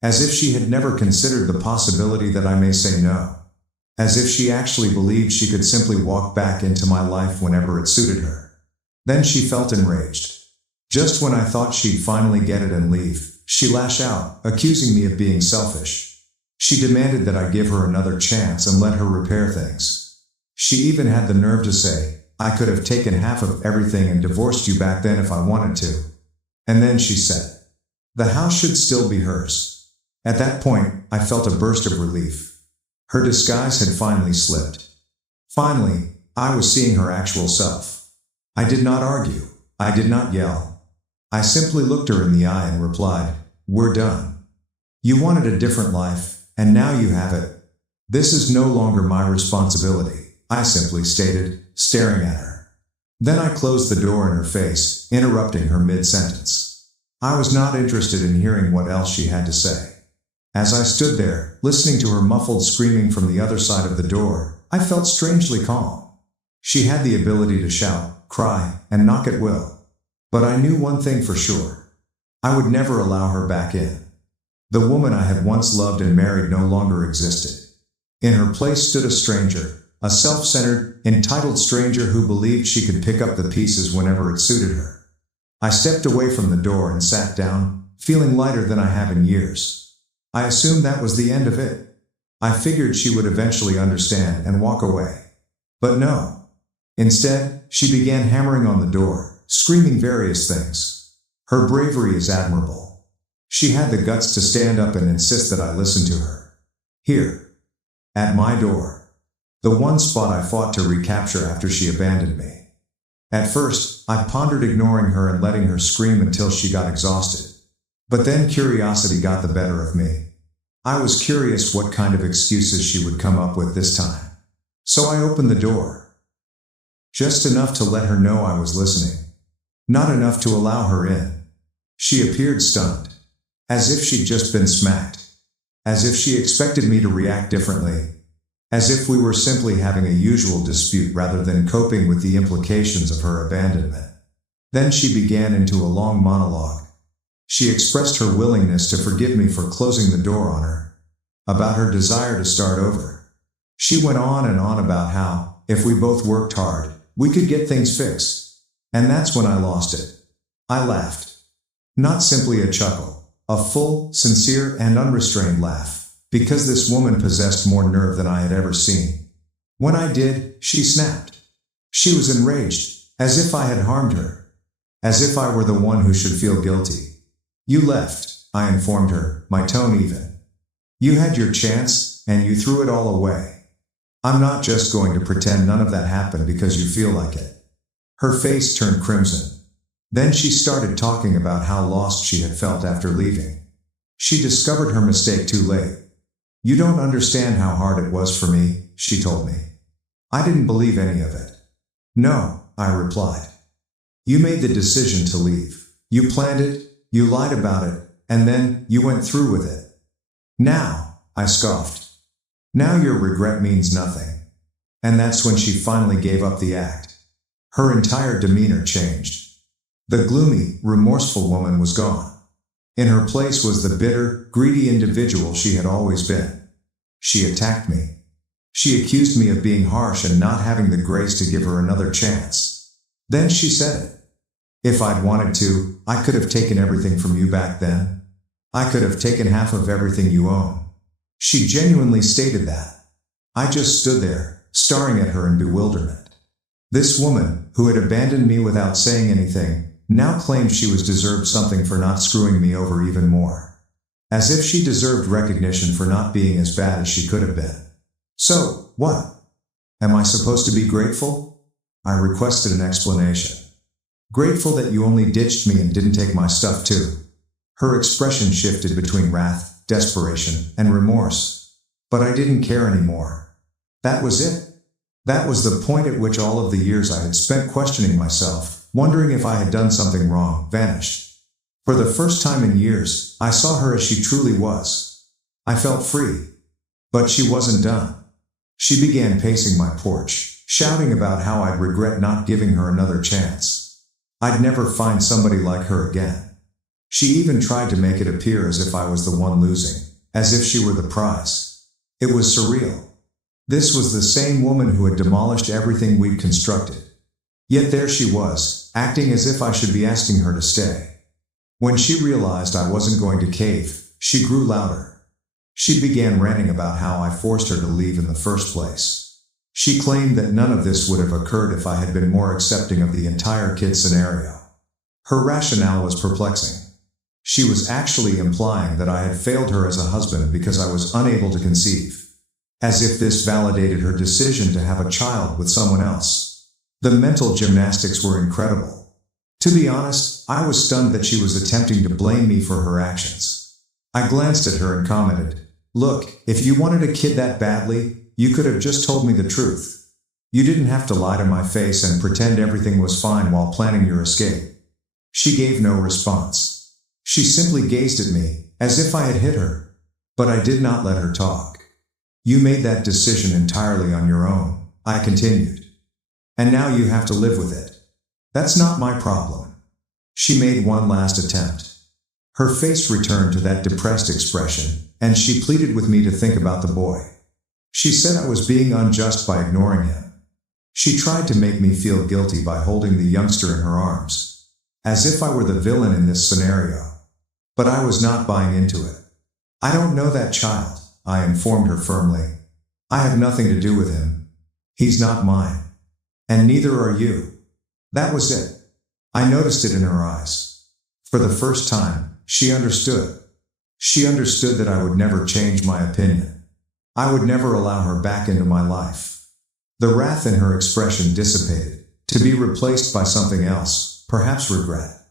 As if she had never considered the possibility that I may say no. As if she actually believed she could simply walk back into my life whenever it suited her. Then she felt enraged. Just when I thought she'd finally get it and leave, she lashed out, accusing me of being selfish. She demanded that I give her another chance and let her repair things. She even had the nerve to say, "I could have taken half of everything and divorced you back then if I wanted to." And then she said, "The house should still be hers." At that point, I felt a burst of relief. Her disguise had finally slipped. Finally, I was seeing her actual self. I did not argue. I did not yell. I simply looked her in the eye and replied, "We're done. You wanted a different life, and now you have it. This is no longer my responsibility," I simply stated, staring at her. Then I closed the door in her face, interrupting her mid-sentence. I was not interested in hearing what else she had to say. As I stood there, listening to her muffled screaming from the other side of the door, I felt strangely calm. She had the ability to shout, cry, and knock at will. But I knew one thing for sure. I would never allow her back in. The woman I had once loved and married no longer existed. In her place stood a stranger, a self-centered, entitled stranger who believed she could pick up the pieces whenever it suited her. I stepped away from the door and sat down, feeling lighter than I have in years. I assumed that was the end of it. I figured she would eventually understand and walk away. But no. Instead, she began hammering on the door, screaming various things. Her bravery is admirable. She had the guts to stand up and insist that I listen to her. Here. At my door. The one spot I fought to recapture after she abandoned me. At first, I pondered ignoring her and letting her scream until she got exhausted. But then curiosity got the better of me. I was curious what kind of excuses she would come up with this time. So I opened the door. Just enough to let her know I was listening. Not enough to allow her in. She appeared stunned. As if she'd just been smacked. As if she expected me to react differently. As if we were simply having a usual dispute rather than coping with the implications of her abandonment. Then she began into a long monologue. She expressed her willingness to forgive me for closing the door on her. About her desire to start over. She went on and on about how, if we both worked hard, we could get things fixed. And that's when I lost it. I laughed. Not simply a chuckle, a full, sincere, and unrestrained laugh, because this woman possessed more nerve than I had ever seen. When I did, she snapped. She was enraged, as if I had harmed her. As if I were the one who should feel guilty. You left, I informed her, my tone even. You had your chance, and you threw it all away. I'm not just going to pretend none of that happened because you feel like it. Her face turned crimson. Then she started talking about how lost she had felt after leaving. She discovered her mistake too late. You don't understand how hard it was for me, she told me. I didn't believe any of it. No, I replied. You made the decision to leave. You planned it, you lied about it, and then you went through with it. Now, I scoffed. Now your regret means nothing. And that's when she finally gave up the act. Her entire demeanor changed. The gloomy, remorseful woman was gone. In her place was the bitter, greedy individual she had always been. She attacked me. She accused me of being harsh and not having the grace to give her another chance. Then she said it. If I'd wanted to, I could have taken everything from you back then. I could have taken half of everything you own. She genuinely stated that. I just stood there, staring at her in bewilderment. This woman, who had abandoned me without saying anything, now claimed she was deserved something for not screwing me over even more. As if she deserved recognition for not being as bad as she could have been. So, what? Am I supposed to be grateful? I requested an explanation. Grateful that you only ditched me and didn't take my stuff too. Her expression shifted between wrath, desperation, and remorse. But I didn't care anymore. That was it. That was the point at which all of the years I had spent questioning myself, wondering if I had done something wrong, vanished. For the first time in years, I saw her as she truly was. I felt free. But she wasn't done. She began pacing my porch, shouting about how I'd regret not giving her another chance. I'd never find somebody like her again. She even tried to make it appear as if I was the one losing, as if she were the prize. It was surreal. This was the same woman who had demolished everything we'd constructed. Yet there she was, acting as if I should be asking her to stay. When she realized I wasn't going to cave, she grew louder. She began ranting about how I forced her to leave in the first place. She claimed that none of this would have occurred if I had been more accepting of the entire kid scenario. Her rationale was perplexing. She was actually implying that I had failed her as a husband because I was unable to conceive. As if this validated her decision to have a child with someone else. The mental gymnastics were incredible. To be honest, I was stunned that she was attempting to blame me for her actions. I glanced at her and commented, "Look, if you wanted a kid that badly, you could have just told me the truth. You didn't have to lie to my face and pretend everything was fine while planning your escape." She gave no response. She simply gazed at me, as if I had hit her. But I did not let her talk. "You made that decision entirely on your own," I continued. "And now you have to live with it. That's not my problem." She made one last attempt. Her face returned to that depressed expression, and she pleaded with me to think about the boy. She said I was being unjust by ignoring him. She tried to make me feel guilty by holding the youngster in her arms, as if I were the villain in this scenario. But I was not buying into it. "I don't know that child," I informed her firmly. "I have nothing to do with him. He's not mine. And neither are you." That was it. I noticed it in her eyes. For the first time, she understood. She understood that I would never change my opinion. I would never allow her back into my life. The wrath in her expression dissipated, to be replaced by something else, perhaps regret.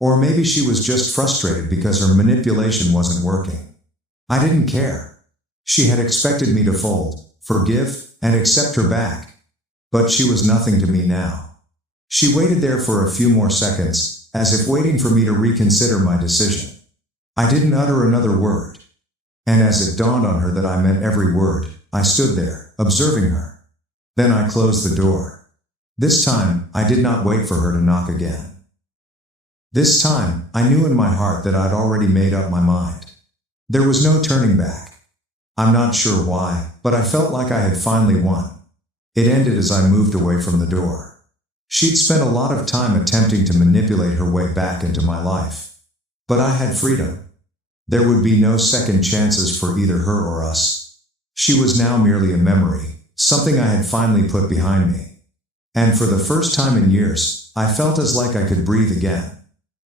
Or maybe she was just frustrated because her manipulation wasn't working. I didn't care. She had expected me to fold, forgive, and accept her back. But she was nothing to me now. She waited there for a few more seconds, as if waiting for me to reconsider my decision. I didn't utter another word. And as it dawned on her that I meant every word, I stood there, observing her. Then I closed the door. This time, I did not wait for her to knock again. This time, I knew in my heart that I'd already made up my mind. There was no turning back. I'm not sure why, but I felt like I had finally won. It ended as I moved away from the door. She'd spent a lot of time attempting to manipulate her way back into my life. But I had freedom. There would be no second chances for either her or us. She was now merely a memory, something I had finally put behind me. And for the first time in years, I felt as like I could breathe again.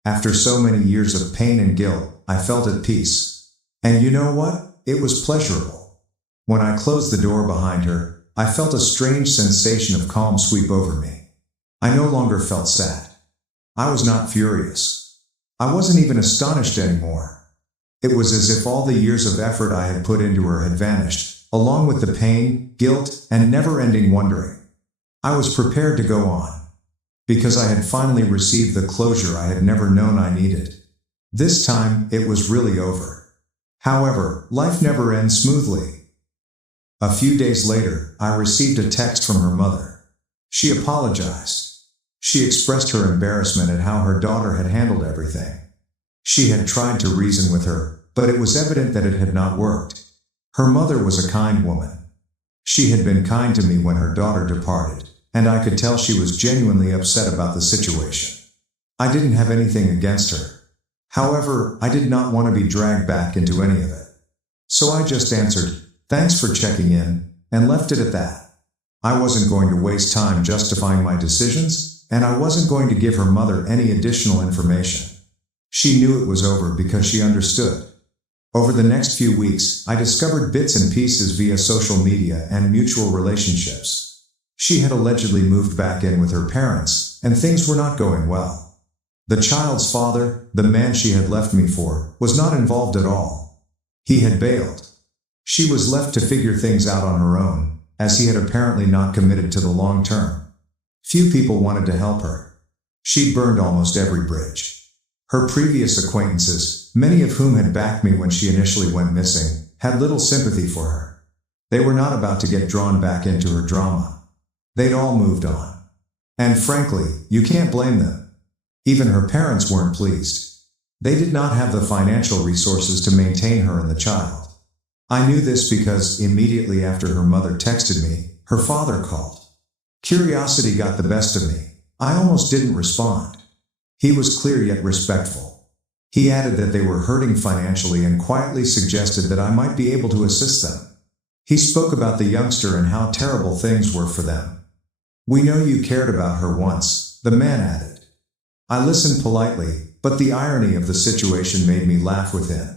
After so many years of pain and guilt, I felt at peace. And you know what? It was pleasurable. When I closed the door behind her, I felt a strange sensation of calm sweep over me. I no longer felt sad. I was not furious. I wasn't even astonished anymore. It was as if all the years of effort I had put into her had vanished, along with the pain, guilt, and never-ending wondering. I was prepared to go on. Because I had finally received the closure I had never known I needed. This time, it was really over. However, life never ends smoothly. A few days later, I received a text from her mother. She apologized. She expressed her embarrassment at how her daughter had handled everything. She had tried to reason with her, but it was evident that it had not worked. Her mother was a kind woman. She had been kind to me when her daughter departed, and I could tell she was genuinely upset about the situation. I didn't have anything against her. However, I did not want to be dragged back into any of it. So I just answered, "Thanks for checking in," and left it at that. I wasn't going to waste time justifying my decisions, and I wasn't going to give her mother any additional information. She knew it was over because she understood. Over the next few weeks, I discovered bits and pieces via social media and mutual relationships. She had allegedly moved back in with her parents, and things were not going well. The child's father, the man she had left me for, was not involved at all. He had bailed. She was left to figure things out on her own, as he had apparently not committed to the long term. Few people wanted to help her. She'd burned almost every bridge. Her previous acquaintances, many of whom had backed me when she initially went missing, had little sympathy for her. They were not about to get drawn back into her drama. They'd all moved on. And frankly, you can't blame them. Even her parents weren't pleased. They did not have the financial resources to maintain her and the child. I knew this because immediately after her mother texted me, her father called. Curiosity got the best of me. I almost didn't respond. He was clear yet respectful. He added that they were hurting financially and quietly suggested that I might be able to assist them. He spoke about the youngster and how terrible things were for them. "We know you cared about her once," the man added. I listened politely, but the irony of the situation made me laugh within.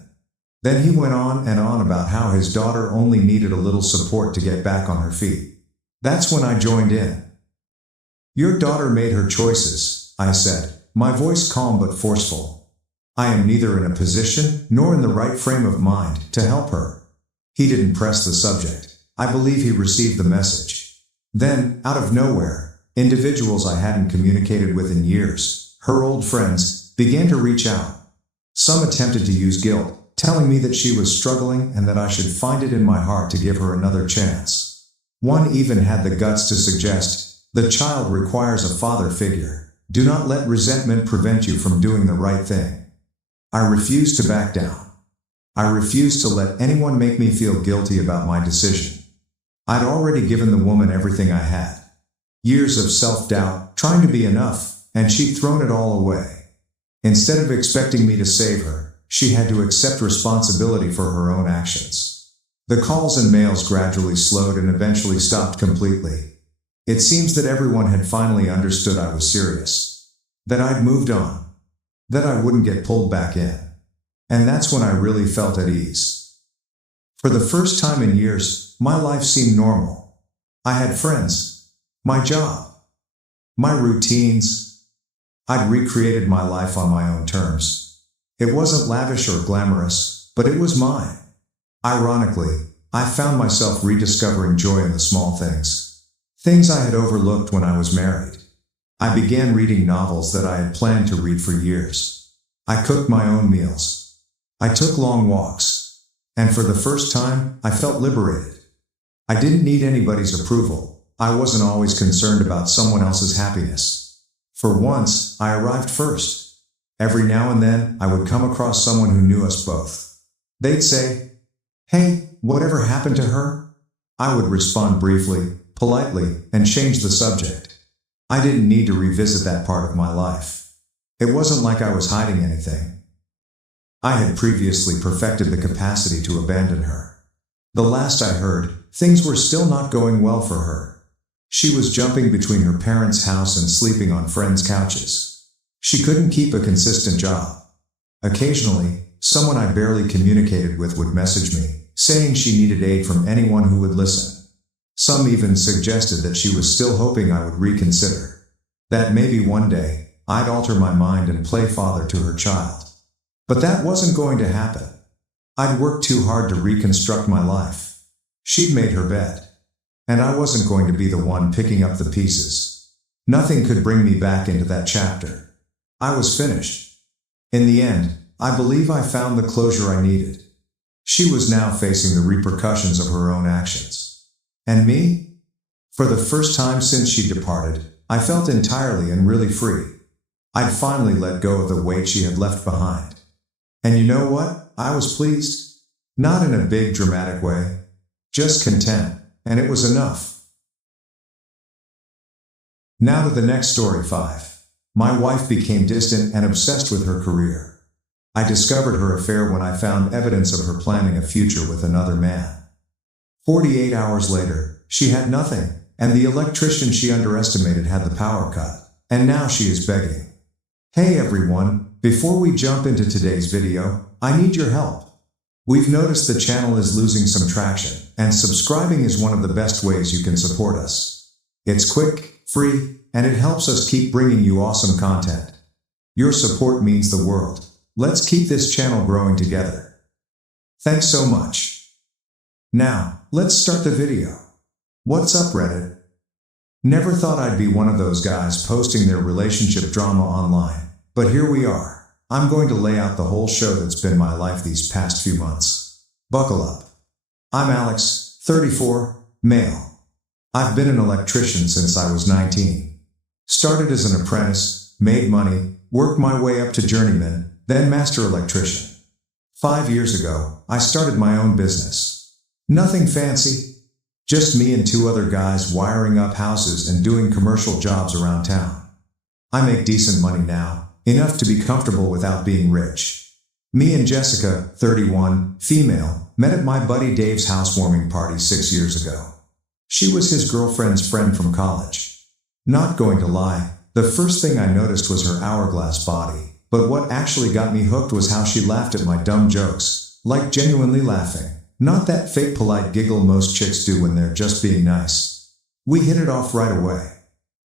Then he went on and on about how his daughter only needed a little support to get back on her feet. That's when I joined in. "Your daughter made her choices," I said, my voice calm but forceful. "I am neither in a position, nor in the right frame of mind, to help her." He didn't press the subject. I believe he received the message. Then, out of nowhere, individuals I hadn't communicated with in years, her old friends, began to reach out. Some attempted to use guilt, telling me that she was struggling and that I should find it in my heart to give her another chance. One even had the guts to suggest, "The child requires a father figure. Do not let resentment prevent you from doing the right thing." I refused to back down. I refused to let anyone make me feel guilty about my decision. I'd already given the woman everything I had. Years of self-doubt, trying to be enough, and she'd thrown it all away. Instead of expecting me to save her, she had to accept responsibility for her own actions. The calls and mails gradually slowed and eventually stopped completely. It seems that everyone had finally understood I was serious. That I'd moved on. That I wouldn't get pulled back in. And that's when I really felt at ease. For the first time in years, my life seemed normal. I had friends, my job, my routines. I'd recreated my life on my own terms. It wasn't lavish or glamorous, but it was mine. Ironically, I found myself rediscovering joy in the small things. Things I had overlooked when I was married. I began reading novels that I had planned to read for years. I cooked my own meals. I took long walks. And for the first time, I felt liberated. I didn't need anybody's approval. I wasn't always concerned about someone else's happiness. For once, I arrived first. Every now and then, I would come across someone who knew us both. They'd say, "Hey, whatever happened to her?" I would respond briefly, politely, and change the subject. I didn't need to revisit that part of my life. It wasn't like I was hiding anything. I had previously perfected the capacity to abandon her. The last I heard, things were still not going well for her. She was jumping between her parents' house and sleeping on friends' couches. She couldn't keep a consistent job. Occasionally, someone I barely communicated with would message me, saying she needed aid from anyone who would listen. Some even suggested that she was still hoping I would reconsider. That maybe one day, I'd alter my mind and play father to her child. But that wasn't going to happen. I'd worked too hard to reconstruct my life. She'd made her bed. And I wasn't going to be the one picking up the pieces. Nothing could bring me back into that chapter. I was finished. In the end, I believe I found the closure I needed. She was now facing the repercussions of her own actions. And me? For the first time since she departed, I felt entirely and really free. I'd finally let go of the weight she had left behind. And you know what? I was pleased. Not in a big dramatic way. Just content, and it was enough. Now to the next story 5. My wife became distant and obsessed with her career. I discovered her affair when I found evidence of her planning a future with another man. 48 hours later, she had nothing, and the electrician she underestimated had the power cut, and now she is begging. Hey everyone, before we jump into today's video, I need your help. We've noticed the channel is losing some traction, and subscribing is one of the best ways you can support us. It's quick, free, and it helps us keep bringing you awesome content. Your support means the world. Let's keep this channel growing together. Thanks so much. Now, let's start the video. What's up, Reddit? Never thought I'd be one of those guys posting their relationship drama online, but here we are. I'm going to lay out the whole show that's been my life these past few months. Buckle up. I'm Alex, 34, male. I've been an electrician since I was 19. Started as an apprentice, made money, worked my way up to journeyman, then master electrician. 5 years ago, I started my own business. Nothing fancy. Just me and 2 other guys wiring up houses and doing commercial jobs around town. I make decent money now. Enough to be comfortable without being rich. Me and Jessica, 31, female, met at my buddy Dave's housewarming party 6 years ago. She was his girlfriend's friend from college. Not going to lie, the first thing I noticed was her hourglass body, but what actually got me hooked was how she laughed at my dumb jokes, like genuinely laughing, not that fake polite giggle most chicks do when they're just being nice. We hit it off right away.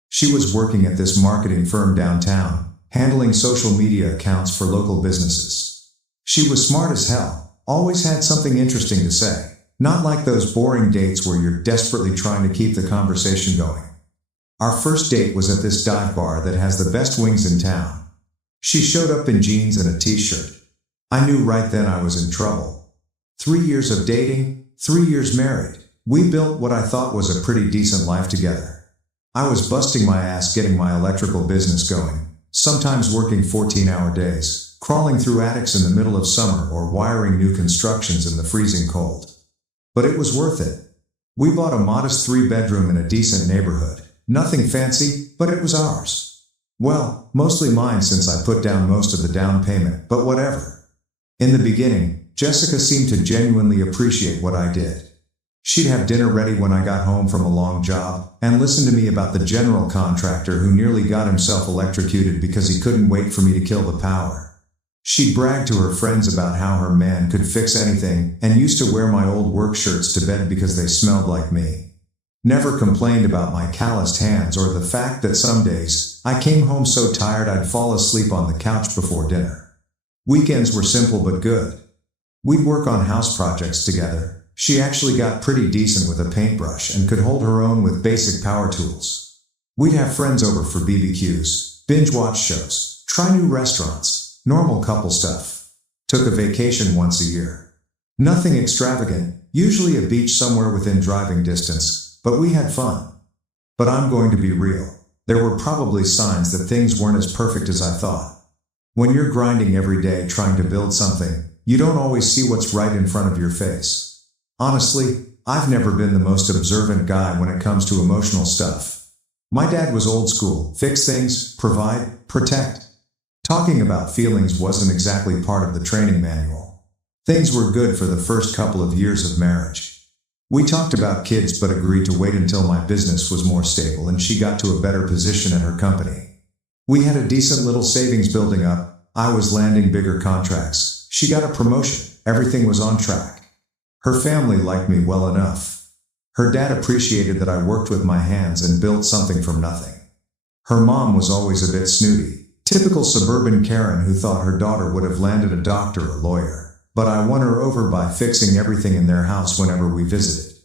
She was working at this marketing firm downtown, handling social media accounts for local businesses. She was smart as hell, always had something interesting to say, not like those boring dates where you're desperately trying to keep the conversation going. Our first date was at this dive bar that has the best wings in town. She showed up in jeans and a t-shirt. I knew right then I was in trouble. 3 years of dating, 3 years married. We built what I thought was a pretty decent life together. I was busting my ass getting my electrical business going. Sometimes working 14-hour days, crawling through attics in the middle of summer or wiring new constructions in the freezing cold. But it was worth it. We bought a modest 3-bedroom in a decent neighborhood. Nothing fancy, but it was ours. Well, mostly mine since I put down most of the down payment, but whatever. In the beginning, Jessica seemed to genuinely appreciate what I did. She'd have dinner ready when I got home from a long job, and listen to me about the general contractor who nearly got himself electrocuted because he couldn't wait for me to kill the power. She'd brag to her friends about how her man could fix anything, and used to wear my old work shirts to bed because they smelled like me. Never complained about my calloused hands or the fact that some days I came home so tired I'd fall asleep on the couch before dinner. Weekends were simple but good. We'd work on house projects together. She actually got pretty decent with a paintbrush and could hold her own with basic power tools. We'd have friends over for BBQs, binge watch shows, try new restaurants, normal couple stuff. Took a vacation once a year. Nothing extravagant, usually a beach somewhere within driving distance, but we had fun. But I'm going to be real. There were probably signs that things weren't as perfect as I thought. When you're grinding every day trying to build something, you don't always see what's right in front of your face. Honestly, I've never been the most observant guy when it comes to emotional stuff. My dad was old school, fix things, provide, protect. Talking about feelings wasn't exactly part of the training manual. Things were good for the first couple of years of marriage. We talked about kids but agreed to wait until my business was more stable and she got to a better position at her company. We had a decent little savings building up. I was landing bigger contracts. She got a promotion. Everything was on track. Her family liked me well enough. Her dad appreciated that I worked with my hands and built something from nothing. Her mom was always a bit snooty, typical suburban Karen who thought her daughter would have landed a doctor or lawyer, but I won her over by fixing everything in their house whenever we visited.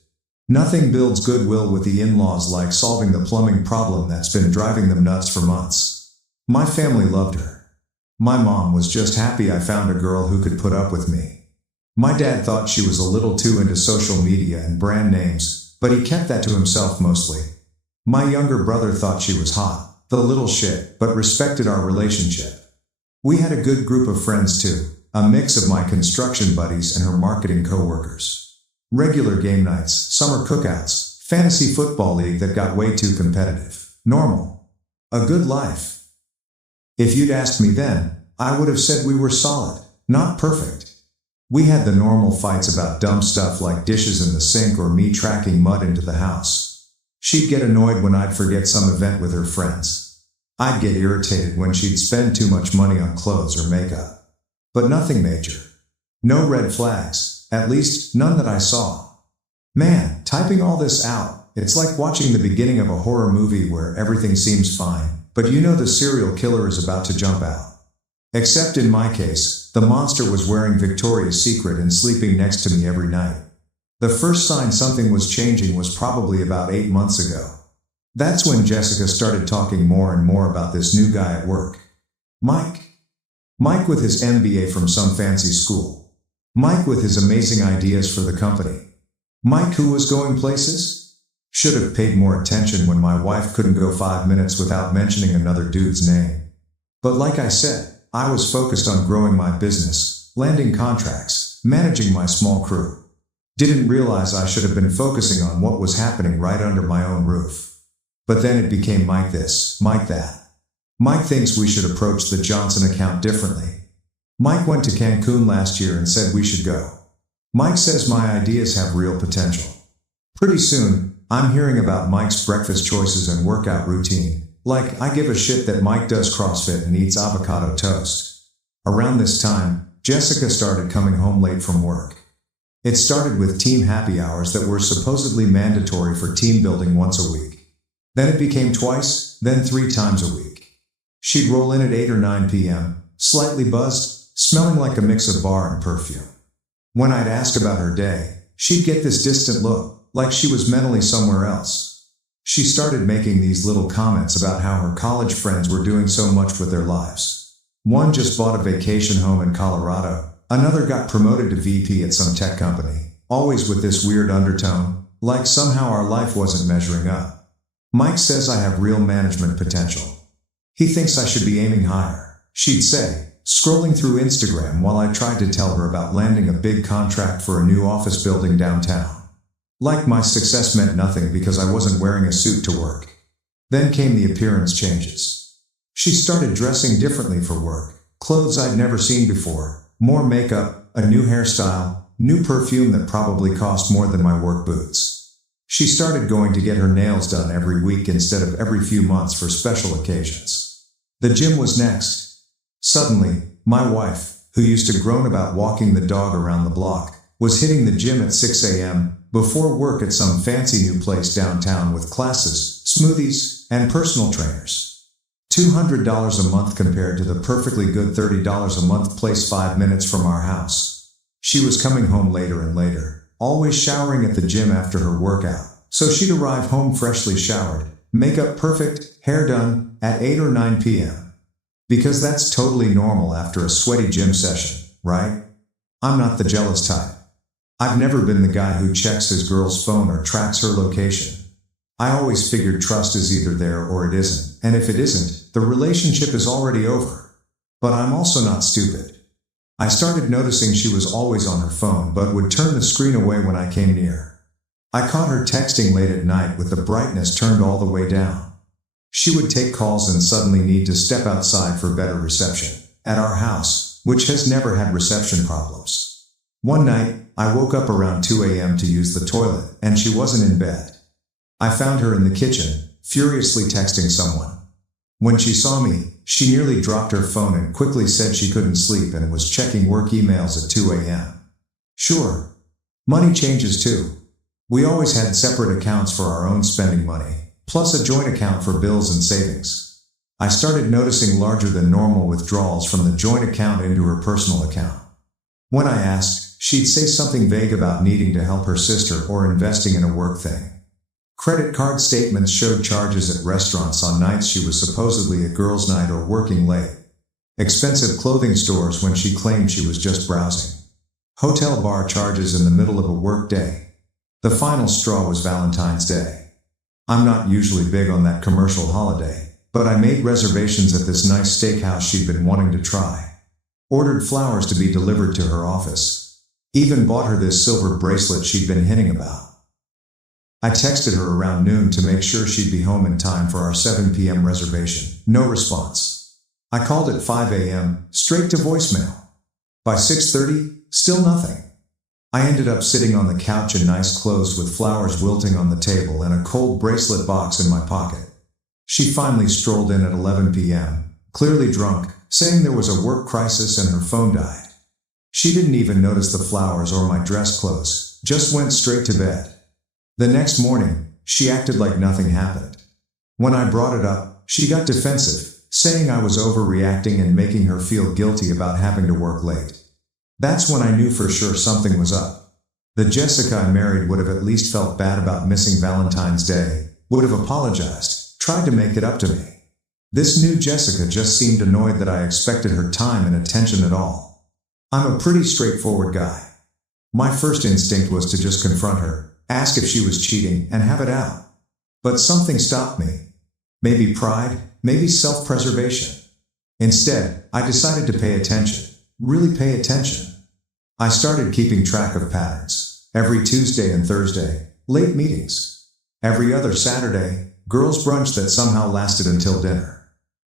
Nothing builds goodwill with the in-laws like solving the plumbing problem that's been driving them nuts for months. My family loved her. My mom was just happy I found a girl who could put up with me. My dad thought she was a little too into social media and brand names, but he kept that to himself mostly. My younger brother thought she was hot, the little shit, but respected our relationship. We had a good group of friends too, a mix of my construction buddies and her marketing co-workers. Regular game nights, summer cookouts, fantasy football league that got way too competitive. Normal. A good life. If you'd asked me then, I would have said we were solid, not perfect. We had the normal fights about dumb stuff like dishes in the sink or me tracking mud into the house. She'd get annoyed when I'd forget some event with her friends. I'd get irritated when she'd spend too much money on clothes or makeup. But nothing major. No red flags, at least none that I saw. Man, typing all this out, it's like watching the beginning of a horror movie where everything seems fine, but you know the serial killer is about to jump out. Except in my case, the monster was wearing Victoria's Secret and sleeping next to me every night. The first sign something was changing was probably about 8 months ago. That's when Jessica started talking more and more about this new guy at work. Mike. Mike with his MBA from some fancy school. Mike with his amazing ideas for the company. Mike who was going places? Should have paid more attention when my wife couldn't go 5 minutes without mentioning another dude's name. But like I said, I was focused on growing my business, landing contracts, managing my small crew. Didn't realize I should have been focusing on what was happening right under my own roof. But then it became Mike this, Mike that. Mike thinks we should approach the Johnson account differently. Mike went to Cancun last year and said we should go. Mike says my ideas have real potential. Pretty soon, I'm hearing about Mike's breakfast choices and workout routine, like I give a shit that Mike does CrossFit and eats avocado toast. Around this time, Jessica started coming home late from work. It started with team happy hours that were supposedly mandatory for team building once a week. Then it became twice, then 3 times a week. She'd roll in at 8 or 9 p.m., slightly buzzed, smelling like a mix of bar and perfume. When I'd ask about her day, she'd get this distant look, like she was mentally somewhere else. She started making these little comments about how her college friends were doing so much with their lives. One just bought a vacation home in Colorado, another got promoted to VP at some tech company, always with this weird undertone, like somehow our life wasn't measuring up. Mike says I have real management potential. He thinks I should be aiming higher, she'd say, scrolling through Instagram while I tried to tell her about landing a big contract for a new office building downtown. Like my success meant nothing because I wasn't wearing a suit to work. Then came the appearance changes. She started dressing differently for work, clothes I'd never seen before, more makeup, a new hairstyle, new perfume that probably cost more than my work boots. She started going to get her nails done every week instead of every few months for special occasions. The gym was next. Suddenly, my wife, who used to groan about walking the dog around the block, Was hitting the gym at 6 a.m., before work at some fancy new place downtown with classes, smoothies, and personal trainers. $200 a month compared to the perfectly good $30 a month place 5 minutes from our house. She was coming home later and later, always showering at the gym after her workout, so she'd arrive home freshly showered, makeup perfect, hair done, at 8 or 9 p.m. Because that's totally normal after a sweaty gym session, right? I'm not the jealous type. I've never been the guy who checks his girl's phone or tracks her location. I always figured trust is either there or it isn't, and if it isn't, the relationship is already over. But I'm also not stupid. I started noticing she was always on her phone but would turn the screen away when I came near. I caught her texting late at night with the brightness turned all the way down. She would take calls and suddenly need to step outside for better reception, at our house, which has never had reception problems. One night, I woke up around 2 a.m. to use the toilet, and she wasn't in bed. I found her in the kitchen, furiously texting someone. When she saw me, she nearly dropped her phone and quickly said she couldn't sleep and was checking work emails at 2 a.m. Sure. Money changes too. We always had separate accounts for our own spending money, plus a joint account for bills and savings. I started noticing larger than normal withdrawals from the joint account into her personal account. When I asked, she'd say something vague about needing to help her sister or investing in a work thing. Credit card statements showed charges at restaurants on nights she was supposedly at girls' night or working late. Expensive clothing stores when she claimed she was just browsing. Hotel bar charges in the middle of a work day. The final straw was Valentine's Day. I'm not usually big on that commercial holiday, but I made reservations at this nice steakhouse she'd been wanting to try. Ordered flowers to be delivered to her office. Even bought her this silver bracelet she'd been hinting about. I texted her around noon to make sure she'd be home in time for our 7 p.m. reservation. No response. I called at 5 a.m., straight to voicemail. By 6:30, still nothing. I ended up sitting on the couch in nice clothes with flowers wilting on the table and a cold bracelet box in my pocket. She finally strolled in at 11 p.m., clearly drunk, saying there was a work crisis and her phone died. She didn't even notice the flowers or my dress clothes, just went straight to bed. The next morning, she acted like nothing happened. When I brought it up, she got defensive, saying I was overreacting and making her feel guilty about having to work late. That's when I knew for sure something was up. The Jessica I married would have at least felt bad about missing Valentine's Day, would have apologized, tried to make it up to me. This new Jessica just seemed annoyed that I expected her time and attention at all. I'm a pretty straightforward guy. My first instinct was to just confront her, ask if she was cheating, and have it out. But something stopped me. Maybe pride, maybe self-preservation. Instead, I decided to pay attention, really pay attention. I started keeping track of patterns. Every Tuesday and Thursday, late meetings. Every other Saturday, girls' brunch that somehow lasted until dinner.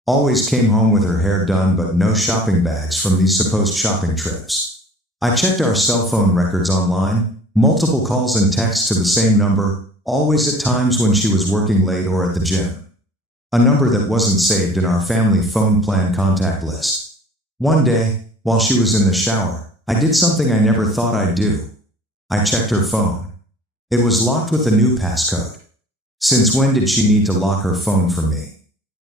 Always came home with her hair done but no shopping bags from these supposed shopping trips. I checked our cell phone records online, multiple calls and texts to the same number, always at times when she was working late or at the gym. A number that wasn't saved in our family phone plan contact list. One day, while she was in the shower, I did something I never thought I'd do. I checked her phone. It was locked with a new passcode. Since when did she need to lock her phone from me?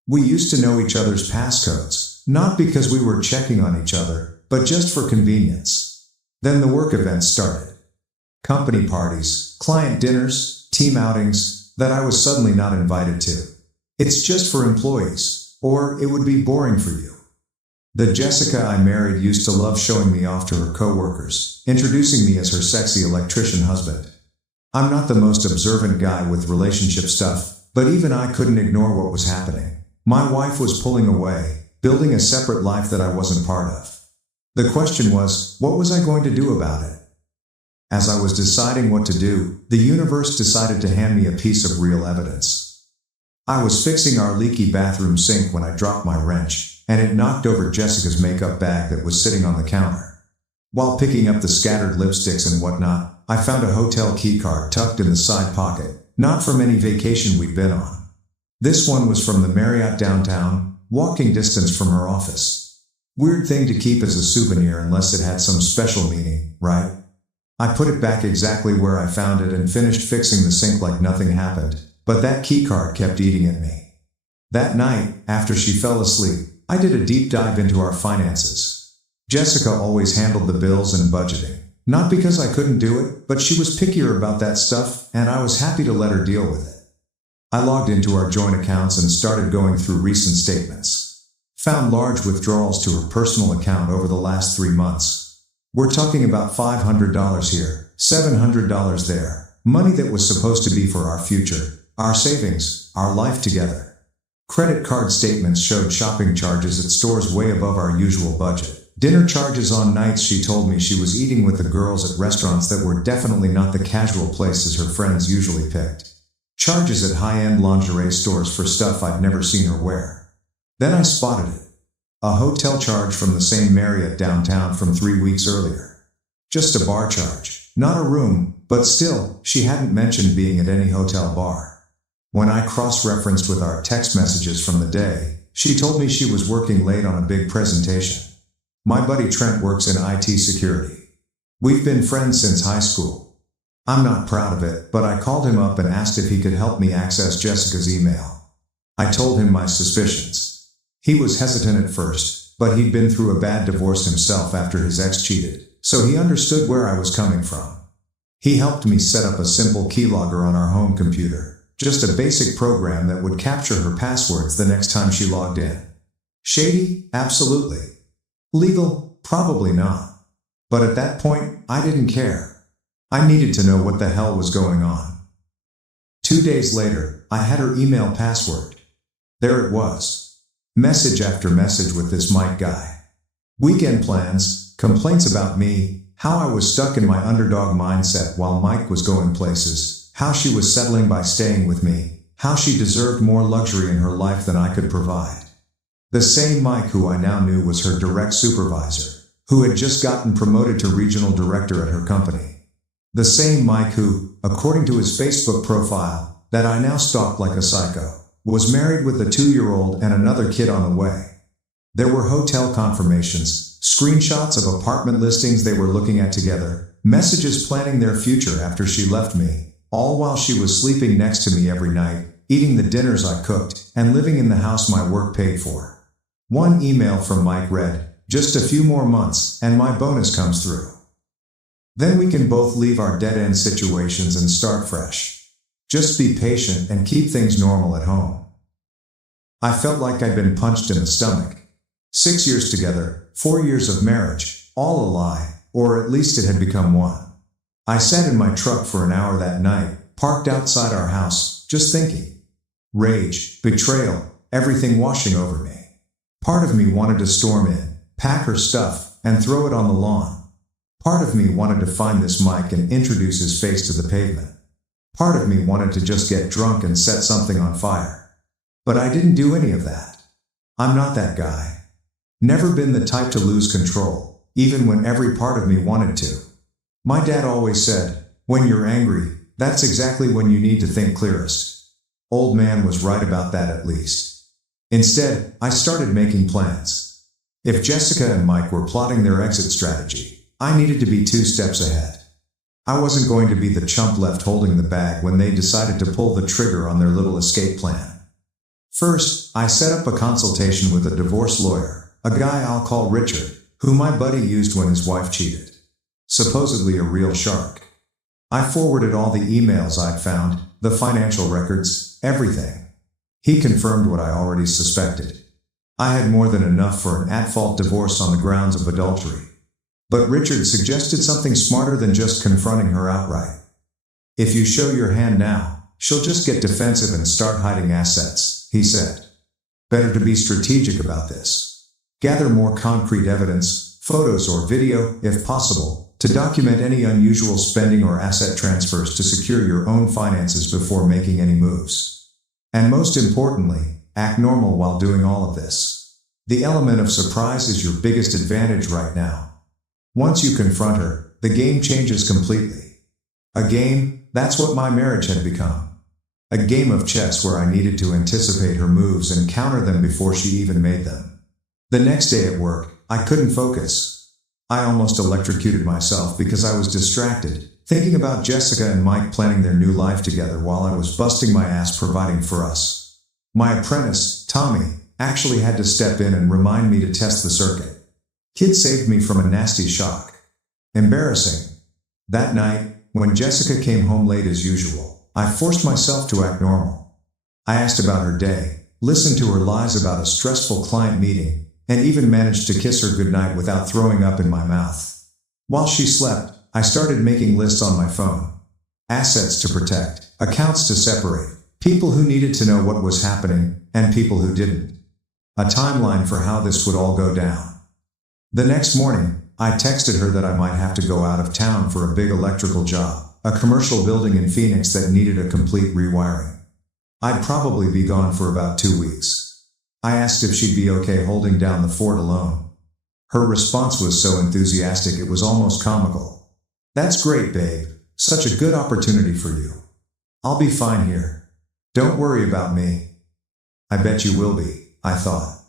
We used to know each other's passcodes, not because we were checking on each other, but just for convenience. Then the work events started. Company parties, client dinners, team outings, that I was suddenly not invited to. It's just for employees, or it would be boring for you. The Jessica I married used to love showing me off to her coworkers, introducing me as her sexy electrician husband. I'm not the most observant guy with relationship stuff, but even I couldn't ignore what was happening. My wife was pulling away, building a separate life that I wasn't part of. The question was, what was I going to do about it? As I was deciding what to do, the universe decided to hand me a piece of real evidence. I was fixing our leaky bathroom sink when I dropped my wrench, and it knocked over Jessica's makeup bag that was sitting on the counter. While picking up the scattered lipsticks and whatnot, I found a hotel keycard tucked in the side pocket, not from any vacation we'd been on. This one was from the Marriott downtown, walking distance from her office. Weird thing to keep as a souvenir unless it had some special meaning, right? I put it back exactly where I found it and finished fixing the sink like nothing happened, but that keycard kept eating at me. That night, after she fell asleep, I did a deep dive into our finances. Jessica always handled the bills and budgeting. Not because I couldn't do it, but she was pickier about that stuff, and I was happy to let her deal with it. I logged into our joint accounts and started going through recent statements. Found large withdrawals to her personal account over the last 3 months. We're talking about $500 here, $700 there. Money that was supposed to be for our future, our savings, our life together. Credit card statements showed shopping charges at stores way above our usual budget. Dinner charges on nights she told me she was eating with the girls at restaurants that were definitely not the casual places her friends usually picked. Charges at high-end lingerie stores for stuff I'd never seen her wear. Then I spotted it. A hotel charge from the same Marriott downtown from 3 weeks earlier. Just a bar charge, not a room, but still, she hadn't mentioned being at any hotel bar. When I cross-referenced with our text messages from the day, she told me she was working late on a big presentation. My buddy Trent works in IT security. We've been friends since high school. I'm not proud of it, but I called him up and asked if he could help me access Jessica's email. I told him my suspicions. He was hesitant at first, but he'd been through a bad divorce himself after his ex cheated, so he understood where I was coming from. He helped me set up a simple keylogger on our home computer, just a basic program that would capture her passwords the next time she logged in. Shady? Absolutely. Legal? Probably not. But at that point, I didn't care. I needed to know what the hell was going on. 2 days later, I had her email password. There it was. Message after message with this Mike guy. Weekend plans, complaints about me, how I was stuck in my underdog mindset while Mike was going places, how she was settling by staying with me, how she deserved more luxury in her life than I could provide. The same Mike who I now knew was her direct supervisor, who had just gotten promoted to regional director at her company. The same Mike who, according to his Facebook profile, that I now stalked like a psycho, was married with a 2-year-old and another kid on the way. There were hotel confirmations, screenshots of apartment listings they were looking at together, messages planning their future after she left me, all while she was sleeping next to me every night, eating the dinners I cooked, and living in the house my work paid for. One email from Mike read, "Just a few more months, and my bonus comes through. Then we can both leave our dead-end situations and start fresh. Just be patient and keep things normal at home." I felt like I'd been punched in the stomach. 6 years together, 4 years of marriage, all a lie, or at least it had become one. I sat in my truck for an hour that night, parked outside our house, just thinking. Rage, betrayal, everything washing over me. Part of me wanted to storm in, pack her stuff, and throw it on the lawn. Part of me wanted to find this Mike and introduce his face to the pavement. Part of me wanted to just get drunk and set something on fire. But I didn't do any of that. I'm not that guy. Never been the type to lose control, even when every part of me wanted to. My dad always said, when you're angry, that's exactly when you need to think clearest. Old man was right about that at least. Instead, I started making plans. If Jessica and Mike were plotting their exit strategy, I needed to be 2 steps ahead. I wasn't going to be the chump left holding the bag when they decided to pull the trigger on their little escape plan. First, I set up a consultation with a divorce lawyer, a guy I'll call Richard, who my buddy used when his wife cheated. Supposedly a real shark. I forwarded all the emails I'd found, the financial records, everything. He confirmed what I already suspected. I had more than enough for an at-fault divorce on the grounds of adultery. But Richard suggested something smarter than just confronting her outright. If you show your hand now, she'll just get defensive and start hiding assets, he said. Better to be strategic about this. Gather more concrete evidence, photos or video, if possible, to document any unusual spending or asset transfers to secure your own finances before making any moves. And most importantly, act normal while doing all of this. The element of surprise is your biggest advantage right now. Once you confront her, the game changes completely. A game, that's what my marriage had become. A game of chess where I needed to anticipate her moves and counter them before she even made them. The next day at work, I couldn't focus. I almost electrocuted myself because I was distracted, thinking about Jessica and Mike planning their new life together while I was busting my ass providing for us. My apprentice, Tommy, actually had to step in and remind me to test the circuit. Kid saved me from a nasty shock. Embarrassing. That night, when Jessica came home late as usual, I forced myself to act normal. I asked about her day, listened to her lies about a stressful client meeting, and even managed to kiss her goodnight without throwing up in my mouth. While she slept, I started making lists on my phone. Assets to protect, accounts to separate, people who needed to know what was happening, and people who didn't. A timeline for how this would all go down. The next morning, I texted her that I might have to go out of town for a big electrical job, a commercial building in Phoenix that needed a complete rewiring. I'd probably be gone for about 2 weeks. I asked if she'd be okay holding down the fort alone. Her response was so enthusiastic it was almost comical. "That's great, babe. Such a good opportunity for you. I'll be fine here. Don't worry about me." I bet you will be, I thought.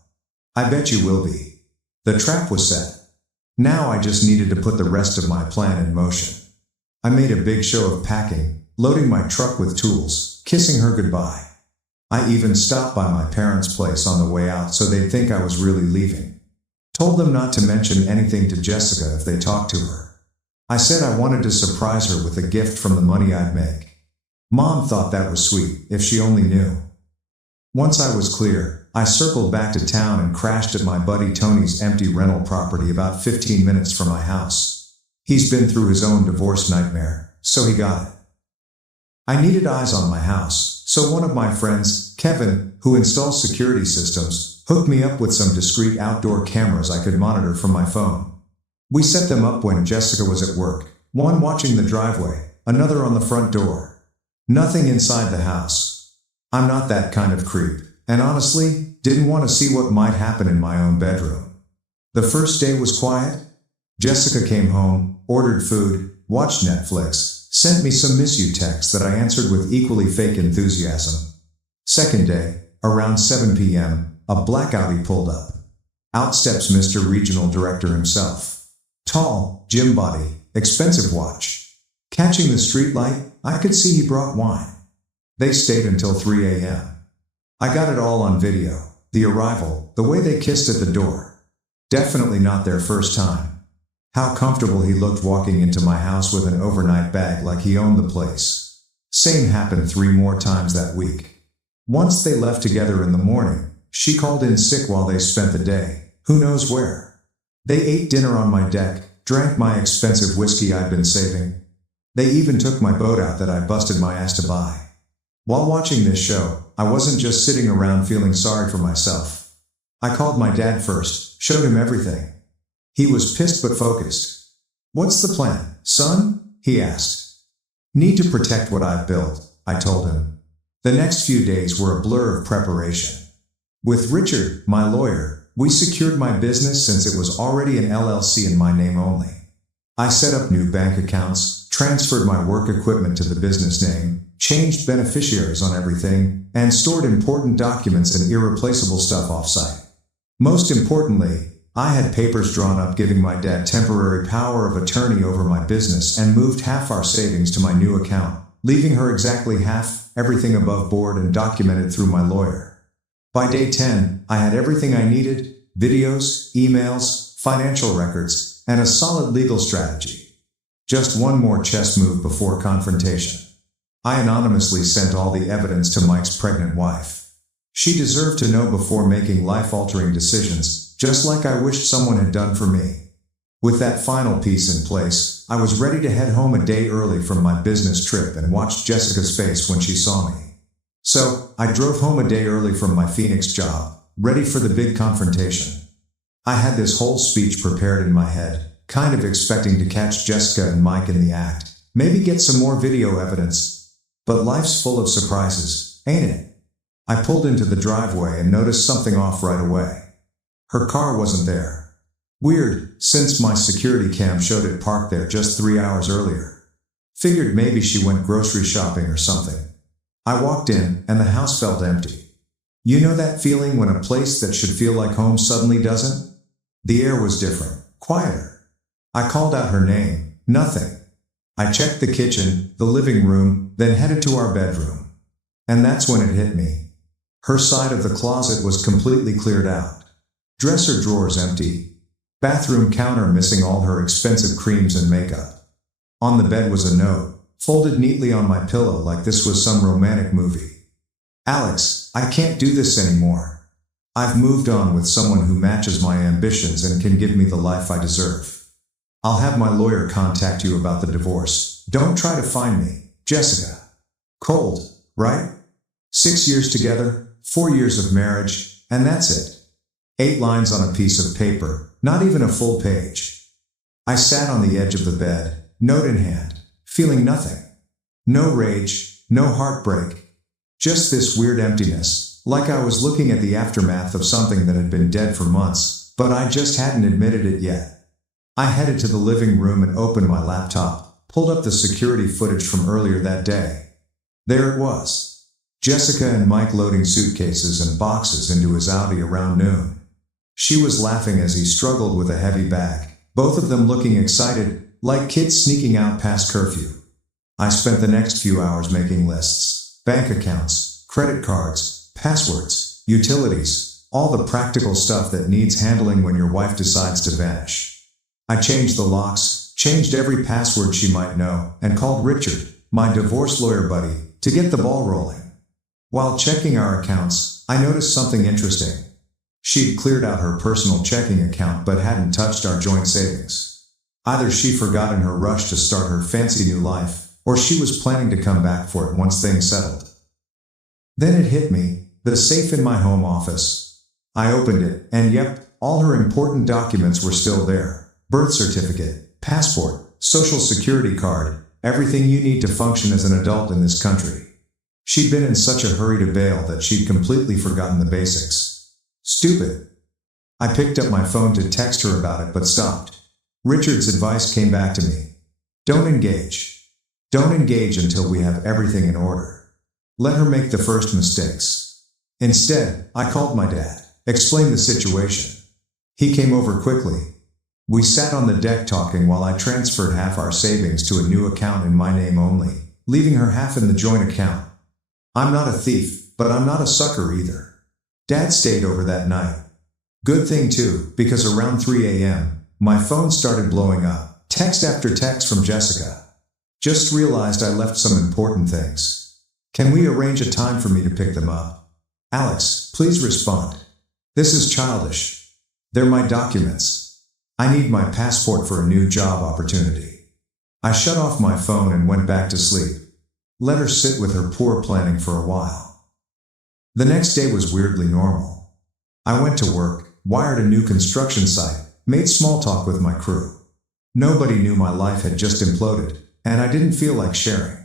I bet you will be. The trap was set. Now I just needed to put the rest of my plan in motion. I made a big show of packing, loading my truck with tools, kissing her goodbye. I even stopped by my parents' place on the way out so they'd think I was really leaving. Told them not to mention anything to Jessica if they talked to her. I said I wanted to surprise her with a gift from the money I'd make. Mom thought that was sweet, if she only knew. Once I was clear, I circled back to town and crashed at my buddy Tony's empty rental property about 15 minutes from my house. He's been through his own divorce nightmare, so he got it. I needed eyes on my house, so one of my friends, Kevin, who installs security systems, hooked me up with some discreet outdoor cameras I could monitor from my phone. We set them up when Jessica was at work, one watching the driveway, another on the front door. Nothing inside the house. I'm not that kind of creep, and honestly, didn't want to see what might happen in my own bedroom. The first day was quiet. Jessica came home, ordered food, watched Netflix, sent me some miss you texts that I answered with equally fake enthusiasm. Second day, around 7 p.m., a black Audi pulled up. Out steps Mr. Regional Director himself. Tall, gym body, expensive watch. Catching the street light, I could see he brought wine. They stayed until 3 a.m. I got it all on video. The arrival, the way they kissed at the door. Definitely not their first time. How comfortable he looked walking into my house with an overnight bag like he owned the place. Same happened 3 more times that week. Once they left together in the morning, she called in sick while they spent the day, who knows where. They ate dinner on my deck, drank my expensive whiskey I'd been saving. They even took my boat out that I busted my ass to buy. While watching this show, I wasn't just sitting around feeling sorry for myself. I called my dad first, showed him everything. He was pissed but focused. "What's the plan, son?" he asked. "Need to protect what I've built," I told him. The next few days were a blur of preparation. With Richard, my lawyer, we secured my business since it was already an LLC in my name only. I set up new bank accounts, transferred my work equipment to the business name, changed beneficiaries on everything, and stored important documents and irreplaceable stuff off-site. Most importantly, I had papers drawn up giving my dad temporary power of attorney over my business and moved half our savings to my new account, leaving her exactly half, everything above board and documented through my lawyer. By day 10, I had everything I needed: videos, emails, financial records, and a solid legal strategy. Just one more chess move before confrontation. I anonymously sent all the evidence to Mike's pregnant wife. She deserved to know before making life-altering decisions, just like I wished someone had done for me. With that final piece in place, I was ready to head home a day early from my business trip and watched Jessica's face when she saw me. So, I drove home a day early from my Phoenix job, ready for the big confrontation. I had this whole speech prepared in my head, kind of expecting to catch Jessica and Mike in the act, maybe get some more video evidence. But life's full of surprises, ain't it? I pulled into the driveway and noticed something off right away. Her car wasn't there. Weird, since my security cam showed it parked there just 3 hours earlier. Figured maybe she went grocery shopping or something. I walked in, and the house felt empty. You know that feeling when a place that should feel like home suddenly doesn't? The air was different, quieter. I called out her name. Nothing. I checked the kitchen, the living room, then headed to our bedroom. And that's when it hit me. Her side of the closet was completely cleared out. Dresser drawers empty. Bathroom counter missing all her expensive creams and makeup. On the bed was a note, folded neatly on my pillow like this was some romantic movie. Alex, I can't do this anymore. I've moved on with someone who matches my ambitions and can give me the life I deserve. I'll have my lawyer contact you about the divorce. Don't try to find me, Jessica. Cold, right? 6 years together, 4 years of marriage, and that's it. 8 lines on a piece of paper, not even a full page. I sat on the edge of the bed, note in hand, feeling nothing. No rage, no heartbreak. Just this weird emptiness, like I was looking at the aftermath of something that had been dead for months, but I just hadn't admitted it yet. I headed to the living room and opened my laptop, pulled up the security footage from earlier that day. There it was. Jessica and Mike loading suitcases and boxes into his Audi around noon. She was laughing as he struggled with a heavy bag, both of them looking excited, like kids sneaking out past curfew. I spent the next few hours making lists, bank accounts, credit cards, passwords, utilities, all the practical stuff that needs handling when your wife decides to vanish. I changed the locks, changed every password she might know, and called Richard, my divorce lawyer buddy, to get the ball rolling. While checking our accounts, I noticed something interesting. She'd cleared out her personal checking account but hadn't touched our joint savings. Either she forgot in her rush to start her fancy new life, or she was planning to come back for it once things settled. Then it hit me, the safe in my home office. I opened it, and yep, all her important documents were still there. Birth certificate, passport, social security card, everything you need to function as an adult in this country. She'd been in such a hurry to bail that she'd completely forgotten the basics. Stupid. I picked up my phone to text her about it but stopped. Richard's advice came back to me. Don't engage. Don't engage until we have everything in order. Let her make the first mistakes. Instead, I called my dad, explained the situation. He came over quickly. We sat on the deck talking while I transferred half our savings to a new account in my name only, leaving her half in the joint account. I'm not a thief, but I'm not a sucker either. Dad stayed over that night. Good thing too, because around 3 a.m., my phone started blowing up, text after text from Jessica. Just realized I left some important things. Can we arrange a time for me to pick them up? Alex, please respond. This is childish. They're my documents. I need my passport for a new job opportunity. I shut off my phone and went back to sleep. Let her sit with her poor planning for a while. The next day was weirdly normal. I went to work, wired a new construction site, made small talk with my crew. Nobody knew my life had just imploded, and I didn't feel like sharing.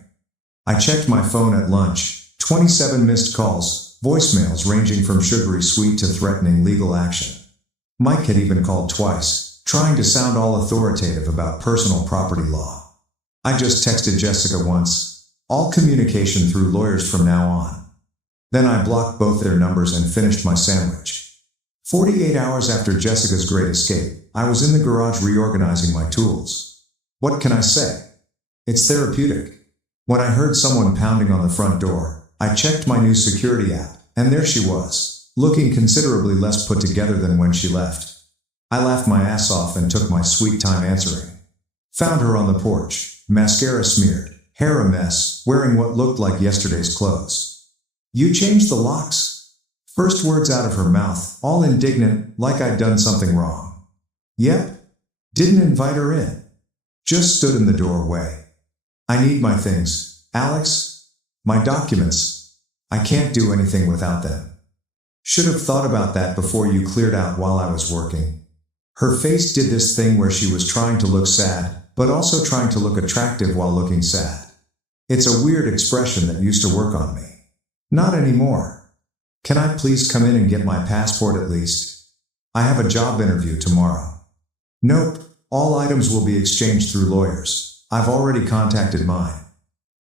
I checked my phone at lunch, 27 missed calls, voicemails ranging from sugary sweet to threatening legal action. Mike had even called twice, trying to sound all authoritative about personal property law. I just texted Jessica once, all communication through lawyers from now on. Then I blocked both their numbers and finished my sandwich. 48 hours after Jessica's great escape, I was in the garage reorganizing my tools. What can I say? It's therapeutic. When I heard someone pounding on the front door, I checked my new security app, and there she was, looking considerably less put together than when she left. I laughed my ass off and took my sweet time answering. Found her on the porch, mascara smeared, hair a mess, wearing what looked like yesterday's clothes. You changed the locks? First words out of her mouth, all indignant, like I'd done something wrong. Yep. Didn't invite her in. Just stood in the doorway. I need my things, Alex. My documents. I can't do anything without them. Should have thought about that before you cleared out while I was working. Her face did this thing where she was trying to look sad, but also trying to look attractive while looking sad. It's a weird expression that used to work on me. Not anymore. Can I please come in and get my passport at least? I have a job interview tomorrow. Nope, all items will be exchanged through lawyers. I've already contacted mine.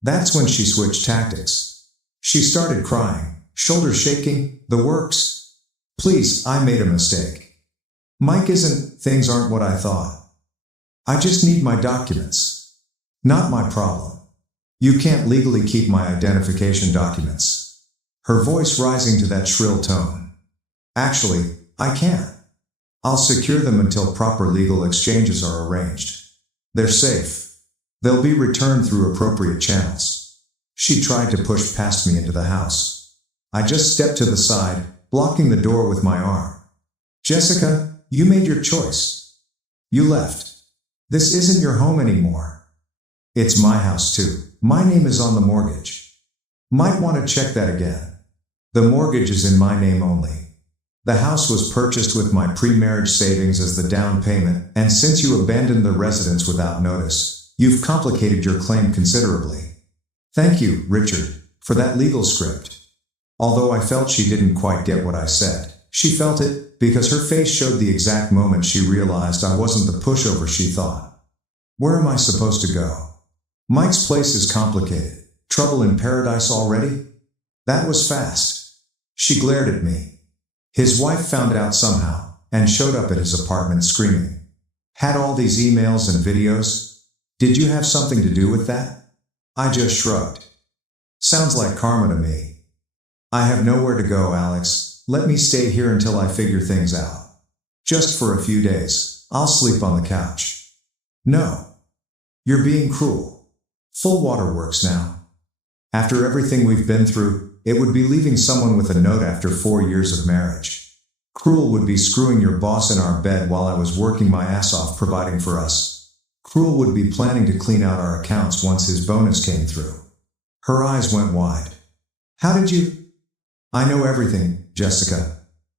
That's when she switched tactics. She started crying, shoulders shaking, the works. Please, I made a mistake. Mike isn't, things aren't what I thought. I just need my documents. Not my problem. You can't legally keep my identification documents. Her voice rising to that shrill tone. Actually, I can. I'll secure them until proper legal exchanges are arranged. They're safe. They'll be returned through appropriate channels. She tried to push past me into the house. I just stepped to the side, blocking the door with my arm. Jessica, you made your choice. You left. This isn't your home anymore. It's my house too. My name is on the mortgage. Might want to check that again. The mortgage is in my name only. The house was purchased with my pre-marriage savings as the down payment, and since you abandoned the residence without notice, you've complicated your claim considerably. Thank you, Richard, for that legal script. Although I felt she didn't quite get what I said, she felt it, because her face showed the exact moment she realized I wasn't the pushover she thought. Where am I supposed to go? Mike's place is complicated. Trouble in paradise already? That was fast. She glared at me. His wife found out somehow, and showed up at his apartment screaming. Had all these emails and videos? Did you have something to do with that? I just shrugged. Sounds like karma to me. I have nowhere to go, Alex. Let me stay here until I figure things out. Just for a few days. I'll sleep on the couch. No. You're being cruel. Full waterworks now. After everything we've been through, it would be leaving someone with a note after 4 years of marriage. Cruel would be screwing your boss in our bed while I was working my ass off providing for us. Cruel would be planning to clean out our accounts once his bonus came through. Her eyes went wide. How did you? I know everything, Jessica.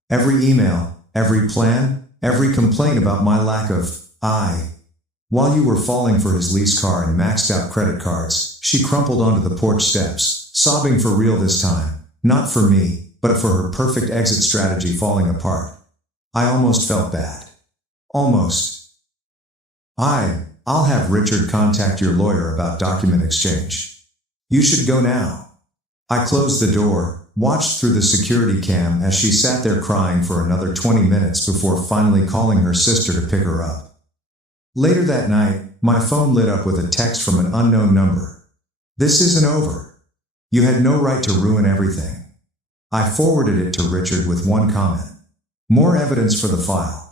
Every email, every plan, every complaint about my lack of While you were falling for his lease car and maxed out credit cards, she crumpled onto the porch steps, sobbing for real this time, not for me, but for her perfect exit strategy falling apart. I almost felt bad. Almost. I'll have Richard contact your lawyer about document exchange. You should go now. I closed the door, watched through the security cam as she sat there crying for another 20 minutes before finally calling her sister to pick her up. Later that night, my phone lit up with a text from an unknown number. This isn't over. You had no right to ruin everything. I forwarded it to Richard with one comment. More evidence for the file.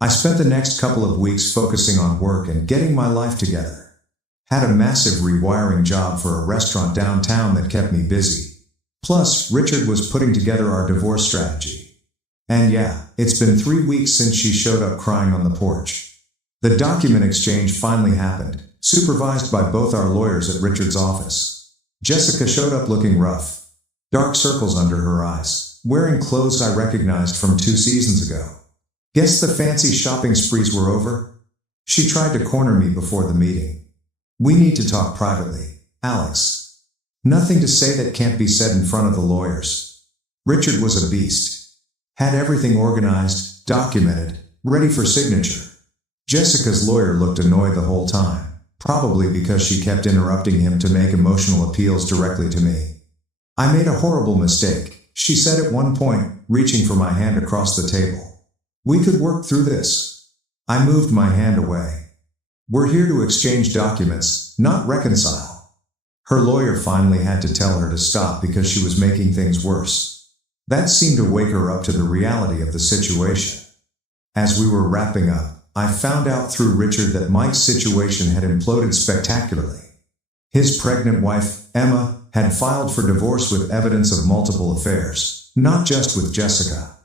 I spent the next couple of weeks focusing on work and getting my life together. Had a massive rewiring job for a restaurant downtown that kept me busy. Plus, Richard was putting together our divorce strategy. And yeah, it's been 3 weeks since she showed up crying on the porch. The document exchange finally happened, supervised by both our lawyers at Richard's office. Jessica showed up looking rough. Dark circles under her eyes, wearing clothes I recognized from 2 seasons ago. Guess the fancy shopping sprees were over? She tried to corner me before the meeting. We need to talk privately, Alex. Nothing to say that can't be said in front of the lawyers. Richard was a beast. Had everything organized, documented, ready for signature. Jessica's lawyer looked annoyed the whole time, probably because she kept interrupting him to make emotional appeals directly to me. I made a horrible mistake, she said at one point, reaching for my hand across the table. We could work through this. I moved my hand away. We're here to exchange documents, not reconcile. Her lawyer finally had to tell her to stop because she was making things worse. That seemed to wake her up to the reality of the situation. As we were wrapping up, I found out through Richard that Mike's situation had imploded spectacularly. His pregnant wife, Emma, had filed for divorce with evidence of multiple affairs, not just with Jessica.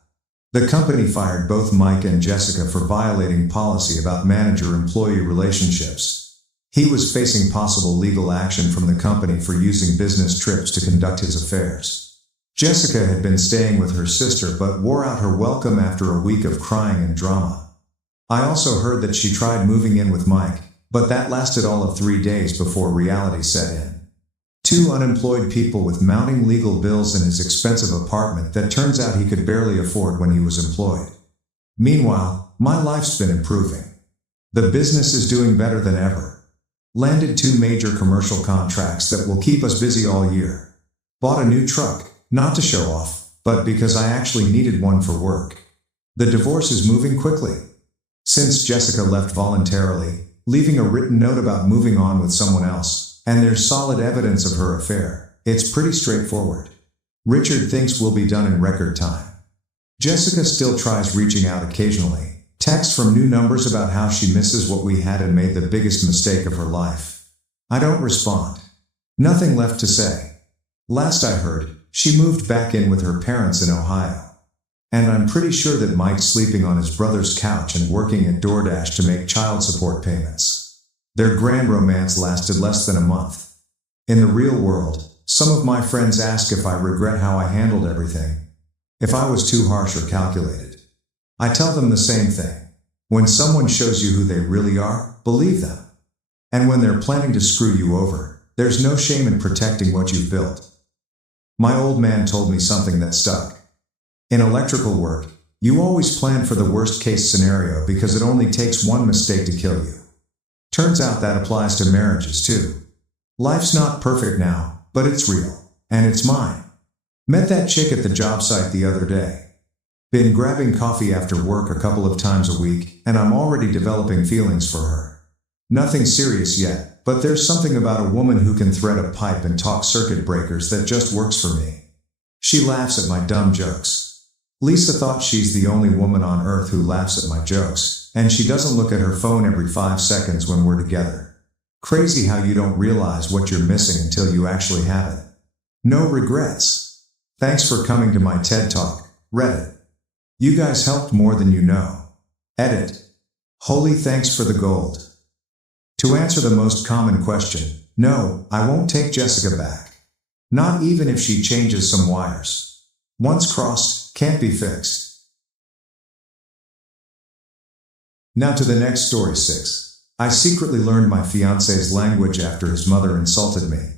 The company fired both Mike and Jessica for violating policy about manager-employee relationships. He was facing possible legal action from the company for using business trips to conduct his affairs. Jessica had been staying with her sister but wore out her welcome after a week of crying and drama. I also heard that she tried moving in with Mike, but that lasted all of 3 days before reality set in. 2 unemployed people with mounting legal bills in his expensive apartment that turns out he could barely afford when he was employed. Meanwhile, my life's been improving. The business is doing better than ever. Landed 2 major commercial contracts that will keep us busy all year. Bought a new truck, not to show off, but because I actually needed one for work. The divorce is moving quickly. Since Jessica left voluntarily, leaving a written note about moving on with someone else, and there's solid evidence of her affair. It's pretty straightforward. Richard thinks we'll be done in record time. Jessica still tries reaching out occasionally. Texts from new numbers about how she misses what we had and made the biggest mistake of her life. I don't respond. Nothing left to say. Last I heard, she moved back in with her parents in Ohio. And I'm pretty sure that Mike's sleeping on his brother's couch and working at DoorDash to make child support payments. Their grand romance lasted less than a month. In the real world, some of my friends ask if I regret how I handled everything. If I was too harsh or calculated. I tell them the same thing. When someone shows you who they really are, believe them. And when they're planning to screw you over, there's no shame in protecting what you've built. My old man told me something that stuck. In electrical work, you always plan for the worst-case scenario because it only takes one mistake to kill you. Turns out that applies to marriages too. Life's not perfect now, but it's real, and it's mine. Met that chick at the job site the other day. Been grabbing coffee after work a couple of times a week, and I'm already developing feelings for her. Nothing serious yet, but there's something about a woman who can thread a pipe and talk circuit breakers that just works for me. She laughs at my dumb jokes. Lisa thought she's the only woman on earth who laughs at my jokes, and she doesn't look at her phone every 5 seconds when we're together. Crazy how you don't realize what you're missing until you actually have it. No regrets. Thanks for coming to my TED Talk, Reddit. You guys helped more than you know. Edit. Holy thanks for the gold. To answer the most common question, no, I won't take Jessica back. Not even if she changes some wires. Once crossed, can't be fixed. Now to the next story 6. I secretly learned my fiancé's language after his mother insulted me.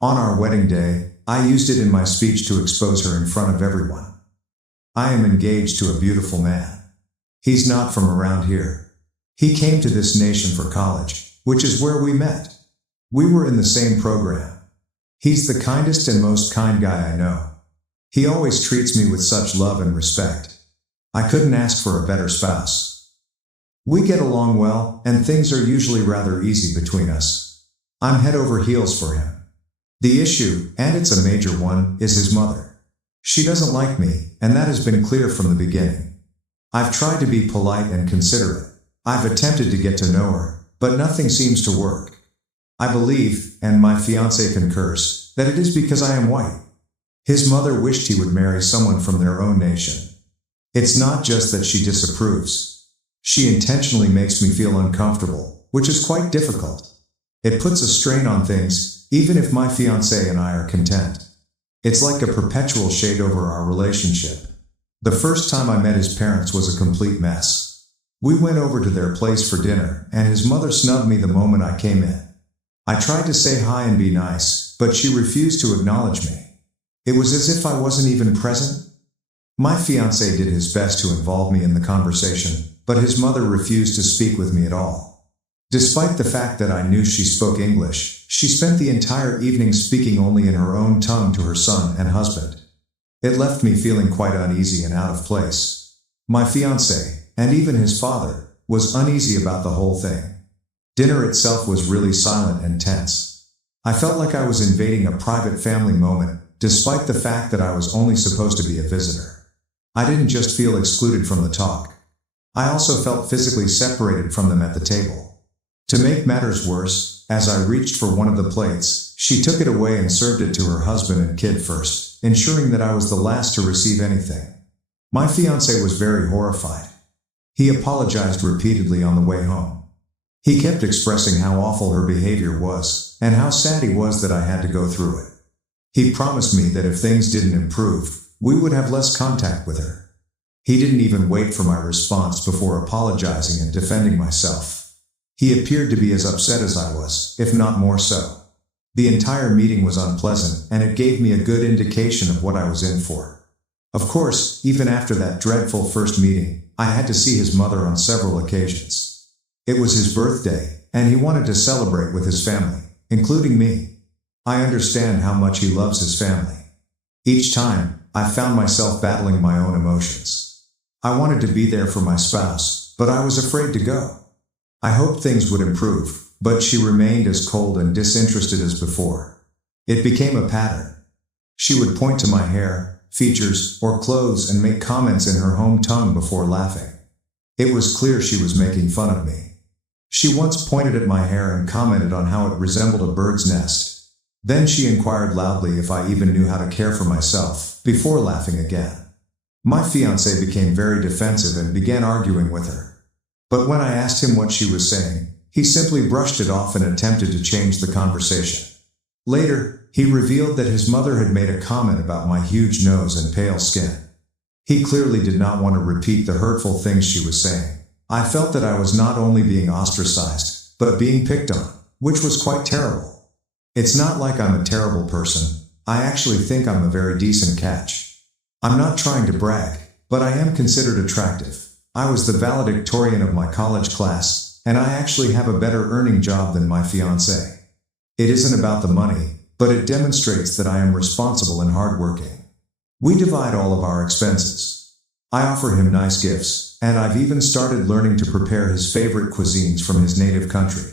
On our wedding day, I used it in my speech to expose her in front of everyone. I am engaged to a beautiful man. He's not from around here. He came to this nation for college, which is where we met. We were in the same program. He's the kindest and most kind guy I know. He always treats me with such love and respect. I couldn't ask for a better spouse. We get along well, and things are usually rather easy between us. I'm head over heels for him. The issue, and it's a major one, is his mother. She doesn't like me, and that has been clear from the beginning. I've tried to be polite and considerate. I've attempted to get to know her, but nothing seems to work. I believe, and my fiancé concurs, that it is because I am white. His mother wished he would marry someone from their own nation. It's not just that she disapproves. She intentionally makes me feel uncomfortable, which is quite difficult. It puts a strain on things, even if my fiancé and I are content. It's like a perpetual shade over our relationship. The first time I met his parents was a complete mess. We went over to their place for dinner, and his mother snubbed me the moment I came in. I tried to say hi and be nice, but she refused to acknowledge me. It was as if I wasn't even present. My fiancé did his best to involve me in the conversation, but his mother refused to speak with me at all. Despite the fact that I knew she spoke English, she spent the entire evening speaking only in her own tongue to her son and husband. It left me feeling quite uneasy and out of place. My fiancé, and even his father, was uneasy about the whole thing. Dinner itself was really silent and tense. I felt like I was invading a private family moment, despite the fact that I was only supposed to be a visitor. I didn't just feel excluded from the talk. I also felt physically separated from them at the table. To make matters worse, as I reached for one of the plates, she took it away and served it to her husband and kid first, ensuring that I was the last to receive anything. My fiancé was very horrified. He apologized repeatedly on the way home. He kept expressing how awful her behavior was, and how sad he was that I had to go through it. He promised me that if things didn't improve, we would have less contact with her. He didn't even wait for my response before apologizing and defending myself. He appeared to be as upset as I was, if not more so. The entire meeting was unpleasant, and it gave me a good indication of what I was in for. Of course, even after that dreadful first meeting, I had to see his mother on several occasions. It was his birthday, and he wanted to celebrate with his family, including me. I understand how much he loves his family. Each time, I found myself battling my own emotions. I wanted to be there for my spouse, but I was afraid to go. I hoped things would improve, but she remained as cold and disinterested as before. It became a pattern. She would point to my hair, features, or clothes and make comments in her home tongue before laughing. It was clear she was making fun of me. She once pointed at my hair and commented on how it resembled a bird's nest. Then she inquired loudly if I even knew how to care for myself, before laughing again. My fiancé became very defensive and began arguing with her. But when I asked him what she was saying, he simply brushed it off and attempted to change the conversation. Later, he revealed that his mother had made a comment about my huge nose and pale skin. He clearly did not want to repeat the hurtful things she was saying. I felt that I was not only being ostracized, but being picked on, which was quite terrible. It's not like I'm a terrible person. I actually think I'm a very decent catch. I'm not trying to brag, but I am considered attractive. I was the valedictorian of my college class, and I actually have a better earning job than my fiancé. It isn't about the money, but it demonstrates that I am responsible and hardworking. We divide all of our expenses. I offer him nice gifts, and I've even started learning to prepare his favorite cuisines from his native country.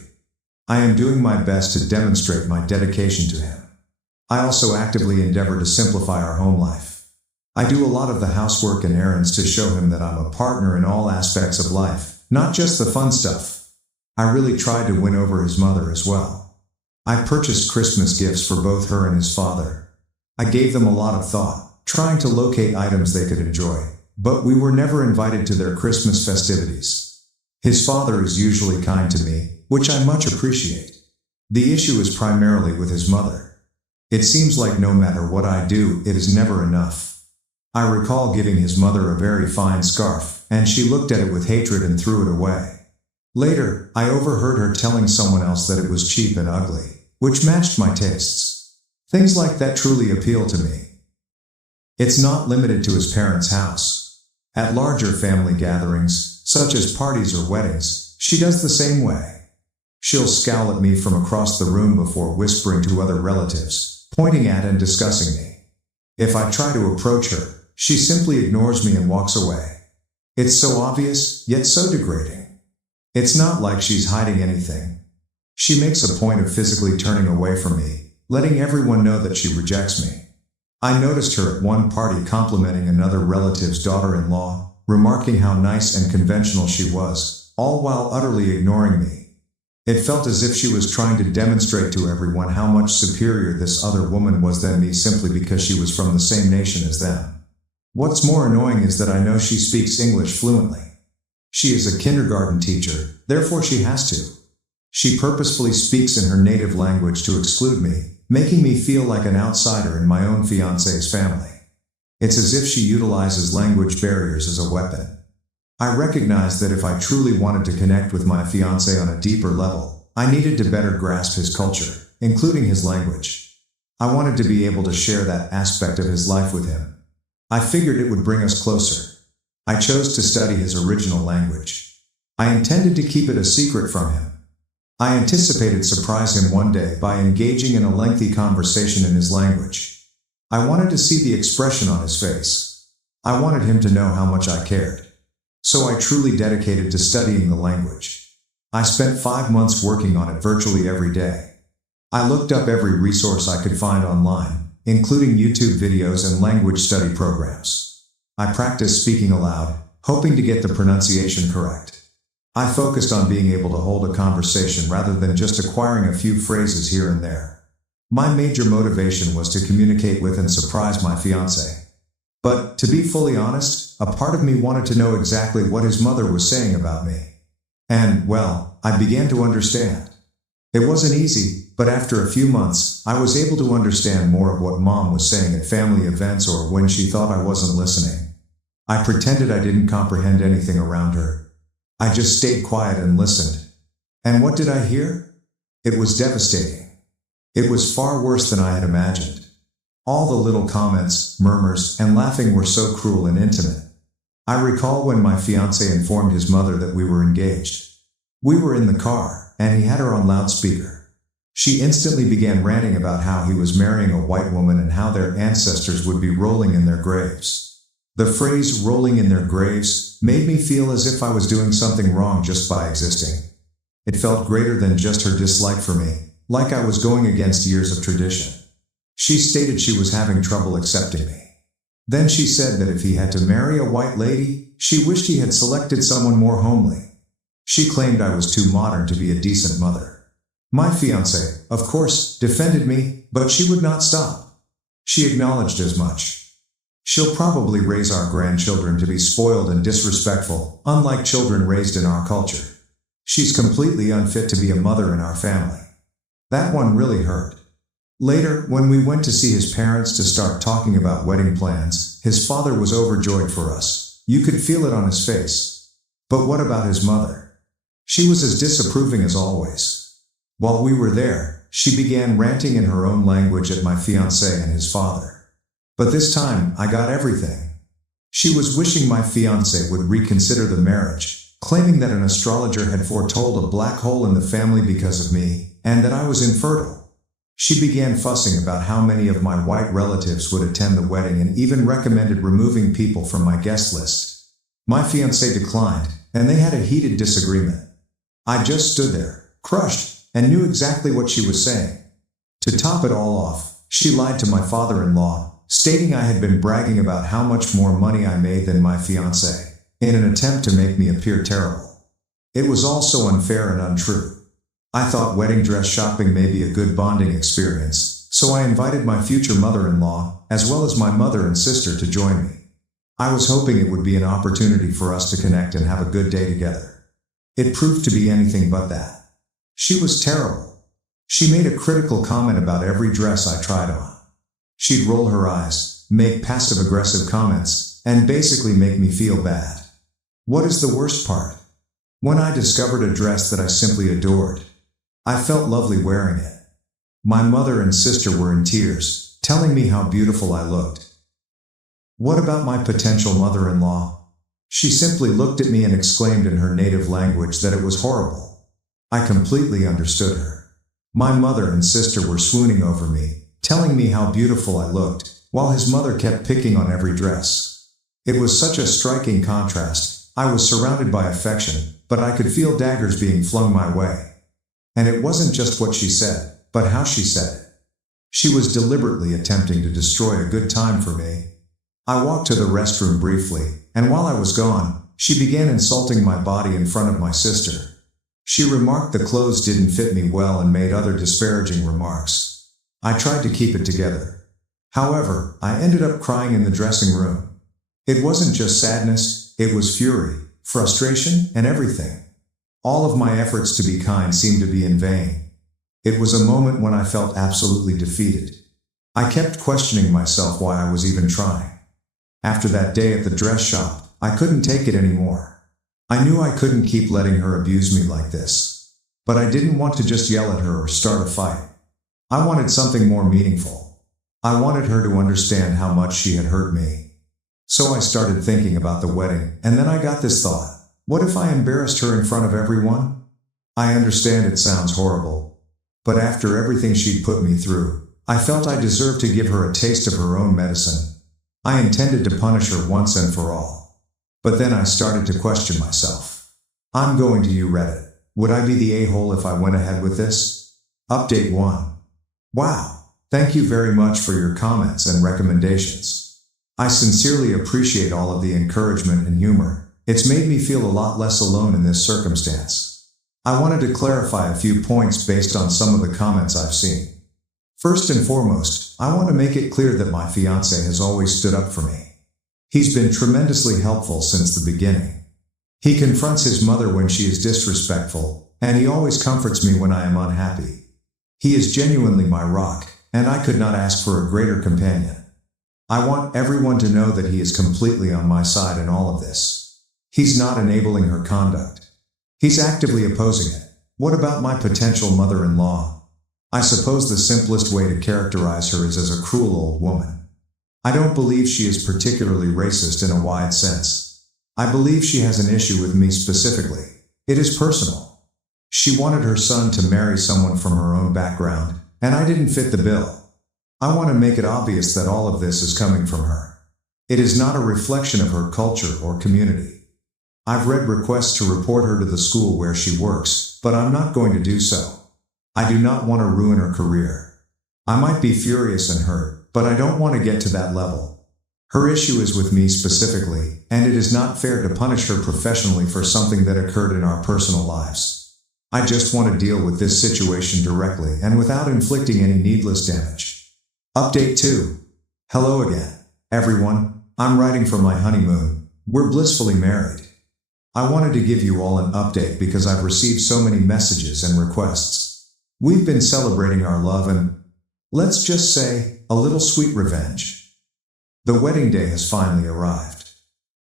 I am doing my best to demonstrate my dedication to him. I also actively endeavor to simplify our home life. I do a lot of the housework and errands to show him that I'm a partner in all aspects of life, not just the fun stuff. I really tried to win over his mother as well. I purchased Christmas gifts for both her and his father. I gave them a lot of thought, trying to locate items they could enjoy, but we were never invited to their Christmas festivities. His father is usually kind to me, which I much appreciate. The issue is primarily with his mother. It seems like no matter what I do, it is never enough. I recall giving his mother a very fine scarf, and she looked at it with hatred and threw it away. Later, I overheard her telling someone else that it was cheap and ugly, which matched my tastes. Things like that truly appeal to me. It's not limited to his parents' house. At larger family gatherings, such as parties or weddings, she does the same way. She'll scowl at me from across the room before whispering to other relatives, pointing at and discussing me. If I try to approach her, she simply ignores me and walks away. It's so obvious, yet so degrading. It's not like she's hiding anything. She makes a point of physically turning away from me, letting everyone know that she rejects me. I noticed her at one party complimenting another relative's daughter-in-law, remarking how nice and conventional she was, all while utterly ignoring me. It felt as if she was trying to demonstrate to everyone how much superior this other woman was than me simply because she was from the same nation as them. What's more annoying is that I know she speaks English fluently. She is a kindergarten teacher, therefore she has to. She purposefully speaks in her native language to exclude me, making me feel like an outsider in my own fiancé's family. It's as if she utilizes language barriers as a weapon. I recognized that if I truly wanted to connect with my fiancé on a deeper level, I needed to better grasp his culture, including his language. I wanted to be able to share that aspect of his life with him. I figured it would bring us closer. I chose to study his original language. I intended to keep it a secret from him. I anticipated surprise him one day by engaging in a lengthy conversation in his language. I wanted to see the expression on his face. I wanted him to know how much I cared. So I truly dedicated to studying the language. I spent 5 months working on it virtually every day. I looked up every resource I could find online, including YouTube videos and language study programs. I practiced speaking aloud, hoping to get the pronunciation correct. I focused on being able to hold a conversation rather than just acquiring a few phrases here and there. My major motivation was to communicate with and surprise my fiancé. But, to be fully honest, a part of me wanted to know exactly what his mother was saying about me. And, well, I began to understand. It wasn't easy, but after a few months, I was able to understand more of what Mom was saying at family events or when she thought I wasn't listening. I pretended I didn't comprehend anything around her. I just stayed quiet and listened. And what did I hear? It was devastating. It was far worse than I had imagined. All the little comments, murmurs, and laughing were so cruel and intimate. I recall when my fiancé informed his mother that we were engaged. We were in the car, and he had her on loudspeaker. She instantly began ranting about how he was marrying a white woman and how their ancestors would be rolling in their graves. The phrase "rolling in their graves" made me feel as if I was doing something wrong just by existing. It felt greater than just her dislike for me, like I was going against years of tradition. She stated she was having trouble accepting me. Then she said that if he had to marry a white lady, she wished he had selected someone more homely. She claimed I was too modern to be a decent mother. My fiancée, of course, defended me, but she would not stop. She acknowledged as much. She'll probably raise our grandchildren to be spoiled and disrespectful, unlike children raised in our culture. She's completely unfit to be a mother in our family. That one really hurt. Later, when we went to see his parents to start talking about wedding plans, his father was overjoyed for us. You could feel it on his face. But what about his mother? She was as disapproving as always. While we were there, she began ranting in her own language at my fiancé and his father. But this time, I got everything. She was wishing my fiancé would reconsider the marriage, claiming that an astrologer had foretold a black hole in the family because of me, and that I was infertile. She began fussing about how many of my white relatives would attend the wedding and even recommended removing people from my guest list. My fiancé declined, and they had a heated disagreement. I just stood there, crushed, and knew exactly what she was saying. To top it all off, she lied to my father-in-law, stating I had been bragging about how much more money I made than my fiancé, in an attempt to make me appear terrible. It was all so unfair and untrue. I thought wedding dress shopping may be a good bonding experience, so I invited my future mother-in-law, as well as my mother and sister, to join me. I was hoping it would be an opportunity for us to connect and have a good day together. It proved to be anything but that. She was terrible. She made a critical comment about every dress I tried on. She'd roll her eyes, make passive-aggressive comments, and basically make me feel bad. What is the worst part? When I discovered a dress that I simply adored, I felt lovely wearing it. My mother and sister were in tears, telling me how beautiful I looked. What about my potential mother-in-law? She simply looked at me and exclaimed in her native language that it was horrible. I completely understood her. My mother and sister were swooning over me, telling me how beautiful I looked, while his mother kept picking on every dress. It was such a striking contrast. I was surrounded by affection, but I could feel daggers being flung my way. And it wasn't just what she said, but how she said it. She was deliberately attempting to destroy a good time for me. I walked to the restroom briefly, and while I was gone, she began insulting my body in front of my sister. She remarked the clothes didn't fit me well and made other disparaging remarks. I tried to keep it together. However, I ended up crying in the dressing room. It wasn't just sadness, it was fury, frustration, and everything. All of my efforts to be kind seemed to be in vain. It was a moment when I felt absolutely defeated. I kept questioning myself why I was even trying. After that day at the dress shop, I couldn't take it anymore. I knew I couldn't keep letting her abuse me like this. But I didn't want to just yell at her or start a fight. I wanted something more meaningful. I wanted her to understand how much she had hurt me. So I started thinking about the wedding, and then I got this thought. What if I embarrassed her in front of everyone? I understand it sounds horrible. But after everything she'd put me through, I felt I deserved to give her a taste of her own medicine. I intended to punish her once and for all. But then I started to question myself. I'm going to you, Reddit. Would I be the a-hole if I went ahead with this? Update 1. Wow. Thank you very much for your comments and recommendations. I sincerely appreciate all of the encouragement and humor. It's made me feel a lot less alone in this circumstance. I wanted to clarify a few points based on some of the comments I've seen. First and foremost, I want to make it clear that my fiancé has always stood up for me. He's been tremendously helpful since the beginning. He confronts his mother when she is disrespectful, and he always comforts me when I am unhappy. He is genuinely my rock, and I could not ask for a greater companion. I want everyone to know that he is completely on my side in all of this. He's not enabling her conduct. He's actively opposing it. What about my potential mother-in-law? I suppose the simplest way to characterize her is as a cruel old woman. I don't believe she is particularly racist in a wide sense. I believe she has an issue with me specifically. It is personal. She wanted her son to marry someone from her own background, and I didn't fit the bill. I want to make it obvious that all of this is coming from her. It is not a reflection of her culture or community. I've read requests to report her to the school where she works, but I'm not going to do so. I do not want to ruin her career. I might be furious and hurt, but I don't want to get to that level. Her issue is with me specifically, and it is not fair to punish her professionally for something that occurred in our personal lives. I just want to deal with this situation directly and without inflicting any needless damage. Update 2. Hello again, everyone. I'm writing from my honeymoon. We're blissfully married. I wanted to give you all an update because I've received so many messages and requests. We've been celebrating our love and, let's just say, a little sweet revenge. The wedding day has finally arrived.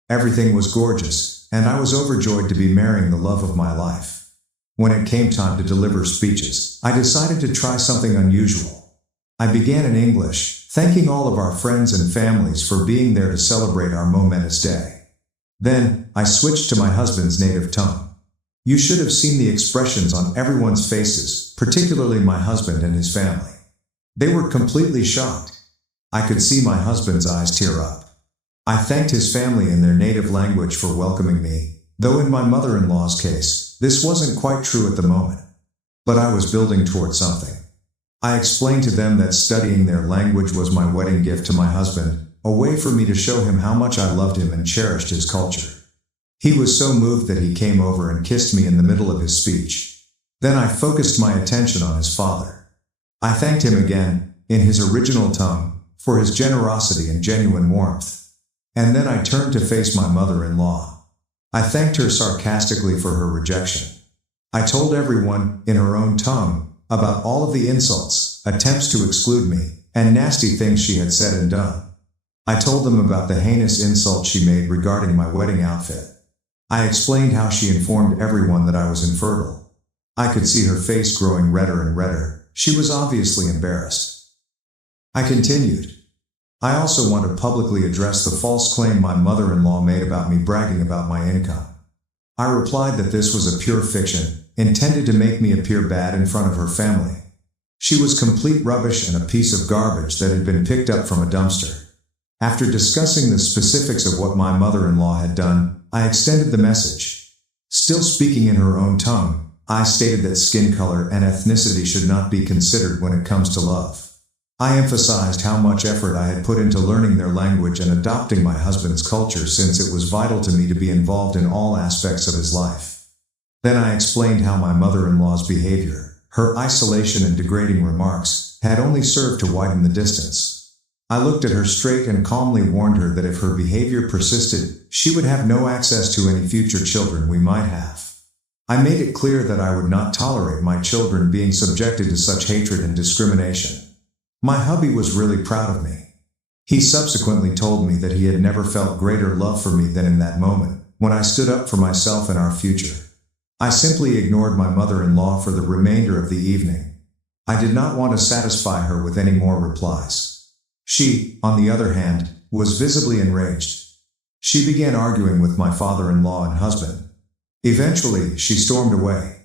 Everything was gorgeous, and I was overjoyed to be marrying the love of my life. When it came time to deliver speeches, I decided to try something unusual. I began in English, thanking all of our friends and families for being there to celebrate our momentous day. Then, I switched to my husband's native tongue. You should have seen the expressions on everyone's faces, particularly my husband and his family. They were completely shocked. I could see my husband's eyes tear up. I thanked his family in their native language for welcoming me, though in my mother-in-law's case, this wasn't quite true at the moment. But I was building toward something. I explained to them that studying their language was my wedding gift to my husband, a way for me to show him how much I loved him and cherished his culture. He was so moved that he came over and kissed me in the middle of his speech. Then I focused my attention on his father. I thanked him again, in his original tongue, for his generosity and genuine warmth. And then I turned to face my mother-in-law. I thanked her sarcastically for her rejection. I told everyone, in her own tongue, about all of the insults, attempts to exclude me, and nasty things she had said and done. I told them about the heinous insult she made regarding my wedding outfit. I explained how she informed everyone that I was infertile. I could see her face growing redder and redder. She was obviously embarrassed. I continued. I also want to publicly address the false claim my mother-in-law made about me bragging about my income. I replied that this was a pure fiction, intended to make me appear bad in front of her family. She was complete rubbish and a piece of garbage that had been picked up from a dumpster. After discussing the specifics of what my mother-in-law had done, I extended the message. Still speaking in her own tongue, I stated that skin color and ethnicity should not be considered when it comes to love. I emphasized how much effort I had put into learning their language and adopting my husband's culture since it was vital to me to be involved in all aspects of his life. Then I explained how my mother-in-law's behavior, her isolation and degrading remarks, had only served to widen the distance. I looked at her straight and calmly warned her that if her behavior persisted, she would have no access to any future children we might have. I made it clear that I would not tolerate my children being subjected to such hatred and discrimination. My hubby was really proud of me. He subsequently told me that he had never felt greater love for me than in that moment, when I stood up for myself and our future. I simply ignored my mother-in-law for the remainder of the evening. I did not want to satisfy her with any more replies. She, on the other hand, was visibly enraged. She began arguing with my father-in-law and husband. Eventually, she stormed away.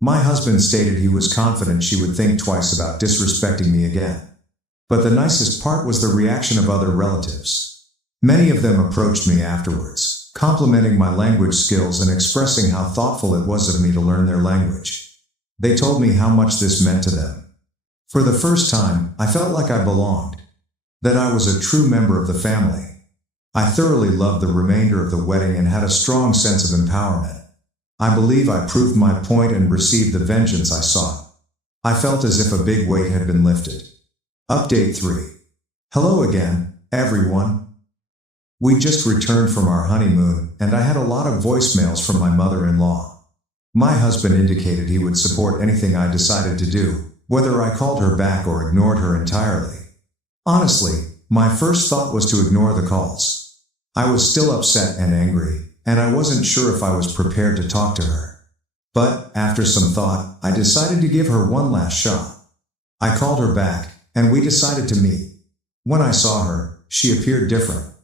My husband stated he was confident she would think twice about disrespecting me again. But the nicest part was the reaction of other relatives. Many of them approached me afterwards, complimenting my language skills and expressing how thoughtful it was of me to learn their language. They told me how much this meant to them. For the first time, I felt like I belonged. That I was a true member of the family. I thoroughly loved the remainder of the wedding and had a strong sense of empowerment. I believe I proved my point and received the vengeance I sought. I felt as if a big weight had been lifted. Update 3. Hello again, everyone. We just returned from our honeymoon, and I had a lot of voicemails from my mother-in-law. My husband indicated he would support anything I decided to do, whether I called her back or ignored her entirely. Honestly, my first thought was to ignore the calls. I was still upset and angry, and I wasn't sure if I was prepared to talk to her. But, after some thought, I decided to give her one last shot. I called her back, and we decided to meet. When I saw her, she appeared different.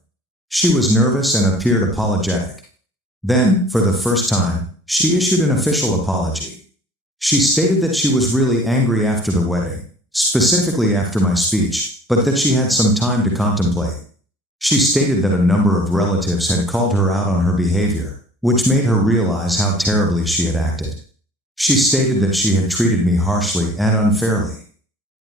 She was nervous and appeared apologetic. Then, for the first time, she issued an official apology. She stated that she was really angry after the wedding, specifically after my speech, but that she had some time to contemplate. She stated that a number of relatives had called her out on her behavior, which made her realize how terribly she had acted. She stated that she had treated me harshly and unfairly.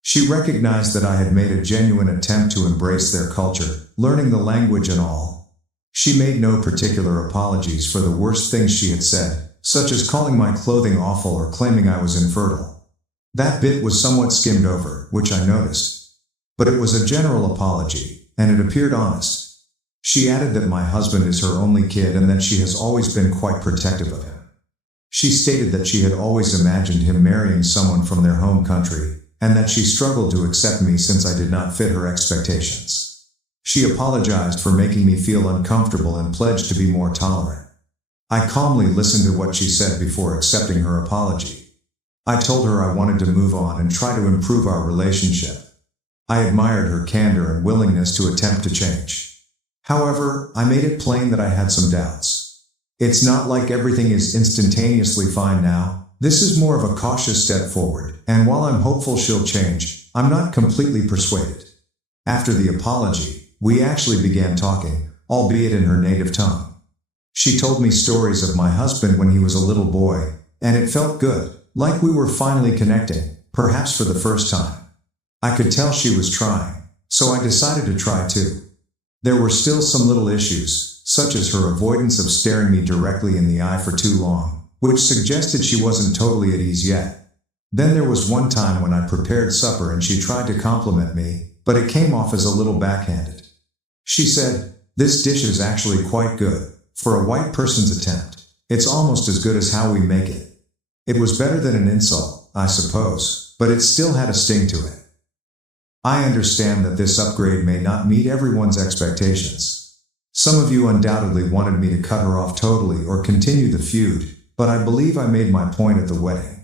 She recognized that I had made a genuine attempt to embrace their culture, learning the language and all. She made no particular apologies for the worst things she had said, such as calling my clothing awful or claiming I was infertile. That bit was somewhat skimmed over, which I noticed. But it was a general apology, and it appeared honest. She added that my husband is her only kid and that she has always been quite protective of him. She stated that she had always imagined him marrying someone from their home country, and that she struggled to accept me since I did not fit her expectations. She apologized for making me feel uncomfortable and pledged to be more tolerant. I calmly listened to what she said before accepting her apology. I told her I wanted to move on and try to improve our relationship. I admired her candor and willingness to attempt to change. However, I made it plain that I had some doubts. It's not like everything is instantaneously fine now. This is more of a cautious step forward, and while I'm hopeful she'll change, I'm not completely persuaded. After the apology, we actually began talking, albeit in her native tongue. She told me stories of my husband when he was a little boy, and it felt good, like we were finally connecting, perhaps for the first time. I could tell she was trying, so I decided to try too. There were still some little issues, such as her avoidance of staring me directly in the eye for too long, which suggested she wasn't totally at ease yet. Then there was one time when I prepared supper and she tried to compliment me, but it came off as a little backhanded. She said, "This dish is actually quite good, for a white person's attempt. It's almost as good as how we make it." It was better than an insult, I suppose, but it still had a sting to it. I understand that this upgrade may not meet everyone's expectations. Some of you undoubtedly wanted me to cut her off totally or continue the feud, but I believe I made my point at the wedding.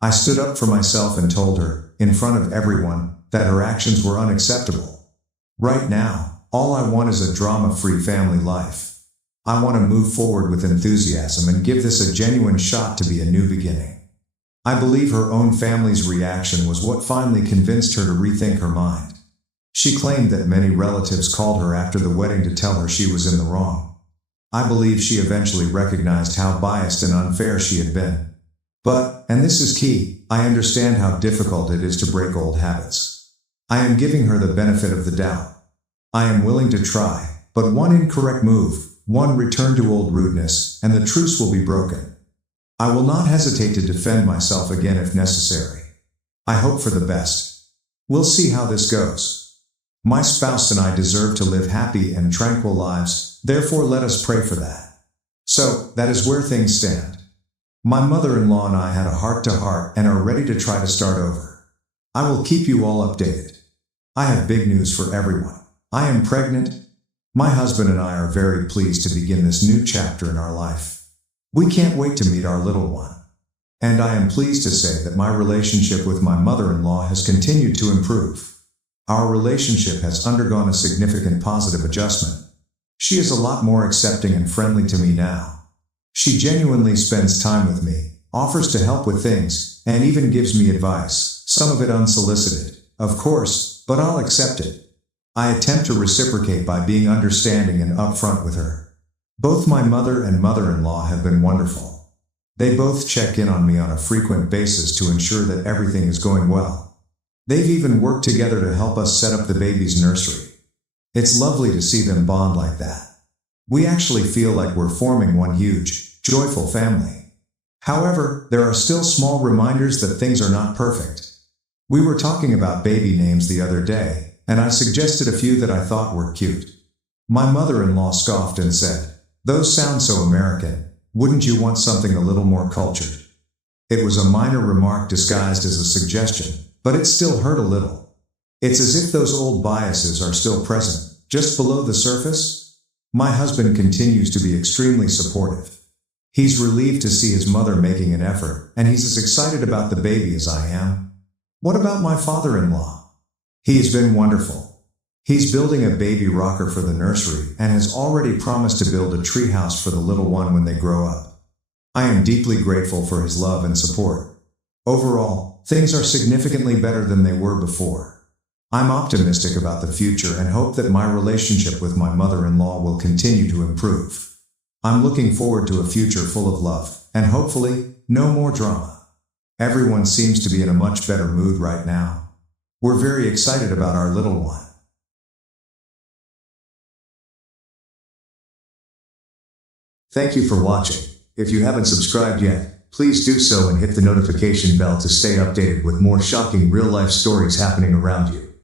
I stood up for myself and told her, in front of everyone, that her actions were unacceptable. Right now, all I want is a drama-free family life. I want to move forward with enthusiasm and give this a genuine shot to be a new beginning. I believe her own family's reaction was what finally convinced her to rethink her mind. She claimed that many relatives called her after the wedding to tell her she was in the wrong. I believe she eventually recognized how biased and unfair she had been. But, and this is key, I understand how difficult it is to break old habits. I am giving her the benefit of the doubt. I am willing to try, but one incorrect move, one return to old rudeness, and the truce will be broken. I will not hesitate to defend myself again if necessary. I hope for the best. We'll see how this goes. My spouse and I deserve to live happy and tranquil lives, therefore let us pray for that. So, that is where things stand. My mother-in-law and I had a heart-to-heart and are ready to try to start over. I will keep you all updated. I have big news for everyone. I am pregnant. My husband and I are very pleased to begin this new chapter in our life. We can't wait to meet our little one. And I am pleased to say that my relationship with my mother-in-law has continued to improve. Our relationship has undergone a significant positive adjustment. She is a lot more accepting and friendly to me now. She genuinely spends time with me, offers to help with things, and even gives me advice, some of it unsolicited, of course, but I'll accept it. I attempt to reciprocate by being understanding and upfront with her. Both my mother and mother-in-law have been wonderful. They both check in on me on a frequent basis to ensure that everything is going well. They've even worked together to help us set up the baby's nursery. It's lovely to see them bond like that. We actually feel like we're forming one huge, joyful family. However, there are still small reminders that things are not perfect. We were talking about baby names the other day, and I suggested a few that I thought were cute. My mother-in-law scoffed and said, "Those sound so American. Wouldn't you want something a little more cultured?" It was a minor remark disguised as a suggestion, but it still hurt a little. It's as if those old biases are still present, just below the surface. My husband continues to be extremely supportive. He's relieved to see his mother making an effort, and he's as excited about the baby as I am. What about my father-in-law? He has been wonderful. He's building a baby rocker for the nursery and has already promised to build a treehouse for the little one when they grow up. I am deeply grateful for his love and support. Overall, things are significantly better than they were before. I'm optimistic about the future and hope that my relationship with my mother-in-law will continue to improve. I'm looking forward to a future full of love, and hopefully, no more drama. Everyone seems to be in a much better mood right now. We're very excited about our little one. Thank you for watching. If you haven't subscribed yet, please do so and hit the notification bell to stay updated with more shocking real-life stories happening around you.